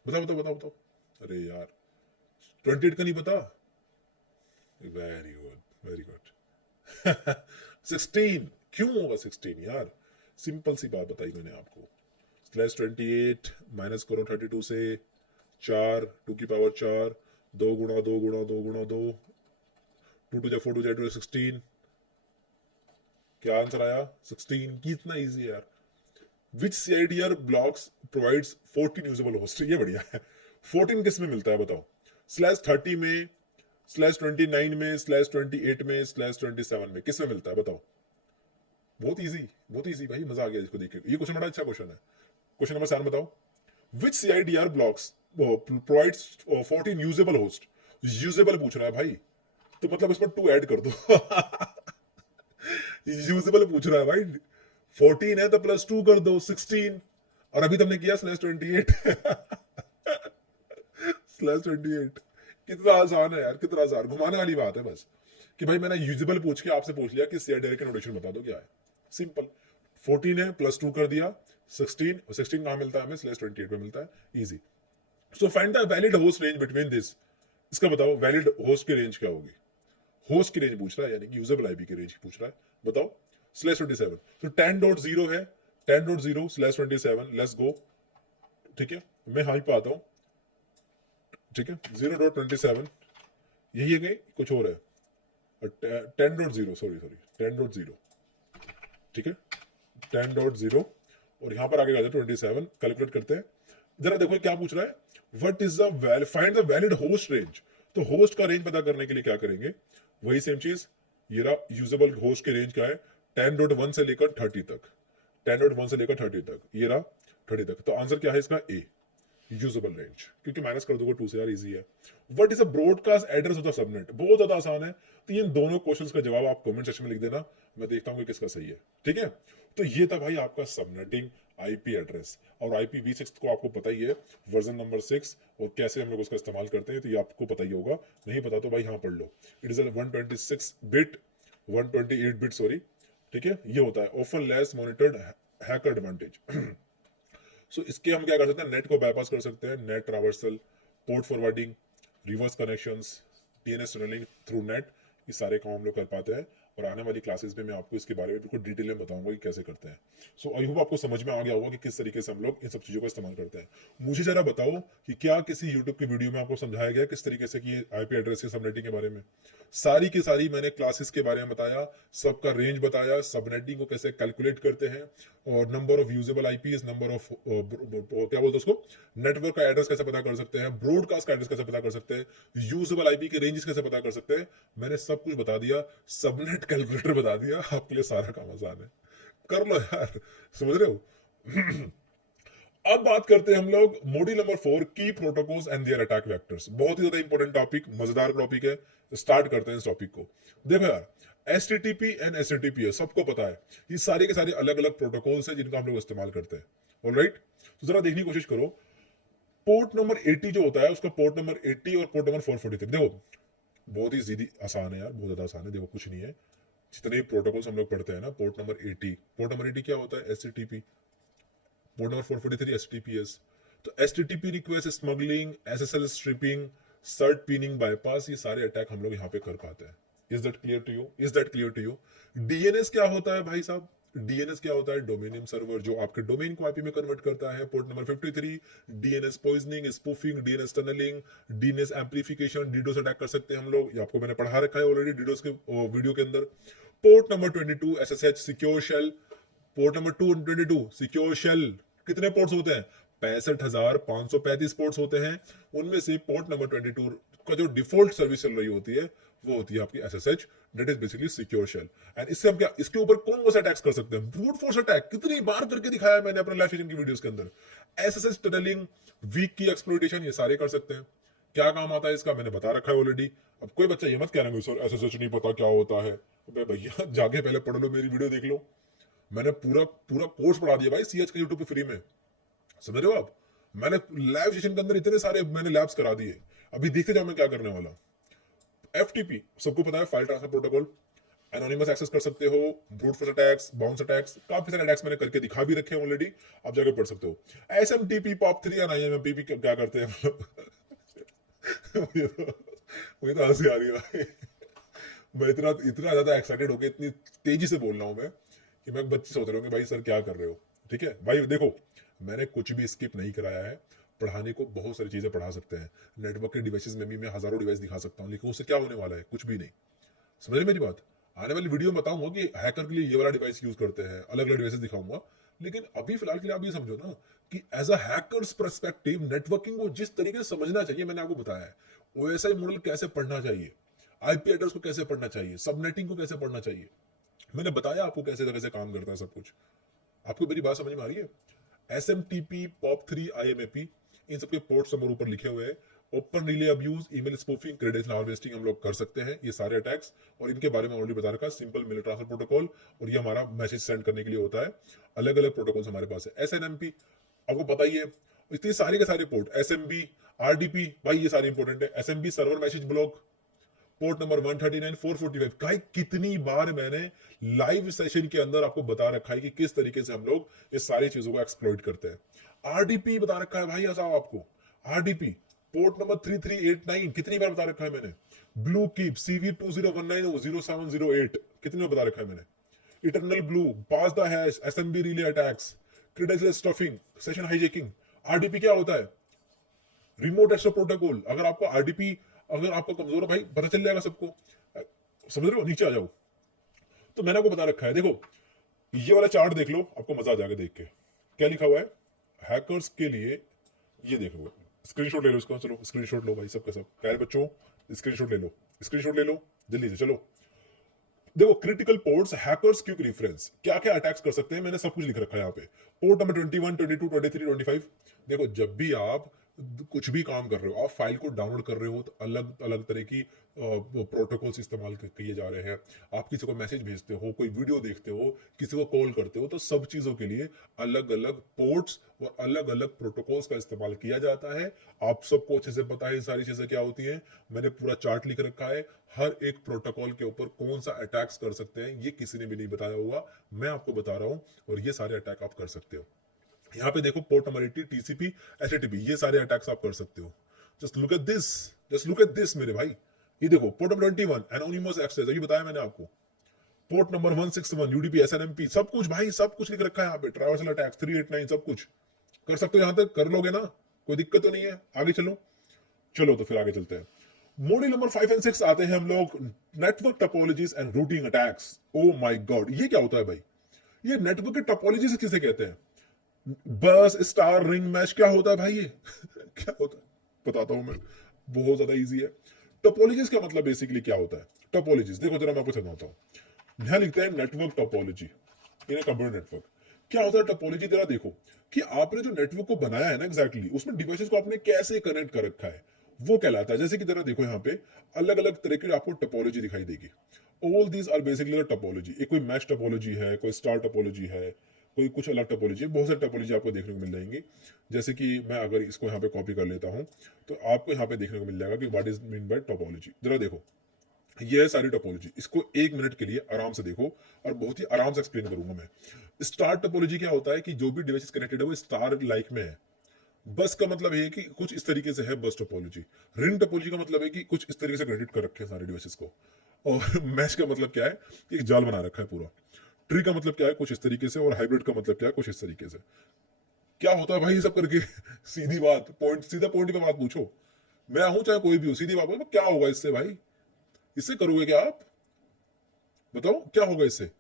बताओ बताओ बताओ बताओ। अरे यार 28 का नहीं पता? Very good very good. 16 क्यों होगा 16 यार? सिंपल सी बात बताई मैंने आपको। स्लैश 28 माइनस करो 32 से, 4 2 की पावर 4, 2 गुणा 2 गुणा 2 गुणा 2, 2 टू जा 4 टू जा 16। क्या आंसर आया? 16। कितना इजी है यार। विच CIDR blocks provides 14 usable host? ये बढ़िया है। 14 किस में मिलता है बताओ? स्लैश 30 में, स्लैश 29 में, स्लैश 28 में, स्लैश 27 में, किस में मिलता है बताओ? बहुत इजी भाई, मजा आ गया इसको देख के। ये क्वेश्चन बड़ा अच्छा क्वेश्चन है। क्वेश्चन नंबर 7 बताओ। विच CIDR blocks provides 14 usable host? Usable पूछ रहा है भाई, तो मतलब इसमें 2 ऐड कर दो। यूजेबल पूछ रहा है भाई, 14 है तो प्लस 2 कर दो 16। और अभी तुमने किया स्लैश 28। स्लैश 28 कितना आसान है यार, कितना आसान। घुमाने वाली बात है बस कि भाई मैंने यूजेबल पूछ के आपसे पूछ लिया कि CIDR का नोटेशन बता दो क्या है। सिंपल। 14 है प्लस 2 कर दिया 16, और 16 कहां मिलता है हमें? स्लैश 28 में मिलता है। Easy. So find the valid host range between this. इसका बताओ वैलिड होस्ट की रेंज क्या होगी? होस्ट की रेंज पूछ रहा है, यानी कि यूजेबल आईपी की रेंज पूछ रहा है। बताओ। स्लैश 27 तो 10.0 है, 10.0 स्लैश 27। Let's go. ठीक है, मैं हाई पे आता हूं। ठीक है, 0.27 यही है कि कुछ और है? 10.0 सॉरी सॉरी 10.0। ठीक है, 10.0 और यहां पर आगे जाते 27। कैलकुलेट करते हैं जरा। देखो क्या पूछ रहा है, what is the find the valid host range. तो होस्ट का रेंज पता करने के लिए क्या करेंगे? वही सेम चीज। ये रहा यूजेबल होस्ट की रेंज क्या है? 10.1 से लेकर 30 तक। 10.1 से लेकर 30 तक, ये रहा 30 तक। तो आंसर क्या है इसका? ए, यूजेबल रेंज। क्योंकि माइनस कर दोगे 2 से यार, इजी है। What is a broadcast address of the subnet? बहुत ज्यादा आसान है। तो इन दोनों क्वेश्चंस का जवाब आप कमेंट सेक्शन में लिख देना, मैं देखता हूँ कि किसका सही है। ठीक है, तो ये था भाई आपका सबनेटिंग आईपी एड्रेस। और IPv6 को आपको पता ही है, वर्जन नंबर 6, और कैसे हम लोग उसका इस्तेमाल करते हैं तो ये आपको पता ही होगा। नहीं पता तो भाई यहाँ पढ़ लो। It is 126 bit 128 bit sorry. ठीक है, ये होता है often less monitored hacker advantage. So इसके हम क्या कर सकते हैं? नेट को बाईपास कर सकते हैं, NAT traversal, port forwarding, reverse connections, DNS tunneling through NAT, ये सारे काम हम लोग कर पाते हैं। और आने वाली क्लासेस में मैं आपको इसके बारे में बिल्कुल डिटेल में बताऊंगा कि कैसे करते हैं। सो आई होप आपको समझ में आ गया होगा कि किस तरीके से हम लोग इन सब चीज़ों का इस्तेमाल करते हैं। मुझे जरा बताओ कि क्या किसी यूट्यूब की वीडियो में आपको समझाया गया किस तरीके से कि IP एड्रेस के सबनेटिंग के बारे में? सारी की सारी मैंने क्लासेस के बारे में बताया, सबका रेंज बताया, सबनेटिंग को कैसे कैलकुलेट करते हैं, और number of usable IPS, number of क्या बोलते हैं उसको, नेटवर्क का एड्रेस कैसे पता कर सकते हैं, ब्रॉडकास्ट का एड्रेस कैसे पता कर सकते हैं, यूजेबल आईपी के रेंजेस कैसे पता कर सकते हैं। मैंने सब कुछ बता दिया, सबनेट कैलकुलेटर बता दिया, आपके लिए सारा काम आसान है। कर लो यार, समझ रहे हो? अब बात करते हैं हम लोग मॉड्यूल नंबर 4, की protocols and there attack vectors. बहुत ही ज्यादा इंपॉर्टेंट टॉपिक, मजेदार टॉपिक है। स्टार्ट करते हैं इस टॉपिक को। देखो यार, HTTP एंड STTP सबको पता है, ये सारे के सारे अलग अलग प्रोटोकॉल्स हैं जिनका हम लोग इस्तेमाल करते हैं। ऑलराइट, तो जरा देखने की कोशिश करो। पोर्ट नंबर 80 जो होता है उसका पोर्ट नंबर 80 और पोर्ट नंबर 443, देखो बहुत ही सीधी आसान है यार, बहुत ज्यादा आसान है। देखो कुछ नहीं है, जितने भी प्रोटोकॉल्स हम लोग पढ़ते हैं ना, पोर्ट नंबर 80, पोर्ट नंबर 80 क्या होता है? HTTP। Port number 443 HTTPS। तो HTTP request smuggling, SSL stripping, cert pinning, bypass, ये सारे अटैक हम लोग यहाँ पे कर पाते हैं। Is that clear to you? Is that clear to you? DNS क्या होता है भाई साहब? DNS क्या होता है? डोमेन नेम सर्वर, जो आपके डोमेन को IP में कन्वर्ट करता है। Port number 53 DNS poisoning, spoofing, DNS tunneling, DNS amplification, DDoS attack कर सकते हैं हम लोग, ये आपको मैंने पढ़ा रखा है ऑलरेडी डीडोस के वीडियो के अंदर। Port number 22 SSH secure shell. Port number 222 secure shell. कितने पोर्ट्स होते हैं? 65,535 पोर्ट्स होते हैं। उनमें से पोर्ट नंबर 22 का जो डिफॉल्ट सर्विस चल रही होती है वो होती है आपकी SSH, that is basically secure shell. एंड इससे हम क्या, इसके ऊपर कौन कौन सा अटैक्स कर सकते हैं? ब्रूट फोर्स अटैक, कितनी बार करके दिखाया है मैंने अपने लाइव सेशन की वीडियोस के अंदर। SSH टनलिंग, वीक की एक्सप्लॉइटेशन, ये सारे कर सकते हैं। क्या काम आता है इसका मैंने बता रखा है ऑलरेडी। अब कोई बच्चा ये मत कहना सर SSH नहीं पता क्या होता है। अबे भैया जाके पहले पढ़ लो, मेरी वीडियो देख लो। मैंने पूरा पूरा कोर्स पढ़ा दिया भाई CH का यूट्यूब पे फ्री में, समझ रहे हो आप? मैंने लाइव सेशन के अंदर इतने सारे मैंने लैब्स करा दिए। अभी देखते जाओ मैं क्या करने वाला। FTP सबको पता है, file transfer protocol. Anonymous access कर सकते हो, brute force attacks, bounce attacks, काफी सारे अटैक्स मैंने करके दिखा भी रखे हैं ऑलरेडी, आप जाकर पढ़ सकते हो। SMTP POP3 और IMPP क्या करते हैं हम लोग? मुझे तो हंसी आ रही है भाई। मैं इतना इतना ज्यादा एक्साइटेड होकर इतनी तेजी से बोल रहा हूँ मैं कि मैं बच्चे सोच रहे हो कि भाई सर क्या कर रहे हो। ठीक है भाई, देखो मैंने कुछ भी स्किप नहीं कराया है। पढ़ाने को बहुत सारी चीजें पढ़ा सकते हैं, नेटवर्क के डिवाइसेस में भी मैं हजारों डिवाइस दिखा सकता हूँ, लेकिन उससे क्या होने वाला है, कुछ भी नहीं। समझ रहे मेरी बात? आने वाली वीडियो में बताऊंगा कि हैकर के लिए ये वाला डिवाइस यूज करते हैं, अलग अलग डिवाइसेस दिखाऊंगा। लेकिन अभी फिलहाल के लिए आप ये समझो ना कि as a hacker's perspective networking को जिस तरीके से समझना चाहिए मैंने आपको बताया है। ओएसआई मॉडल कैसे पढ़ना चाहिए, आईपी एड्रेस को कैसे पढ़ना चाहिए, सबनेटिंग को कैसे पढ़ना चाहिए, मैंने बताया आपको कैसे कैसे काम करता है सब कुछ। आपको मेरी बात समझ में आ रही है? SMTP POP3 IMAP इन सबके पोर्ट्स नंबर ऊपर लिखे हुए हैं। Open relay abuse, email spoofing, credential harvesting हम लोग कर सकते हैं, ये सारे अटैक्स। और इनके बारे में ऑलरेडी बता रखा, सिंपल मेल ट्रांसफर प्रोटोकॉल, और ये हमारा मैसेज सेंड करने के लिए होता है। अलग अलग प्रोटोकॉल्स हमारे पास है। SNMP आपको पता ही है, इतने सारे के सारे पोर्ट, SMB, RDP, भाई ये सारे इंपॉर्टेंट है। SMB server message block, port number 139, 445। भाई कितनी बार मैंने लाइव सेशन के अंदर आपको बता रखा है कि किस तरीके से हम लोग इस सारी चीजों को एक्सप्लॉइट करते हैं। RDP बता रखा है भाई साहब आपको, RDP पोर्ट नंबर 3389 कितनी बार बता रखा है मैंने। ब्लू कीप CV20190708 कितनी बार बता रखा है मैंने। Eternal blue, pass the hash, SMB relay attacks, credential stuffing, session hijacking. RDP क्या होता है? Remote access protocol. अगर आपको RDP अगर आपका कमजोर है भाई, पता चल जाएगा सबको। समझ रहे हो? नीचे आ जाओ। तो मैंने आपको बता रखा है, देखो ये वाला चार्ट देख लो, आपको मजा आ जाएगा देख के। क्या लिखा हुआ है हैकर्स के लिए, ये देखो। स्क्रीनशॉट ले लो इसका, चलो स्क्रीनशॉट लो भाई, सबके सब प्यारे बच्चों, स्क्रीनशॉट ले लो, स्क्रीनशॉट ले लो जल्दी से। चलो देखो, critical ports, hackers quick reference, क्या क्या अटैक्स कर सकते हैं, मैंने सब कुछ लिख रखा है यहाँ पे। Port number 21, 22, 23, 25। देखो जब भी आप कुछ भी काम कर रहे हो, आप फाइल को डाउनलोड कर रहे हो, तो अलग अलग तरह की प्रोटोकॉल्स इस्तेमाल किए जा रहे हैं। आप किसी को मैसेज भेजते हो, कोई वीडियो देखते हो, किसी को कॉल करते हो, तो सब चीजों के लिए अलग अलग पोर्ट्स और अलग अलग प्रोटोकॉल्स का इस्तेमाल किया जाता है। आप सबको अच्छे से पता है ये सारी चीजें क्या होती हैं, मैंने पूरा चार्ट लिख रखा है। हर एक प्रोटोकॉल के ऊपर कौन सा अटैक्स कर सकते हैं ये किसी ने भी नहीं बताया होगा, मैं आपको बता रहा हूं, और ये सारे अटैक आप कर सकते हो। यहाँ पे देखो पोर्ट नंबर 80, TCP, HTTP, ये सारे अटैक्स आप कर सकते हो। Just look at this, just look at this मेरे भाई। ये देखो पोर्ट नंबर 21 एनोनिमस एक्सेस, ये बताया मैंने आपको। पोर्ट नंबर 161 UDP, SNMP, सब कुछ भाई, सब कुछ लिख रखा है यहाँ पे। ट्रैवर्सल अटैक्स 389, सब कुछ कर सकते हो। यहाँ तक कर लोगे ना, कोई दिक्कत तो नहीं है। आगे चलो, चलो तो फिर आगे चलते हैं। मॉड्यूल नंबर 5 एंड 6 आते हैं हम लोग, network topologies and routing attacks. O my God, ये क्या होता है भाई? ये नेटवर्क के टोपोलॉजी से किसे कहते हैं? बस, स्टार, रिंग, मैश, क्या होता है भाई ये? क्या होता है बताता हूं मैं, बहुत ज्यादा इजी है। टोपोलॉजीज का मतलब बेसिकली क्या होता है? टोपोलॉजीज देखो जरा, मैं आपको समझाता हूं। यहां लिखते हैं network topology in a computer network. क्या होता है टोपोलॉजी? जरा देखो कि आपने जो नेटवर्क को बनाया है ना, एग्जैक्टली उसमें डिवाइसेस को आपने कैसे कनेक्ट कर रखा है, वो कहलाता है। जैसे कि जरा देखो यहाँ पे अलग अलग तरह की आपको टोपोलॉजी दिखाई देगी। All these are basically topology. एक कोई मैश टोपोलॉजी है, कोई स्टार टोपोलॉजी है, कोई कुछ अलग टोपोलॉजी है, बहुत सारी टोपोलॉजी आपको देखने को मिल जाएंगी। जैसे कि मैं अगर इसको यहाँ पे कॉपी कर लेता हूँ, तो आपको यहाँ पे देखने को मिल जाएगा कि what is mean by topology. जरा देखो, ये है सारी टोपोलॉजी, इसको 1 मिनट के लिए आराम से देखो, और बहुत ही आराम से एक्सप्लेन करूंगा मैं। स्टार टोपोलॉजी क्या होता है कि जो भी डिवाइस कनेक्टेड है वो स्टार लाइक में है। बस का मतलब ये है कि कुछ इस तरीके से है बस टोपोलॉजी। रिंग टोपोलॉजी का मतलब है कि कुछ इस तरीके से क्रेडिट कर रखे हैं सारे डिवाइसेस को। और मैश का मतलब क्या है कि एक जाल बना रखा है पूरा। ट्री का मतलब क्या है, कुछ इस तरीके से। और हाइब्रिड का मतलब क्या है, कुछ इस तरीके से। क्या होता है भाई ये सब करके? सीधी बात, पॉइंट, सीधा पॉइंट पे बात पूछो। मैं हूं चाहे कोई भी हो, सीधी बात बोलो, क्या होगा इससे भाई? इससे करोगे क्या आप? बताओ क्या होगा इससे?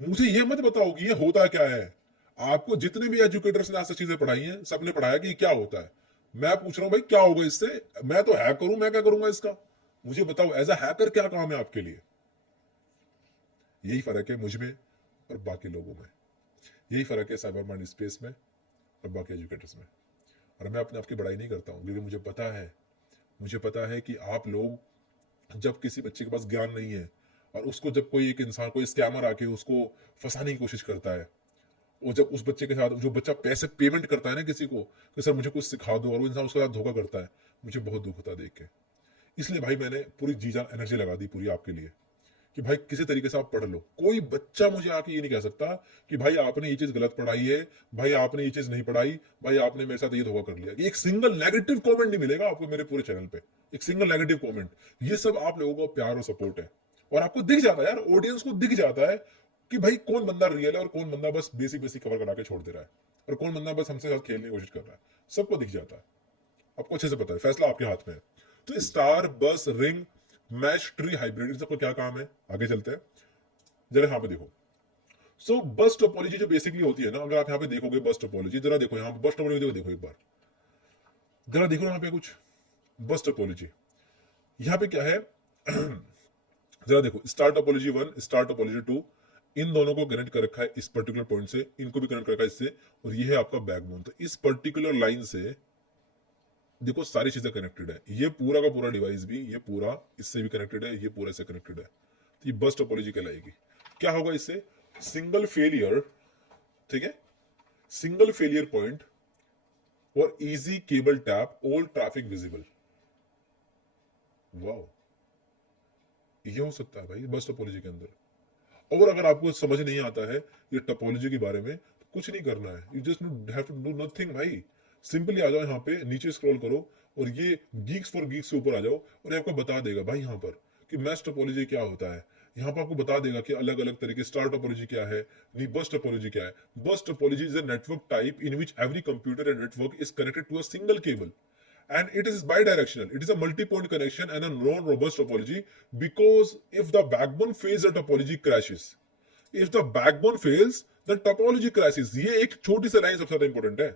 मुझे ये मत बताओ कि ये होता क्या है। आपको जितने भी एजुकेटर्स ने आज तक चीजें पढ़ाई हैं, सबने पढ़ाया कि ये क्या होता है। मैं पूछ रहा हूं भाई क्या होगा इससे? मैं तो हैक करूं, मैं क्या करूंगा इसका? मुझे बताओ एज अ हैकर क्या काम है आपके लिए। यही फर्क है मुझ में और बाकी लोगों में। यही फर्क है साइबर माइंड स्पेस में और बाकी एजुकेटर्स में। और मैं अपने आपकी बड़ाई नहीं करता हूँ, क्योंकि मुझे पता है कि आप लोग, जब किसी बच्चे के पास ज्ञान नहीं है और उसको जब कोई एक इंसान, कोई स्कैमर आके उसको फंसाने की कोशिश करता है, वो जब उस बच्चे के साथ, जो बच्चा पैसे पेमेंट करता है ना किसी को कि सर मुझे कुछ सिखा दो, और वो इंसान उसके साथ धोखा करता है, मुझे बहुत दुख होता है देख के। इसलिए भाई मैंने पूरी जी जान एनर्जी लगा दी पूरी आपके लिए, कि भाई किसी तरीके से आप पढ़ लो। कोई बच्चा मुझे आके ये नहीं कह सकता कि भाई आपने ये चीज गलत पढ़ाई है, भाई आपने ये चीज नहीं पढ़ाई, भाई आपने मेरे साथ ये धोखा कर लिया। एक सिंगल नेगेटिव कमेंट नहीं मिलेगा आपको मेरे पूरे चैनल पे, एक सिंगल नेगेटिव कमेंट। ये सब आप लोगों का प्यार और सपोर्ट है, और आपको दिख जाता है यार, ऑडियंस को दिख जाता है कि भाई कौन बंदा रियल है और कौन बंदा बस बेसिक बेसिक कवर करा के छोड़ दे रहा है, और कौन बंदा बस हमसे साथ खेलने की कोशिश कर रहा है। सबको दिख जाता है, आपको अच्छे से पता है, फैसला आपके हाथ में है। तो स्टार, बस, रिंग, मैश, ट्री, हाइब्रिड, इन सबका क्या काम है, आगे चलते हैं जरा यहाँ पे देखो। सो बस टोपोलॉजी जो बेसिकली होती है ना, अगर आप यहाँ पे देखोगे बस टोपोलॉजी, जरा देखो यहाँ पे बस टोपोलॉजी देखो, देखो एक बार जरा देखो यहाँ पे कुछ बस टोपोलॉजी। यहाँ पे क्या है जरा देखो, स्टार टोपोलॉजी 1, स्टार टोपोलॉजी 2, इन दोनों को कनेक्ट कर रखा है इस पर्टिकुलर पॉइंट से, इनको भी कनेक्ट कर रखा है इससे, और ये है आपका बैकबोन। तो इस पर्टिकुलर लाइन से देखो सारी चीजें कनेक्टेड है, ये पूरा का पूरा डिवाइस भी, ये पूरा इससे भी कनेक्टेड है, ये पूरा इससे कनेक्टेड है। तो ये बस टोपोलॉजी कहलाएगी। क्या होगा इससे, सिंगल फेलियर, ठीक है, सिंगल फेलियर पॉइंट और easy cable tap, all traffic visible. Wow, ये हो सकता है भाई बस टोपोलॉजी के अंदर। और अगर आपको समझ नहीं आता है ये टोपोलॉजी के बारे में, तो कुछ नहीं करना है, you just have to do nothing भाई। सिंपली आ जाओ यहाँ पे, नीचे स्क्रॉल करो और ये गीक्स फॉर गीक्स के ऊपर आ जाओ, और ये आपको बता देगा भाई यहाँ पर कि मैश टोपोलॉजी क्या होता है। यहाँ पर आपको बता देगा कि अलग अलग तरीके, स्टार टोपोलॉजी क्या है, नहीं बस टोपोलॉजी क्या है। Bus topology is a network type in which every computer and network is connected to a single cable, and it is bidirectional. It is a multi-point connection and a non-robust topology, because if the backbone fails, the topology crashes. If the backbone fails, the topology crashes. ये एक छोटी सी line सबसे ज्यादा important है।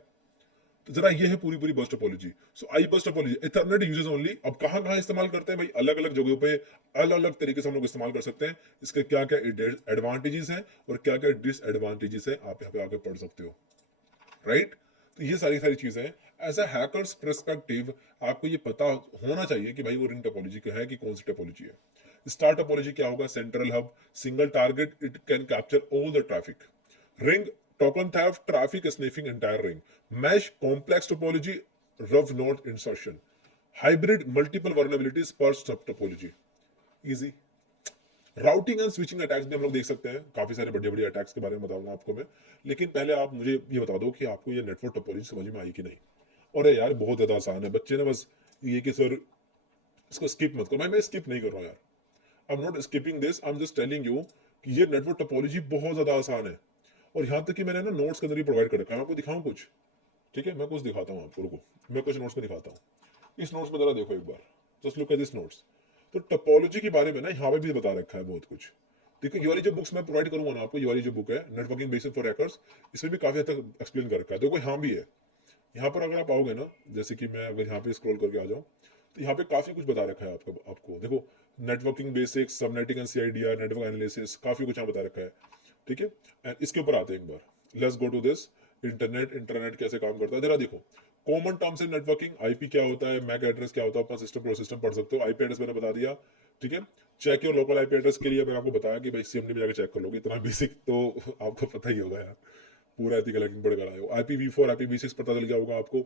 तो जरा ये है पूरी पूरी बस टोपोलॉजी। सो आई बस टोपोलॉजी इथरनेट यूजेस ओनली। अब कहाँ कहाँ इस्तेमाल करते हैं भाई, अलग अलग जगहों पे अलग अलग तरीके से हम लोग इस्तेमाल कर सकते हैं। इसके क्या क्या एडवांटेजेस हैं और क्या क्या डिसएडवांटेजेस हैं, आप यहाँ पे आके पढ़ सकते हो, राइट। तो ये सारी सारी चीजें हैं। एज अ हैकर्स परस्पेक्टिव आपको ये पता होना चाहिए कि भाई वो रिंग टोपोलॉजी क्या है, कि कौन सी टोपोलॉजी है। स्टार टोपोलॉजी क्या होगा, central hub, single target, it can capture all the traffic. Ring, token theft, traffic sniffing entire ring. Mesh, complex topology, rough node insertion. Hybrid, multiple vulnerabilities पर सब topology, easy. Routing and switching attacks भी हम लोग देख सकते हैं, काफी सारे बड़े बड़े अटैक्स के बारे में बताऊंगा आपको मैं। लेकिन पहले आप मुझे ये बता दो कि आपको ये नेटवर्क टोपोलॉजी समझ में आई कि नहीं। और यार बहुत ज्यादा आसान है, बच्चे ने बस ये कि सर इसको स्किप मत करो। मैं स्किप नहीं कर रहा हूँ यार, आई am not skipping this, I am just telling you कि ये नेटवर्क टोपोलॉजी बहुत ज्यादा आसान है। और यहाँ तक कि मैंने ना नोट्स के अंदर ही प्रोवाइड कर रखा है, मैं आपको दिखाऊं कुछ, ठीक है, मैं कुछ दिखाता हूँ आपको, रुको मैं कुछ नोट्स में दिखाता हूँ। इस नोट्स में जरा देखो एक बार, just look at this notes. तो टोपोलॉजी के बारे में ना यहाँ पे भी बता रखा है बहुत कुछ। देखो ये वाली जो बुक्स मैं प्रोवाइड करूंगा ना आपको, ये वाली जो बुक है नेटवर्किंग बेसिक फॉर हैकर्स, इसमें भी काफी हद तक एक्सप्लेन कर रखा है। देखो यहाँ भी है, यहाँ पर अगर आप आओगे ना, जैसे कि मैं अगर यहाँ पे स्क्रॉल करके आ जाऊँ, तो यहाँ पे काफी कुछ बता रखा है आपको आपको देखो, networking basics, subnetting and CIDR, network analysis, काफी कुछ यहाँ बता रखा है, ठीक है। एंड इसके ऊपर आते हैं एक बार, let's go to this. Internet कैसे काम करता है जरा देखो। Common terms in networking, IP क्या होता है, मैक एड्रेस क्या होता है, अपना सिस्टम प्रो सिस्टम पढ़ सकते हो। आईपी एड्रेस मैंने बता दिया, ठीक है। Check your local IP address के लिए मैंने आपको बताया कि भाई सीएमडी में जाकर चेक कर लोगे, इतना बेसिक तो आपको पता ही होगा यार, पूरा एथिकल हैकिंग पढ़ कर आए हो। IPv4 IPv6 पता चल गया होगा आपको,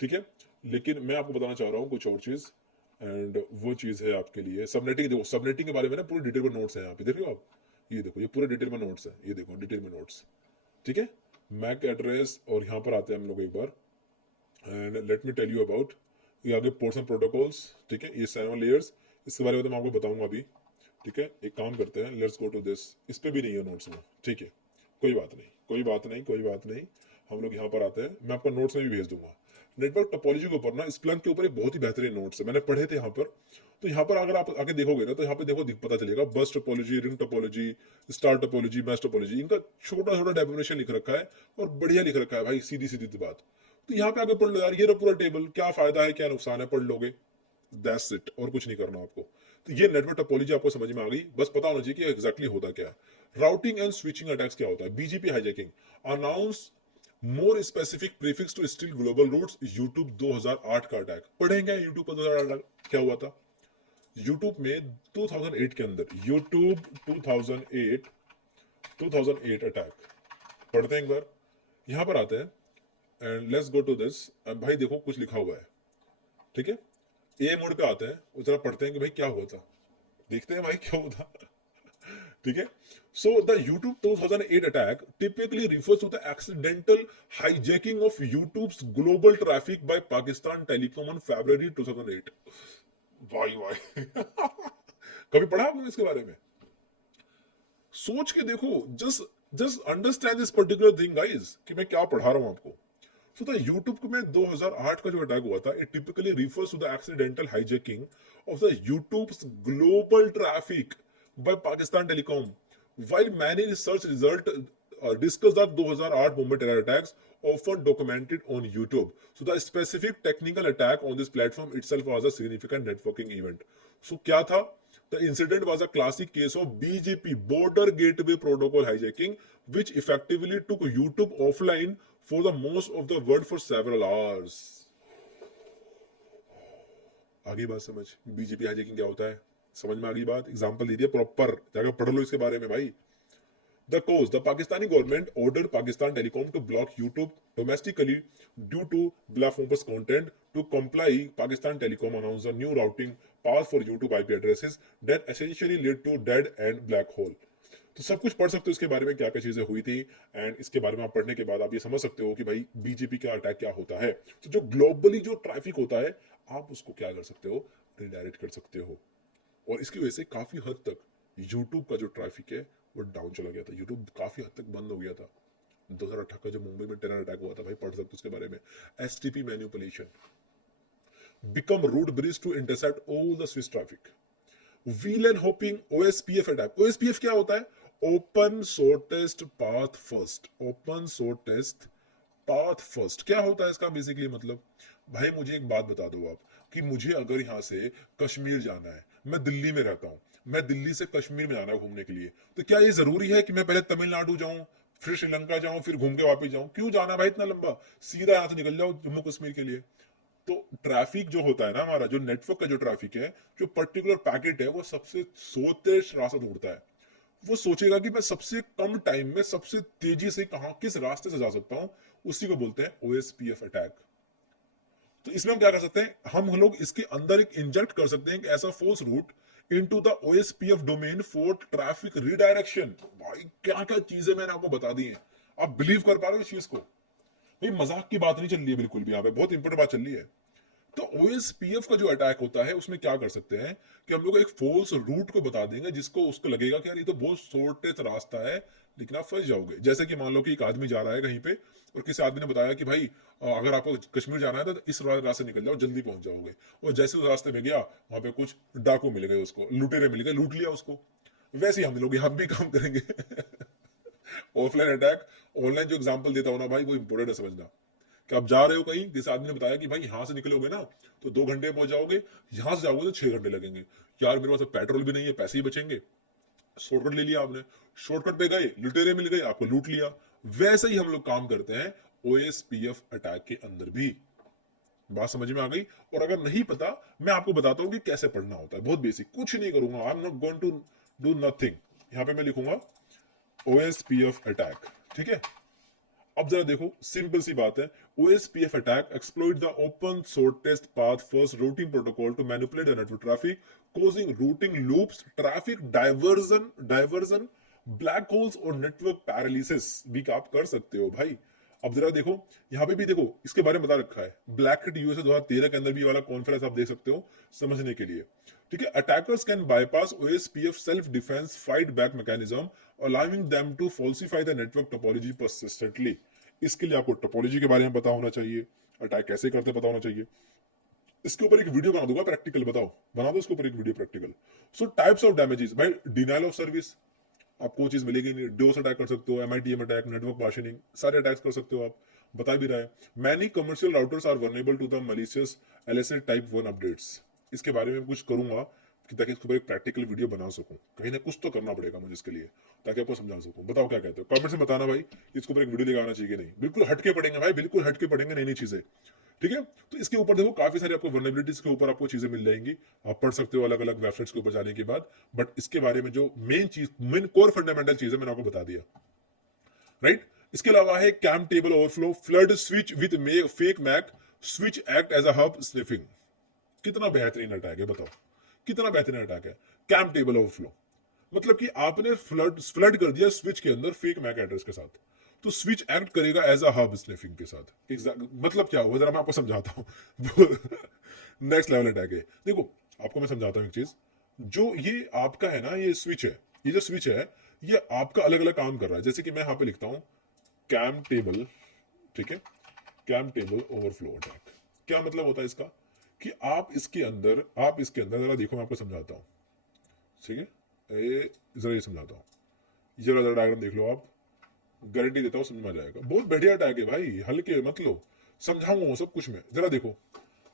ठीक है। लेकिन मैं आपको बताना चाह रहा हूँ कुछ और चीज, एंड वो चीज है आपके लिए सबनेटिंग। देखो सबनेटिंग के बारे में ना पूरी डिटेल में नोट्स है यहाँ पे, देख रहे हो आप, ये देखो ये पूरे डिटेल में नोट्स है, ये देखो डिटेल में नोट्स, ठीक है। मैक एड्रेस, और यहाँ पर आते हैं हम लोग एक बार, and let me tell you about ये आगे पोर्ट्स एंड प्रोटोकॉल्स, ठीक है। ये 7 लेयर्स, इसके बारे में तो मैं आपको बताऊंगा अभी, ठीक है। एक काम करते हैं, लेट्स गो टू दिस। इस पे भी नहीं है नोट्स में, ठीक है, कोई बात नहीं, कोई बात नहीं, कोई बात नहीं। हम लोग यहाँ पर आते हैं, मैं आपको नोट्स में भी भेज दूंगा। नेटवर्क टोपोलॉजी के ऊपर ना, स्प्लंक के ऊपर एक बहुत ही बेहतरीन नोट्स है, मैंने पढ़े थे यहाँ पर। तो यहाँ पर अगर आप आगे देखोगे ना, तो यहाँ पे देखो पता चलेगा बस topology, ring topology, star topology, mesh topology, इनका छोटा छोटा डेफिनेशन लिख रखा है, और बढ़िया लिख रखा है भाई, सीधी सीधी बात। तो यहाँ पे आगे पढ़ लो यार, ये रहा पूरा टेबल, क्या फायदा है क्या नुकसान है, पढ़ लोगे, दैट्स इट, और कुछ नहीं करना आपको। तो ये नेटवर्क टोपोलॉजी आपको समझ में आ गई, बस पता होना चाहिए कि एग्जैक्टली होता क्या है। राउटिंग एंड स्विचिंग अटैक्स क्या होता है, BGP hijacking, announce more specific prefix to steal global routes, YouTube 2008 का अटैक। पढ़ेंगे यूट्यूब का 2008 क्या हुआ था। यूट्यूब में 2008 के अंदर, यूट्यूब 2008 अटैक, पढ़ते हैं एक बार, यहां पर आते हैं, and let's go to this. भाई देखो कुछ लिखा हुआ है, ठीक है। ए मोड पे आते हैं, जरा पढ़ते हैं कि भाई क्या हुआ था, देखते हैं भाई क्या हुआ था। ठीक है। So the YouTube 2008 attack typically refers to the accidental hijacking of YouTube's global traffic by Pakistan Telecom on February 2008। भाई भाई कभी पढ़ा आपने इसके बारे में? सोच के देखो, just just understand this particular thing guys कि मैं क्या पढ़ा रहा हूं आपको। सो द यूट्यूब में 2008 का जो अटैक हुआ था, it typically refers to the accidental hijacking of the YouTube's global traffic by Pakistan Telecom. While many research results discuss that 2008 Mumbai terror attacks often documented on YouTube. So the specific technical attack on this platform itself was a significant networking event. So क्या था? The incident was a classic case of BGP border gateway protocol hijacking, which effectively took YouTube offline for the most of the world for several hours. आगे बात समझ, BJP hijacking क्या होता है? समझ में आ गई बात? एग्जांपल दे दिया प्रॉपर, जाकर पढ़ लो इसके बारे में भाई। The cause: the Pakistani government ordered Pakistan Telecom to block YouTube domestically due to blasphemous content. To comply, Pakistan Telecom announced a new routing path for YouTube IP addresses that essentially led to dead end black hole. तो सब कुछ पढ़ सकते हो इसके बारे में, क्या क्या चीजें हुई थी, एंड इसके बारे में आप पढ़ने के बाद आप ये समझ सकते हो कि भाई बीजेपी का अटैक क्या होता है। तो जो ग्लोबली जो ट्रैफिक होता है, आप उसको क्या कर सकते हो, रिडायरेक्ट कर सकते हो। और इसकी वजह से काफी हद तक यूट्यूब का जो ट्रैफिक है वो डाउन चला गया था। यूट्यूब काफी हद तक बंद हो गया था। 2018 का जो मुंबई में टेरर अटैक हुआ था, भाई पढ़ सकते हो उसके बारे में। STP manipulation become root bridge to intercept all the Swiss traffic. VLAN hopping, OSPF attack. OSPF क्या होता है? Open shortest path first. Open shortest path first क्या होता है इसका बेसिकली मतलब? भाई मुझे एक बात बता दो आप, कि मुझे अगर यहाँ से कश्मीर जाना है, मैं दिल्ली में रहता हूँ, मैं दिल्ली से कश्मीर में जाना है घूमने के लिए, तो क्या ये जरूरी है कि मैं पहले तमिलनाडु जाऊं, फिर श्रीलंका जाऊं, फिर घूम के वापस जाऊं? क्यों जाना भाई इतना लंबा? सीधा यहाँ से निकल जाओ जम्मू कश्मीर के लिए। तो ट्रैफिक जो होता है ना हमारा, जो नेटवर्क का जो ट्रैफिक है, जो पर्टिकुलर पैकेट है, वो सबसे सोते रास्ता ढूंढता है। वो सोचेगा कि मैं सबसे कम टाइम में सबसे तेजी से कहा किस रास्ते से जा सकता हूं, उसी को बोलते हैं ओएसपीएफ अटैक। तो इसमें हम क्या कर सकते हैं, हम लोग इसके अंदर एक इंजेक्ट कर सकते हैं एक ऐसा force route into the OSPF domain for traffic redirection. भाई क्या क्या चीजें मैंने आपको बता दी हैं, आप बिलीव कर पा रहे हो इस चीज को? भाई मजाक की बात नहीं चल रही है बिल्कुल भी, यहाँ पे बहुत इंपॉर्टेंट बात चल रही है। तो ओएसपीएफ का जो अटैक होता है, उसमें क्या कर सकते हैं कि हम लोग एक फोल्स रूट को बता देंगे, जिसको उसको लगेगा कि यार ये तो बहुत शॉर्टेस्ट रास्ता है, लेकिन आप फंस जाओगे। जैसे कि मान लो कि एक आदमी जा रहा है कहीं पे, और किसी आदमी ने बताया कि भाई अगर आपको कश्मीर जाना है तो इस रास्ते निकल जाओ, जल्दी पहुंच जाओगे। और जैसे उस रास्ते में गया, वहां पे कुछ डाकू मिल गए, उसको लुटेरे मिल गए, लूट लिया उसको। वैसे ही हम लोग यहाँ भी काम करेंगे ऑफलाइन अटैक। ऑनलाइन जो एग्जाम्पल देता हूँ ना भाई, वो इंपोर्टेंट है समझना। कि आप जा रहे हो कहीं, जिस आदमी ने बताया कि भाई यहाँ से निकलोगे ना तो 2 घंटे में पहुंच जाओगे, यहाँ से जाओगे तो 6 घंटे लगेंगे। यार मेरे पास तो पेट्रोल भी नहीं है, पैसे ही बचेंगे, शॉर्टकट ले लिया आपने, शॉर्टकट पे गए, लुटेरे मिल गए, आपको लूट लिया। वैसे ही हम लोग काम करते हैं ओएसपीएफ अटैक के अंदर भी। बात समझ में आ गई? और अगर नहीं पता, मैं आपको बताता हूँ कि कैसे पढ़ना होता है, बहुत बेसिक, कुछ नहीं करूंगा, I am not going to do nothing. यहाँ पे मैं लिखूंगा ओएसपीएफ अटैक, ठीक है। अब जरा देखो, सिंपल सी बात है। OSPF attack exploit the open shortest path first routing protocol to manipulate the network traffic, causing routing loops, traffic diversion, black holes और network paralysis भी आप कर सकते हो भाई। अब जरा देखो, यहाँ पे भी देखो, इसके बारे में बता रखा है। ब्लैक हिट यूएसए 2013 के अंदर भी वाला कॉन्फ्रेंस आप देख सकते हो समझने के लिए, ठीक है। Attackers can bypass OSPF self defence fight back mechanism, allowing them to falsify the network topology persistently. इसके लिए आपको टोपोलॉजी के बारे में पता होना चाहिए, अटैक कैसे करते पता होना चाहिए। इसके ऊपर एक वीडियो बना दूंगा प्रैक्टिकल, बताओ बना दो इसके ऊपर एक video practical. So types of damages, भाई डिनाइल ऑफ सर्विस, आपको वो चीज मिलेगी नहीं। डोस अटैक कर सकते हो, एमआईटीएम अटैक, नेटवर्क पार्शनिंग, सारे अटैक्स कर सकते हो आप, बता भी रहा है। Many commercial routers are vulnerable to the malicious LSA type 1 updates. इसके बारे में कुछ करूंगा कि ताकि इसके ऊपर एक प्रैक्टिकल वीडियो बना सकूं, कहीं ना कुछ तो करना पड़ेगा मुझे इसके लिए, ताकि आपको समझा सकूं। बताओ क्या कहते हो, कमेंट में बताना भाई, इसके ऊपर एक वीडियो लेकर आना चाहिए नहीं। बिल्कुल हटके पढ़ेंगे भाई, बिल्कुल हटके पढ़ेंगे नई नई चीजें, ठीक है। तो इसके ऊपर देखो काफी सारी आपको वल्नरेबिलिटीज के ऊपर आपको चीजें मिल जाएंगी, आप पढ़ सकते हो अलग अलग वेबसाइट्स के ऊपर जाने के बाद। बट इसके बारे में जो मेन चीज, मेन कोर फंडामेंटल चीज है, मैंने आपको बता दिया, राइट। इसके अलावा है CAM table overflow, flood switch with fake MAC, switch act as a hub sniffing. कितना बेहतरीन अटैक है बताओ, कितना बेहतरीन अटैक है कैम टेबल ओवरफ्लो। मतलब कि आपने फ्लड फ्लड कर दिया स्विच के अंदर फेक मैक एड्रेस के साथ, तो स्विच एक्ट करेगा एज अ हब स्निफिंग के साथ। मतलब क्या होगा, जरा मैं आपको समझाता हूँ। नेक्स्ट लेवल अटैक है। देखो, आपको मैं समझाता हूँ एक चीज। जो ये आपका है ना, ये स्विच है, ये जो स्विच है, ये आपका अलग अलग काम कर रहा है। जैसे कि मैं यहाँ पे लिखता हूँ कैम टेबल, ठीक है, कैम टेबल ओवरफ्लो अटैक। क्या मतलब होता है इसका, कि आप इसके अंदर जरा देखो, मैं आपको समझाता हूँ, ठीक है। जरा ये समझाता हूँ, ये वाला डायग्राम देख लो आप, गारंटी देता हूँ समझ में आ जाएगा। बहुत बढ़िया अटैक है भाई, हल्के मत लो, समझाऊंगा वो सब कुछ में, जरा देखो।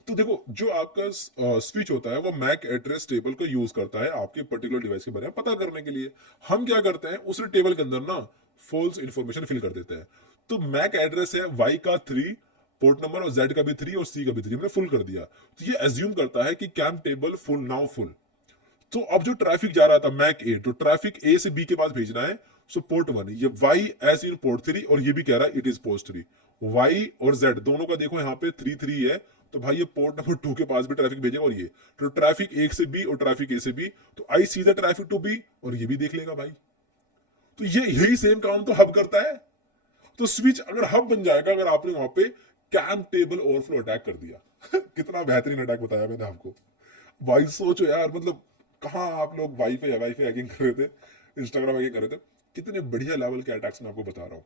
तो देखो, जो आपका स्विच होता है वो मैक एड्रेस टेबल को यूज करता है आपके पर्टिकुलर डिवाइस के बारे में पता करने के लिए। हम क्या करते हैं, उस टेबल के अंदर ना फॉल्स इंफॉर्मेशन फिल कर देते हैं। तो मैक एड्रेस है वाई का 3 पोर्ट नंबर, और जेड का भी 3 और सी का भी 3 हमने फुल कर दिया। तो ये एज्यूम करता है कि CAM table full, now full. तो अब जो ट्रैफिक जा रहा था मैक ए, तो ट्रैफिक ए से बी के पास भेजना है, सो पोर्ट 1, ये वाई एज इन पोर्ट 3, और ये भी कह रहा है इट इज पोर्ट 3। वाई और जेड दोनों का देखो यहाँ पे 3 3 है, तो भाई ये पोर्ट नंबर 2 के पास भी ट्रैफिक भेजेगा, और ये तो ट्रैफिक एक से बी और ट्रैफिक ए से बी, तो I see the traffic to be, और ये भी देख लेगा भाई। तो ये यही सेम काम तो हब करता है। तो स्विच अगर हब बन जाएगा, अगर आपने वहां पे कैम टेबल ओवरफ्लो अटैक कर दिया। कितना बेहतरीन अटैक बताया मैंने आपको भाई। सोचो यार, मतलब कहाँ आप लोग वाईफाई वाईफाई हैकिंग कर रहे थे, इंस्टाग्राम हैकिंग कर रहे थे, कितने बढ़िया लेवल के अटैक्स मैं आपको बता रहा हूँ।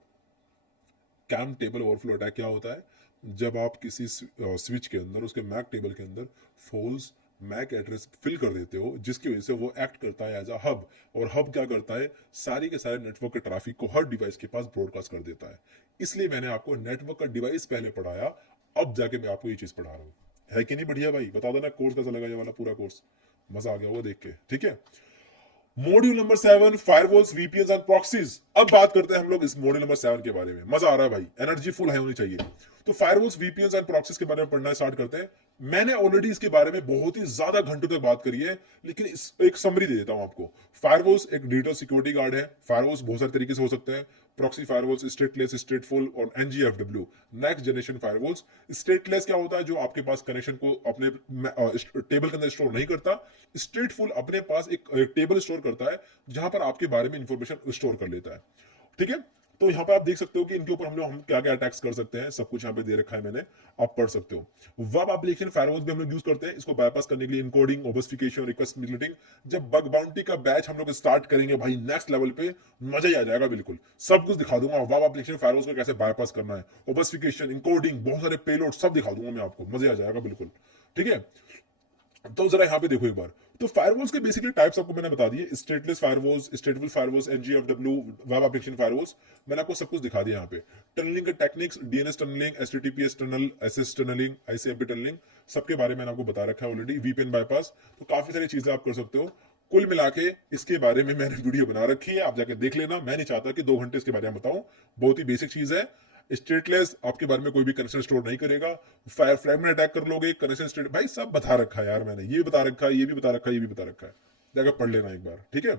कैम टेबल ओवरफ्लो अटैक क्या होता है, जब आप किसी स्विच के अंदर, उसके मैक टेबल के अंदर फॉल्स मैक एड्रेस फिल कर देते हो, जिसकी वजह से वो एक्ट करता है एज अ हब। और हब क्या करता है, सारी के सारे नेटवर्क के ट्रैफिक को हर डिवाइस के पास ब्रॉडकास्ट कर देता है। इसलिए मैंने आपको नेटवर्क का डिवाइस पहले पढ़ाया, अब जाके मैं आपको ये चीज पढ़ा रहा हूँ। है कि नहीं बढ़िया भाई? बता देना कोर्स कैसा लगा, ये वाला पूरा कोर्स मजा आ गया होगा देख के, ठीक है। Module number 7, firewalls, VPN and proxies. अब बात करते हैं हम लोग इस मॉड्यूल नंबर 7 के बारे में। मजा आ रहा है भाई, एनर्जी फुल हाई होनी चाहिए। तो फायरवॉल्स, वीपीएन एंड प्रॉक्सीज के बारे में पढ़ना स्टार्ट करते हैं। मैंने ऑलरेडी इसके बारे में बहुत ही ज्यादा घंटों तक बात करी है, लेकिन एक समरी दे देता हूं आपको। फायरवॉल्स एक डिजिटल सिक्योरिटी गार्ड है। फायरवॉल्स बहुत सारे तरीके से हो सकते हैं। प्रॉक्सी फायरवॉल्स, स्टेटलेस, स्टेटफुल और एनजीएफडब्ल्यू, नेक्स्ट जनरेशन फायरवॉल्स। स्टेटलेस क्या होता है, जो आपके पास कनेक्शन को अपने टेबल के अंदर स्टोर नहीं करता। स्टेटफुल अपने पास एक टेबल स्टोर करता है, जहां पर आपके बारे में इंफॉर्मेशन स्टोर कर लेता है, ठीक है। तो यहाँ पे आप देख सकते हो कि इनके ऊपर हम क्या क्या अटैक्स कर सकते हैं, सब कुछ यहाँ पे दे रखा है मैंने, आप पढ़ सकते हो। वेब एप्लीकेशन फायरवॉल्स भी हम लोग यूज करते हैं, इसको बाईपास करने के लिए इनकोडिंग, ओबस्फिकेशन, रिक्वेस्ट मिलेटिंग। जब बग बाउंटी का बैच हम लोग स्टार्ट करेंगे भाई, नेक्स्ट लेवल पे मजा ही आ जाएगा, बिल्कुल सब कुछ दिखा दूंगा। वेब एप्लीकेशन फायरवॉल्स को कैसे बाईपास करना है, ओबस्फिकेशन, इनकोडिंग, बहुत सारे पेलोड सब दिखा दूंगा मैं आपको, मजा आ जाएगा बिल्कुल, ठीक है। तो जरा यहाँ पे देखो एक बार। तो फायरवॉल्स के बेसिकली टाइप्स आपको मैंने बता दिए, stateless firewalls, स्टेटफुल firewalls, एनजीएफडब्ल्यू, web application firewalls. मैंने आपको सब कुछ दिखा दिया यहाँ पे। टनलिंग के techniques, DNS tunneling, HTTPS tunnel, SS tunneling, ICMP tunneling, सबके बारे में मैंने आपको बता रखा है ऑलरेडी। वीपीएन बाईपास, तो काफी सारी चीजें आप कर सकते हो। कुल मिला के इसके बारे में मैंने वीडियो बना रखी है, आप जाके देख लेना। मैं नहीं चाहता कि 2 घंटे इसके बारे में बताऊं, बहुत ही बेसिक चीज है। स्टेटलेस आपके बारे में कोई भी कनेक्शन स्टोर नहीं करेगा। फायर फ्रैगमेंट अटैक कर लोगे, कनेक्शन स्टेट भाई सब बता रखा है यार मैंने, ये बता रखा है, ये भी बता रखा है, ये भी बता रखा है, जाकर पढ़ लेना एक बार, ठीक है।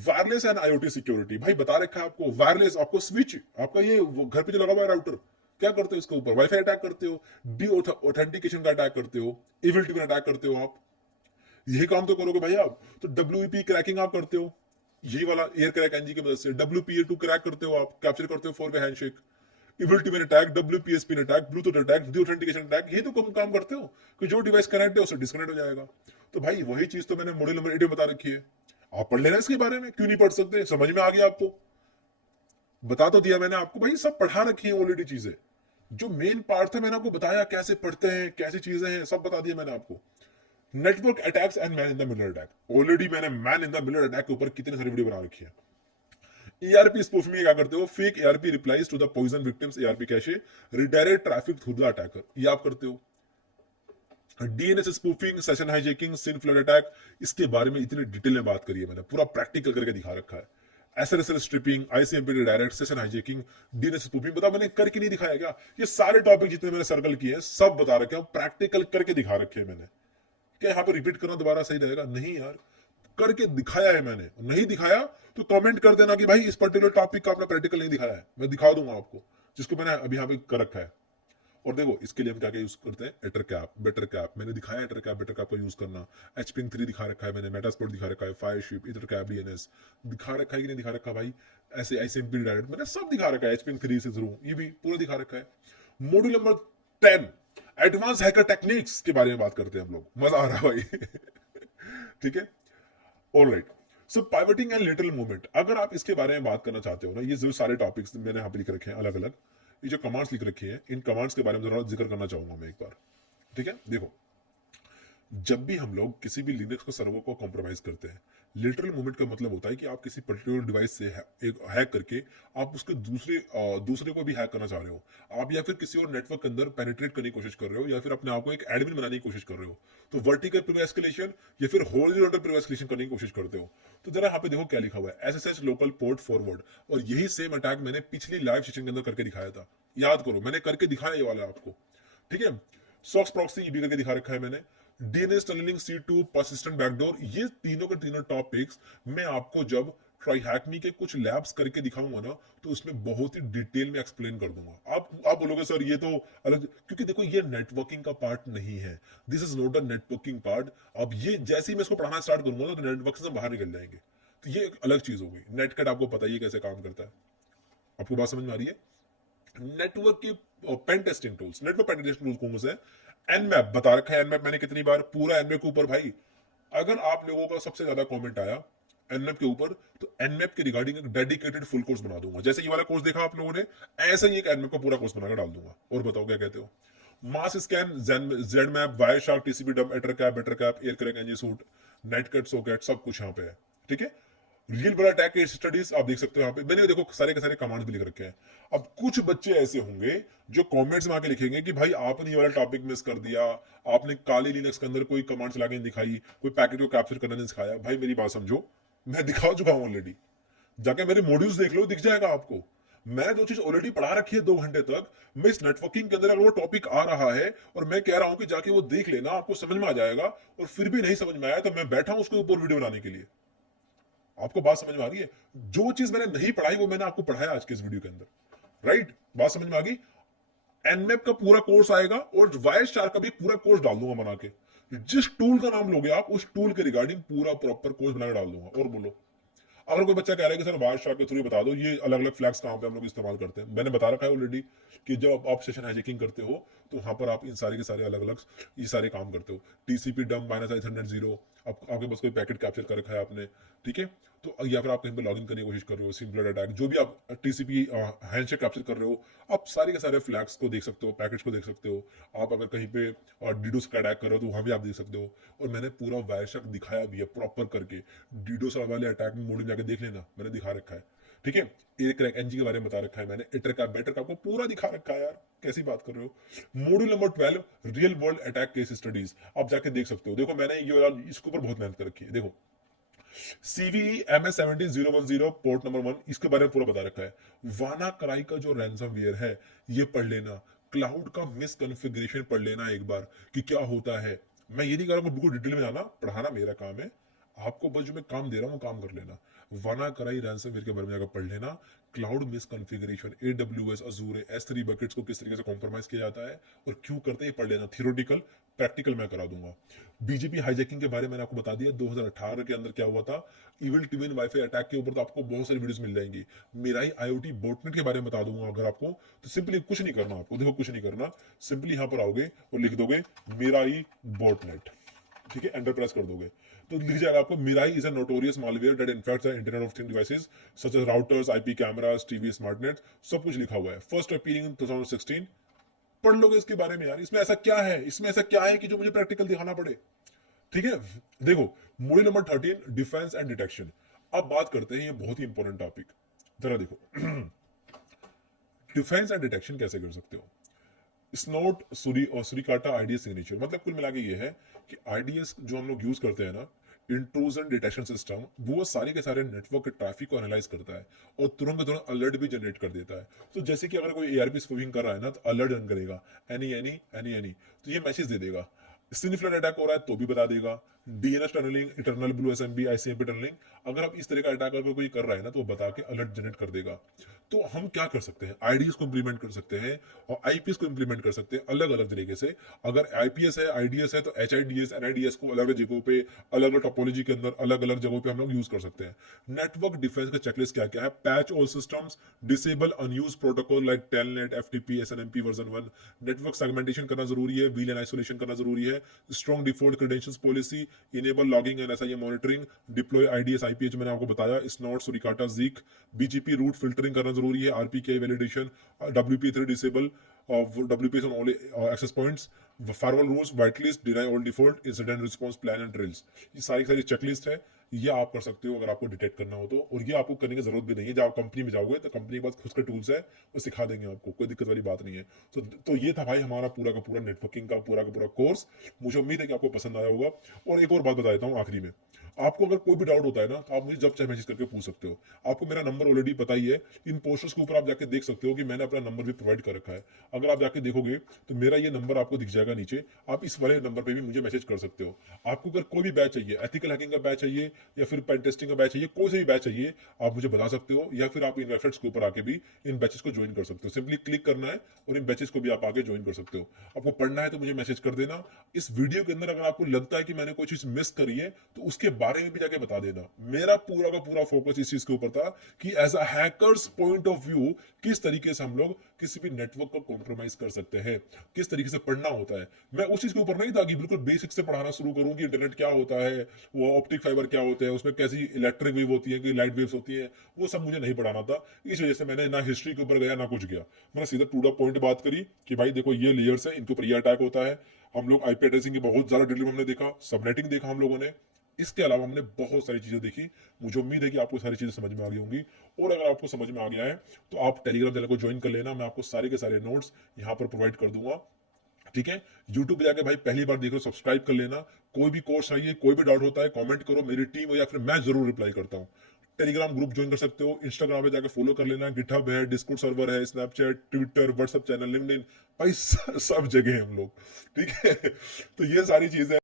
वायरलेस एंड आईओटी सिक्योरिटी भाई बता रखा है आपको। वायरलेस आपको स्विच, आपका ये घर पे जो लगा हुआ है राउटर, क्या करते हो इसके ऊपर, वाईफाई अटैक करते हो, डी ऑथेंटिकेशन का अटैक करते हो, इविल टू अटैक करते हो आप, यही काम तो करोगे भाई आप। तो डब्ल्यूपी क्रैकिंग आप करते हो, यही वाला एयर क्रैक एनजी की मदद से। WPA2 क्रैक करते हो आप, कैप्चर करते हो 4 way handshake. Evil twin attack, WPSP attack, Bluetooth attack, deauthentication attack, ये तो कम काम करते हो कि जो डिवाइस कनेक्ट है उससे डिस्कनेक्ट हो जाएगा। तो भाई वही चीज तो मैंने मॉड्यूल नंबर 8 में बता रखी है, आप पढ़ लेना इसके बारे में, क्यों नहीं पढ़ सकते, समझ में आ गया आपको, बता तो दिया मैंने आपको भाई, सब पढ़ा रखी है ऑलरेडी चीजें। जो मेन पार्ट था मैंने आपको बताया, कैसे पढ़ते हैं, कैसी चीजें हैं, सब बता दिया मैंने आपको। Network attacks and man in the middle attack, already मैंने man in the middle attack के ऊपर कितने सारी वीडियो बना रखी है। ERP स्पूफ में क्या करते हो, fake ERP replies to the poison victims ERP cache, redirect traffic through the attacker, ये आप करते हो। DNS spoofing, session hijacking, SYN flood attack, इसके बारे में इतनी डिटेल में बात करी है मैंने, पूरा प्रैक्टिकल करके दिखा रखा है। SSL stripping, ICMP direct, session hijacking, DNS spoofing, बता मैंने करके नहीं दिखाया क्या? ये सारे टॉपिक जितने मैंने सर्कल किए हैं सब बता रखे हैं, प्रैक्टिकल करके दिखा रखे हैं मैंने। क्या यहाँ पे रिपीट करना दोबारा सही रहेगा? नहीं यार, करके दिखाया है मैंने। नहीं दिखाया तो कमेंट कर देना कि भाई इस पर्टिकुलर टॉपिक का आपने प्रैक्टिकल नहीं दिखाया है, मैं दिखा दूंगा आपको, जिसको मैंने अभी यहाँ पे कर रखा है। और देखो इसके लिए हम क्या क्या यूज करते हैं, एटर कैप, बेटर कैप, मैंने दिखाया एटर कैप बेटर कैप का यूज करना, एचपिंग 3 दिखा रखा है मैंने, मेटास्पोर्ट दिखा रखा है, फायरशिप, एटर कैप, डीएनएस दिखा रखा है कि नहीं दिखा रखा भाई, ऐसे एसएमपी डायरेक्ट मैंने सब दिखा रखा है, एचपिंग 3 से शुरू ये भी पूरा दिखा रखा है। Module number 10 advance hacker techniques के बारे में बात करते हैं हम लोग, मजा आ रहा है भाई ठीक है, alright. So pivoting and lateral movement, अगर आप इसके बारे में बात करना चाहते हो ना, ये जो सारे टॉपिक्स मैंने यहाँ पे लिख रखे हैं अलग अलग, ये जो कमांड्स लिख रखी हैं, इन कमांड्स के बारे में जरा जिक्र करना चाहूंगा मैं एक बार, ठीक है। देखो जब भी हम लोग किसी भी लिनक्स को सर्वर को कॉम्प्रोमाइज करते हैं, लिटरल मूवमेंट का मतलब होता है कि आप किसी पर्टिकुलर डिवाइस से एक हैक करके आप उसके दूसरे को भी हैक करना चाह रहे हो, आप या फिर किसी और नेटवर्क के अंदर पेनिट्रेट करने की कोशिश कर रहे हो, या फिर अपने आप को एक एडमिन बनाने की कोशिश कर रहे हो, तो वर्टिकल प्रिव एस्केलेशन या फिर हॉरिजॉन्टल प्रिव एस्केलेशन करने की कोशिश करते हो। तो जरा यहाँ पे देखो क्या लिखा हुआ है, एसएसएच लोकल पोर्ट फॉरवर्ड, और यही सेम अटैक मैंने पिछली लाइव सेशन के अंदर करके दिखाया था, याद करो मैंने करके दिखाया ये वाला आपको, ठीक है। सॉक्स प्रॉक्सी ये भी करके दिखा रखा है मैंने, DNS tunnelling C2 persistent backdoor, ये तीनों के तीनों टॉपिक्स मैं आपको जब ट्राई हैकमी के कुछ लैब्स करके दिखाऊंगा ना, तो उसमें बहुत ही डिटेल में एक्सप्लेन कर दूंगा। आप बोलोगे सर ये तो अलग, क्योंकि देखो ये नेटवर्किंग का पार्ट नहीं है, this is not a networking part. अब ये जैसे ही मैं इसको पढ़ाना स्टार्ट करूंगा ना, तो नेटवर्क से बाहर निकल जाएंगे, तो ये एक अलग चीज हो गई। नेटकट आपको पता ही है कैसे काम करता है, आपको बात समझ में आ रही है। नेटवर्क की pen testing tools, network pen testing tools कौन से हैं, एनमैप बता रखा है, एनमैप मैंने कितनी बार, पूरा एनमैप के ऊपर भाई, अगर आप लोगों का सबसे ज्यादा कमेंट आया एनमैप के ऊपर, तो एनमैप के रिगार्डिंग एक डेडिकेटेड फुल कोर्स बना दूंगा, जैसे ये वाला कोर्स देखा आप लोगों ने, ऐसा ही एक एनमैप का पूरा कोर्स बनाकर डाल दूंगा। और बताओ क्या कहते हो। Mass scan, Z map, Wireshark, TCP dump, Ettercap, Bettercap, Aircrack, NG suite, netcat, socket, सब कुछ यहाँ पे है, ठीक है। Real world attack case studies आप देख सकते हो यहाँ पे, मैंने देखो सारे के सारे कमांड्स भी लिख रखे हैं। अब कुछ बच्चे ऐसे होंगे जो कमेंट्स में आके लिखेंगे कि भाई आपने ये वाला टॉपिक मिस कर दिया, आपने काली लिनक्स के अंदर कोई कमांड चला के नहीं दिखाई, कोई पैकेट को कैप्चर करना नहीं सिखाया। भाई मेरी बात समझो, मैं दिखा चुका हूं ऑलरेडी, जाके मेरे मॉड्यूल्स देख लो, दिख जाएगा आपको। मैं जो चीज ऑलरेडी पढ़ा रखी है 2 घंटे तक, मैं इस नेटवर्किंग के अंदर अगर वो टॉपिक आ रहा है और मैं कह रहा हूं कि जाके वो देख लेना, आपको समझ में आ जाएगा, और फिर भी नहीं समझ में आया तो मैं बैठा हूं उसके ऊपर वीडियो बनाने के लिए। आपको बात समझ में आ रही है, जो चीज मैंने नहीं पढ़ाई वो मैंने आपको पढ़ाया आज के इस वीडियो के अंदर, राइट। बात समझ में आ गई। एनमैप का पूरा कोर्स आएगा और वायर स्टार का भी पूरा कोर्स डाल दूंगा बना के, जिस टूल का नाम लोगे आप उस टूल के रिगार्डिंग पूरा प्रॉपर कोर्स बनाकर डाल दूंगा। और बोलो, अगर कोई बच्चा कह रहा है कि सर वायर स्टार के थ्रू बता दो ये अलग अलग फ्लैग्स कहां पे हम लोग इस्तेमाल करते हैं, मैंने बता रखा है ऑलरेडी कि जब आप सेशन हाईजैकिंग करते हो तो वहां पर आप इन सारे के सारे अलग अलग ये सारे काम करते हो। टीसीपी डम -800, आपके पास कोई पैकेट कैप्चर कर रखा है आपने, ठीक है, तो या फिर आप कहीं पर लॉगिन करने की कोशिश कर रहे हो, सिंपल अटैक, जो भी आप टीसीपी हैंडशेक कैप्चर कर रहे हो, आप सारे के सारे फ्लैग्स को देख सकते हो, पैकेट्स को देख सकते हो। आप अगर कहीं पे डीडोस का अटैक कर रहे हो तो वहां भी आप देख सकते हो। और मैंने पूरा वायरशक दिखाया भी है प्रॉपर करके, डीडोस वाले अटैक में मोड में जाके देख लेना, मैंने दिखा रखा है, ठीक है। एयर क्रैक एनजी के बारे में बता रखा है मैंने, एटर का बेटर का आपको पूरा दिखा रखा है यार, कैसी बात कर रहे हो। Module number 12 real world attack case studies, आप जाके देख सकते हो। देखो मैंने ये वाला इसके ऊपर बहुत मेहनत कर रखी है। देखो सीवीई MS-17010 पोर्ट नंबर 1, इसके बारे में पूरा बता रखा है। वाना कराई का जो रैंसमवेयर है ये पढ़ लेना, क्लाउड का मिस कॉन्फ़िगरेशन पढ़ लेना एक बार कि क्या होता है। मैं ये नहीं कह रहा हूँ बिल्कुल डिटेल में जाना, पढ़ाना मेरा काम है, आपको बस जो मैं काम दे रहा हूँ काम कर लेना। वाना कराई रैंसमवेयर के बारे में जाकर पढ़ लेना, cloud miss configuration, AWS Azure S3 buckets को किस तरीके से कॉम्प्रोमाइज किया जाता है और क्यों करते हैं पढ़ लेना। थियोरेटिकल प्रैक्टिकल मैं करा दूंगा। बीजेपी हाईजैकिंग के बारे में मैंने आपको बता दिया 2018 के अंदर क्या हुआ था। इविल ट्विन वाईफाई अटैक के ऊपर तो आपको बहुत सारी वीडियोस मिल जाएंगी। मेराई IoT बोटनेट के बारे में बता दूंगा अगर आपको, तो सिंपली कुछ नहीं करना आपको, देखो कुछ नहीं करना, सिंपली यहाँ पर आओगे और लिख दोगे मेराई बोटनेट, ठीक है, एंटर प्रेस कर दोगे तो लिख जाएगा आपको Mirai is a notorious malware that infects the internet of things devices such as routers, IP cameras, TV, smartnet, सब कुछ लिखा हुआ है। फर्स्ट अपीयरिंग इन 2016, पढ़ लोगे इसके बारे में यार, इसमें ऐसा क्या है, इसमें ऐसा क्या है कि जो मुझे प्रैक्टिकल दिखाना पड़े, ठीक है। देखो module number 13 defence and detection, अब बात करते हैं, ये बहुत ही इंपॉर्टेंट टॉपिक, जरा देखो डिफेंस एंड डिटेक्शन कैसे कर सकते हो। स्नोट, सुरी और सुरिकाटा IDS सिग्नेचर, मतलब कुल मिला के ये है कि IDS जो हम लोग यूज करते हैं ना, इंट्रूजन डिटेक्शन सिस्टम, वो सारे के सारे नेटवर्क के ट्रैफिक को एनालाइज करता है और तुरंत तुरंत अलर्ट भी जनरेट कर देता है। तो जैसे कि अगर कोई ARP स्पूफिंग कर रहा है ना, तो अलर्ट रन करेगा, एनी एनी एनी एनी, तो ये मैसेज दे देगा। स्निफलर अटैक हो रहा है तो भी बता देगा, DNS tunnelling, eternal blue SMB, ICMP tunnelling, अगर आप इस तरह का अटैक अगर कोई कर रहा है ना तो वो बता के अलर्ट जनरेट कर देगा। तो हम क्या कर सकते हैं, आईडीएस को इंप्लीमेंट कर सकते हैं और आईपीएस को इंप्लीमेंट कर सकते हैं अलग अलग तरीके से। अगर आईपीएस है, आईडीएस है, तो एचआईडीएस, एनआईडीएस को अलग अलग जगहों पे, अलग अलग टोपोलॉजी के अंदर अलग अलग जगहों पे हम लोग यूज कर सकते हैं। नेटवर्क डिफेंस का चेकलिस्ट क्या क्या है, patch all systems, disable unused protocol like telnet, FTP, SNMP version 1, network segmentation करना जरूरी है, वीलन आइसोलेशन करना जरूरी है, strong default credentials policy, enable logging and SIEM monitoring, deploy IDS IPS जो मैंने आपको बताया, Snort, Suricata, Zeek, BGP route filtering करना जरूरी है, RPKI validation, WP3 disable, WPS on all access points, firewall rules, whitelist, deny all default, incident response plan and drills। ये सारी सारी चेकलिस्ट है, ये आप कर सकते हो अगर आपको डिटेक्ट करना हो तो। और ये आपको करने की जरूरत भी नहीं है, जब आप कंपनी में जाओगे तो कंपनी के पास खुद का टूल्स है, वो सिखा देंगे आपको, कोई दिक्कत वाली बात नहीं है। तो ये था भाई हमारा पूरा का पूरा नेटवर्किंग का पूरा कोर्स। मुझे उम्मीद है कि आपको पसंद आया होगा। और एक और बात बता देता हूँ आखिरी में, आपको अगर कोई भी डाउट होता है ना तो आप मुझे जब चाहे मैसेज करके पूछ सकते हो। आपको मेरा नंबर ऑलरेडी पता ही है, इन पोस्टर्स के ऊपर आप जाके देख सकते हो कि मैंने अपना नंबर भी प्रोवाइड कर रखा है। अगर आप जाके देखोगे तो मेरा ये नंबर आपको दिख जाएगा नीचे, आप इस वाले नंबर पे भी मुझे मैसेज कर सकते हो। आपको अगर कोई भी बैच चाहिए, एथिकल हैकिंग का बैच चाहिए या फिर पेन टेस्टिंग का बैच चाहिए, कोई से भी बैच चाहिए आप मुझे बता सकते हो, या फिर आप इन वेबसाइट्स के ऊपर आके भी इन बैचेस को ज्वाइन कर सकते हो। सिंपली क्लिक करना है और इन बैचेस को भी आप आगे ज्वाइन कर सकते हो। आपको पढ़ना है तो मुझे मैसेज कर देना। इस वीडियो के अंदर अगर आपको लगता है कि मैंने कोई चीज मिस करी है तो उसके बारे में भी जाके बता देना। मेरा पूरा का पूरा फोकस इस चीज के ऊपर था कि as a hackers point of view किस तरीके से हम लोग किसी भी नेटवर्क को कॉम्प्रोमाइज कर सकते हैं, किस तरीके से पढ़ना होता है। मैं उस चीज के ऊपर नहीं था कि बिल्कुल बेसिक से पढ़ाना शुरू करूं कि इंटरनेट क्या होता है, वो ऑप्टिक फाइबर क्या होते हैं, उसमें कैसी इलेक्ट्रिक वेव होती है कि लाइट वेव्स होती है, वो सब मुझे नहीं पढ़ाना था। इस वजह से मैंने ना हिस्ट्री के ऊपर गया ना कुछ गया, मैंने सीधा टू द पॉइंट बात करी कि भाई देखो ये लेयर्स है, इनके ऊपर ये अटैक होता है। हम लोग आईपी एड्रेसिंग की बहुत ज्यादा डिटेल में हमने देखा, सबनेटिंग देखा हम लोगों ने, इसके अलावा हमने बहुत सारी चीजें देखी। मुझे उम्मीद है कि आपको सारी चीजें समझ में आ गई होंगी। और अगर आपको समझ में आ गया है तो आप टेलीग्राम चैनल को ज्वाइन कर लेना, मैं आपको सारे के सारे नोट्स यहाँ पर प्रोवाइड कर दूंगा। ठीक है, यूट्यूब पे जाके भाई पहली बार देख रहे हो सब्सक्राइब कर लेना। कोई भी कोर्स चाहिए, कोई भी डाउट होता है कमेंट करो, मेरी टीम हो या फिर मैं जरूर रिप्लाई करता हूँ। टेलीग्राम ग्रुप ज्वाइन कर सकते हो, इंस्टाग्राम पे जाके फॉलो कर लेना, गिटहब है, डिस्कॉर्ड सर्वर है, Snapchat, Twitter, WhatsApp channel, LinkedIn, भाई सब जगह हैं हम लोग। ठीक है तो ये सारी चीजें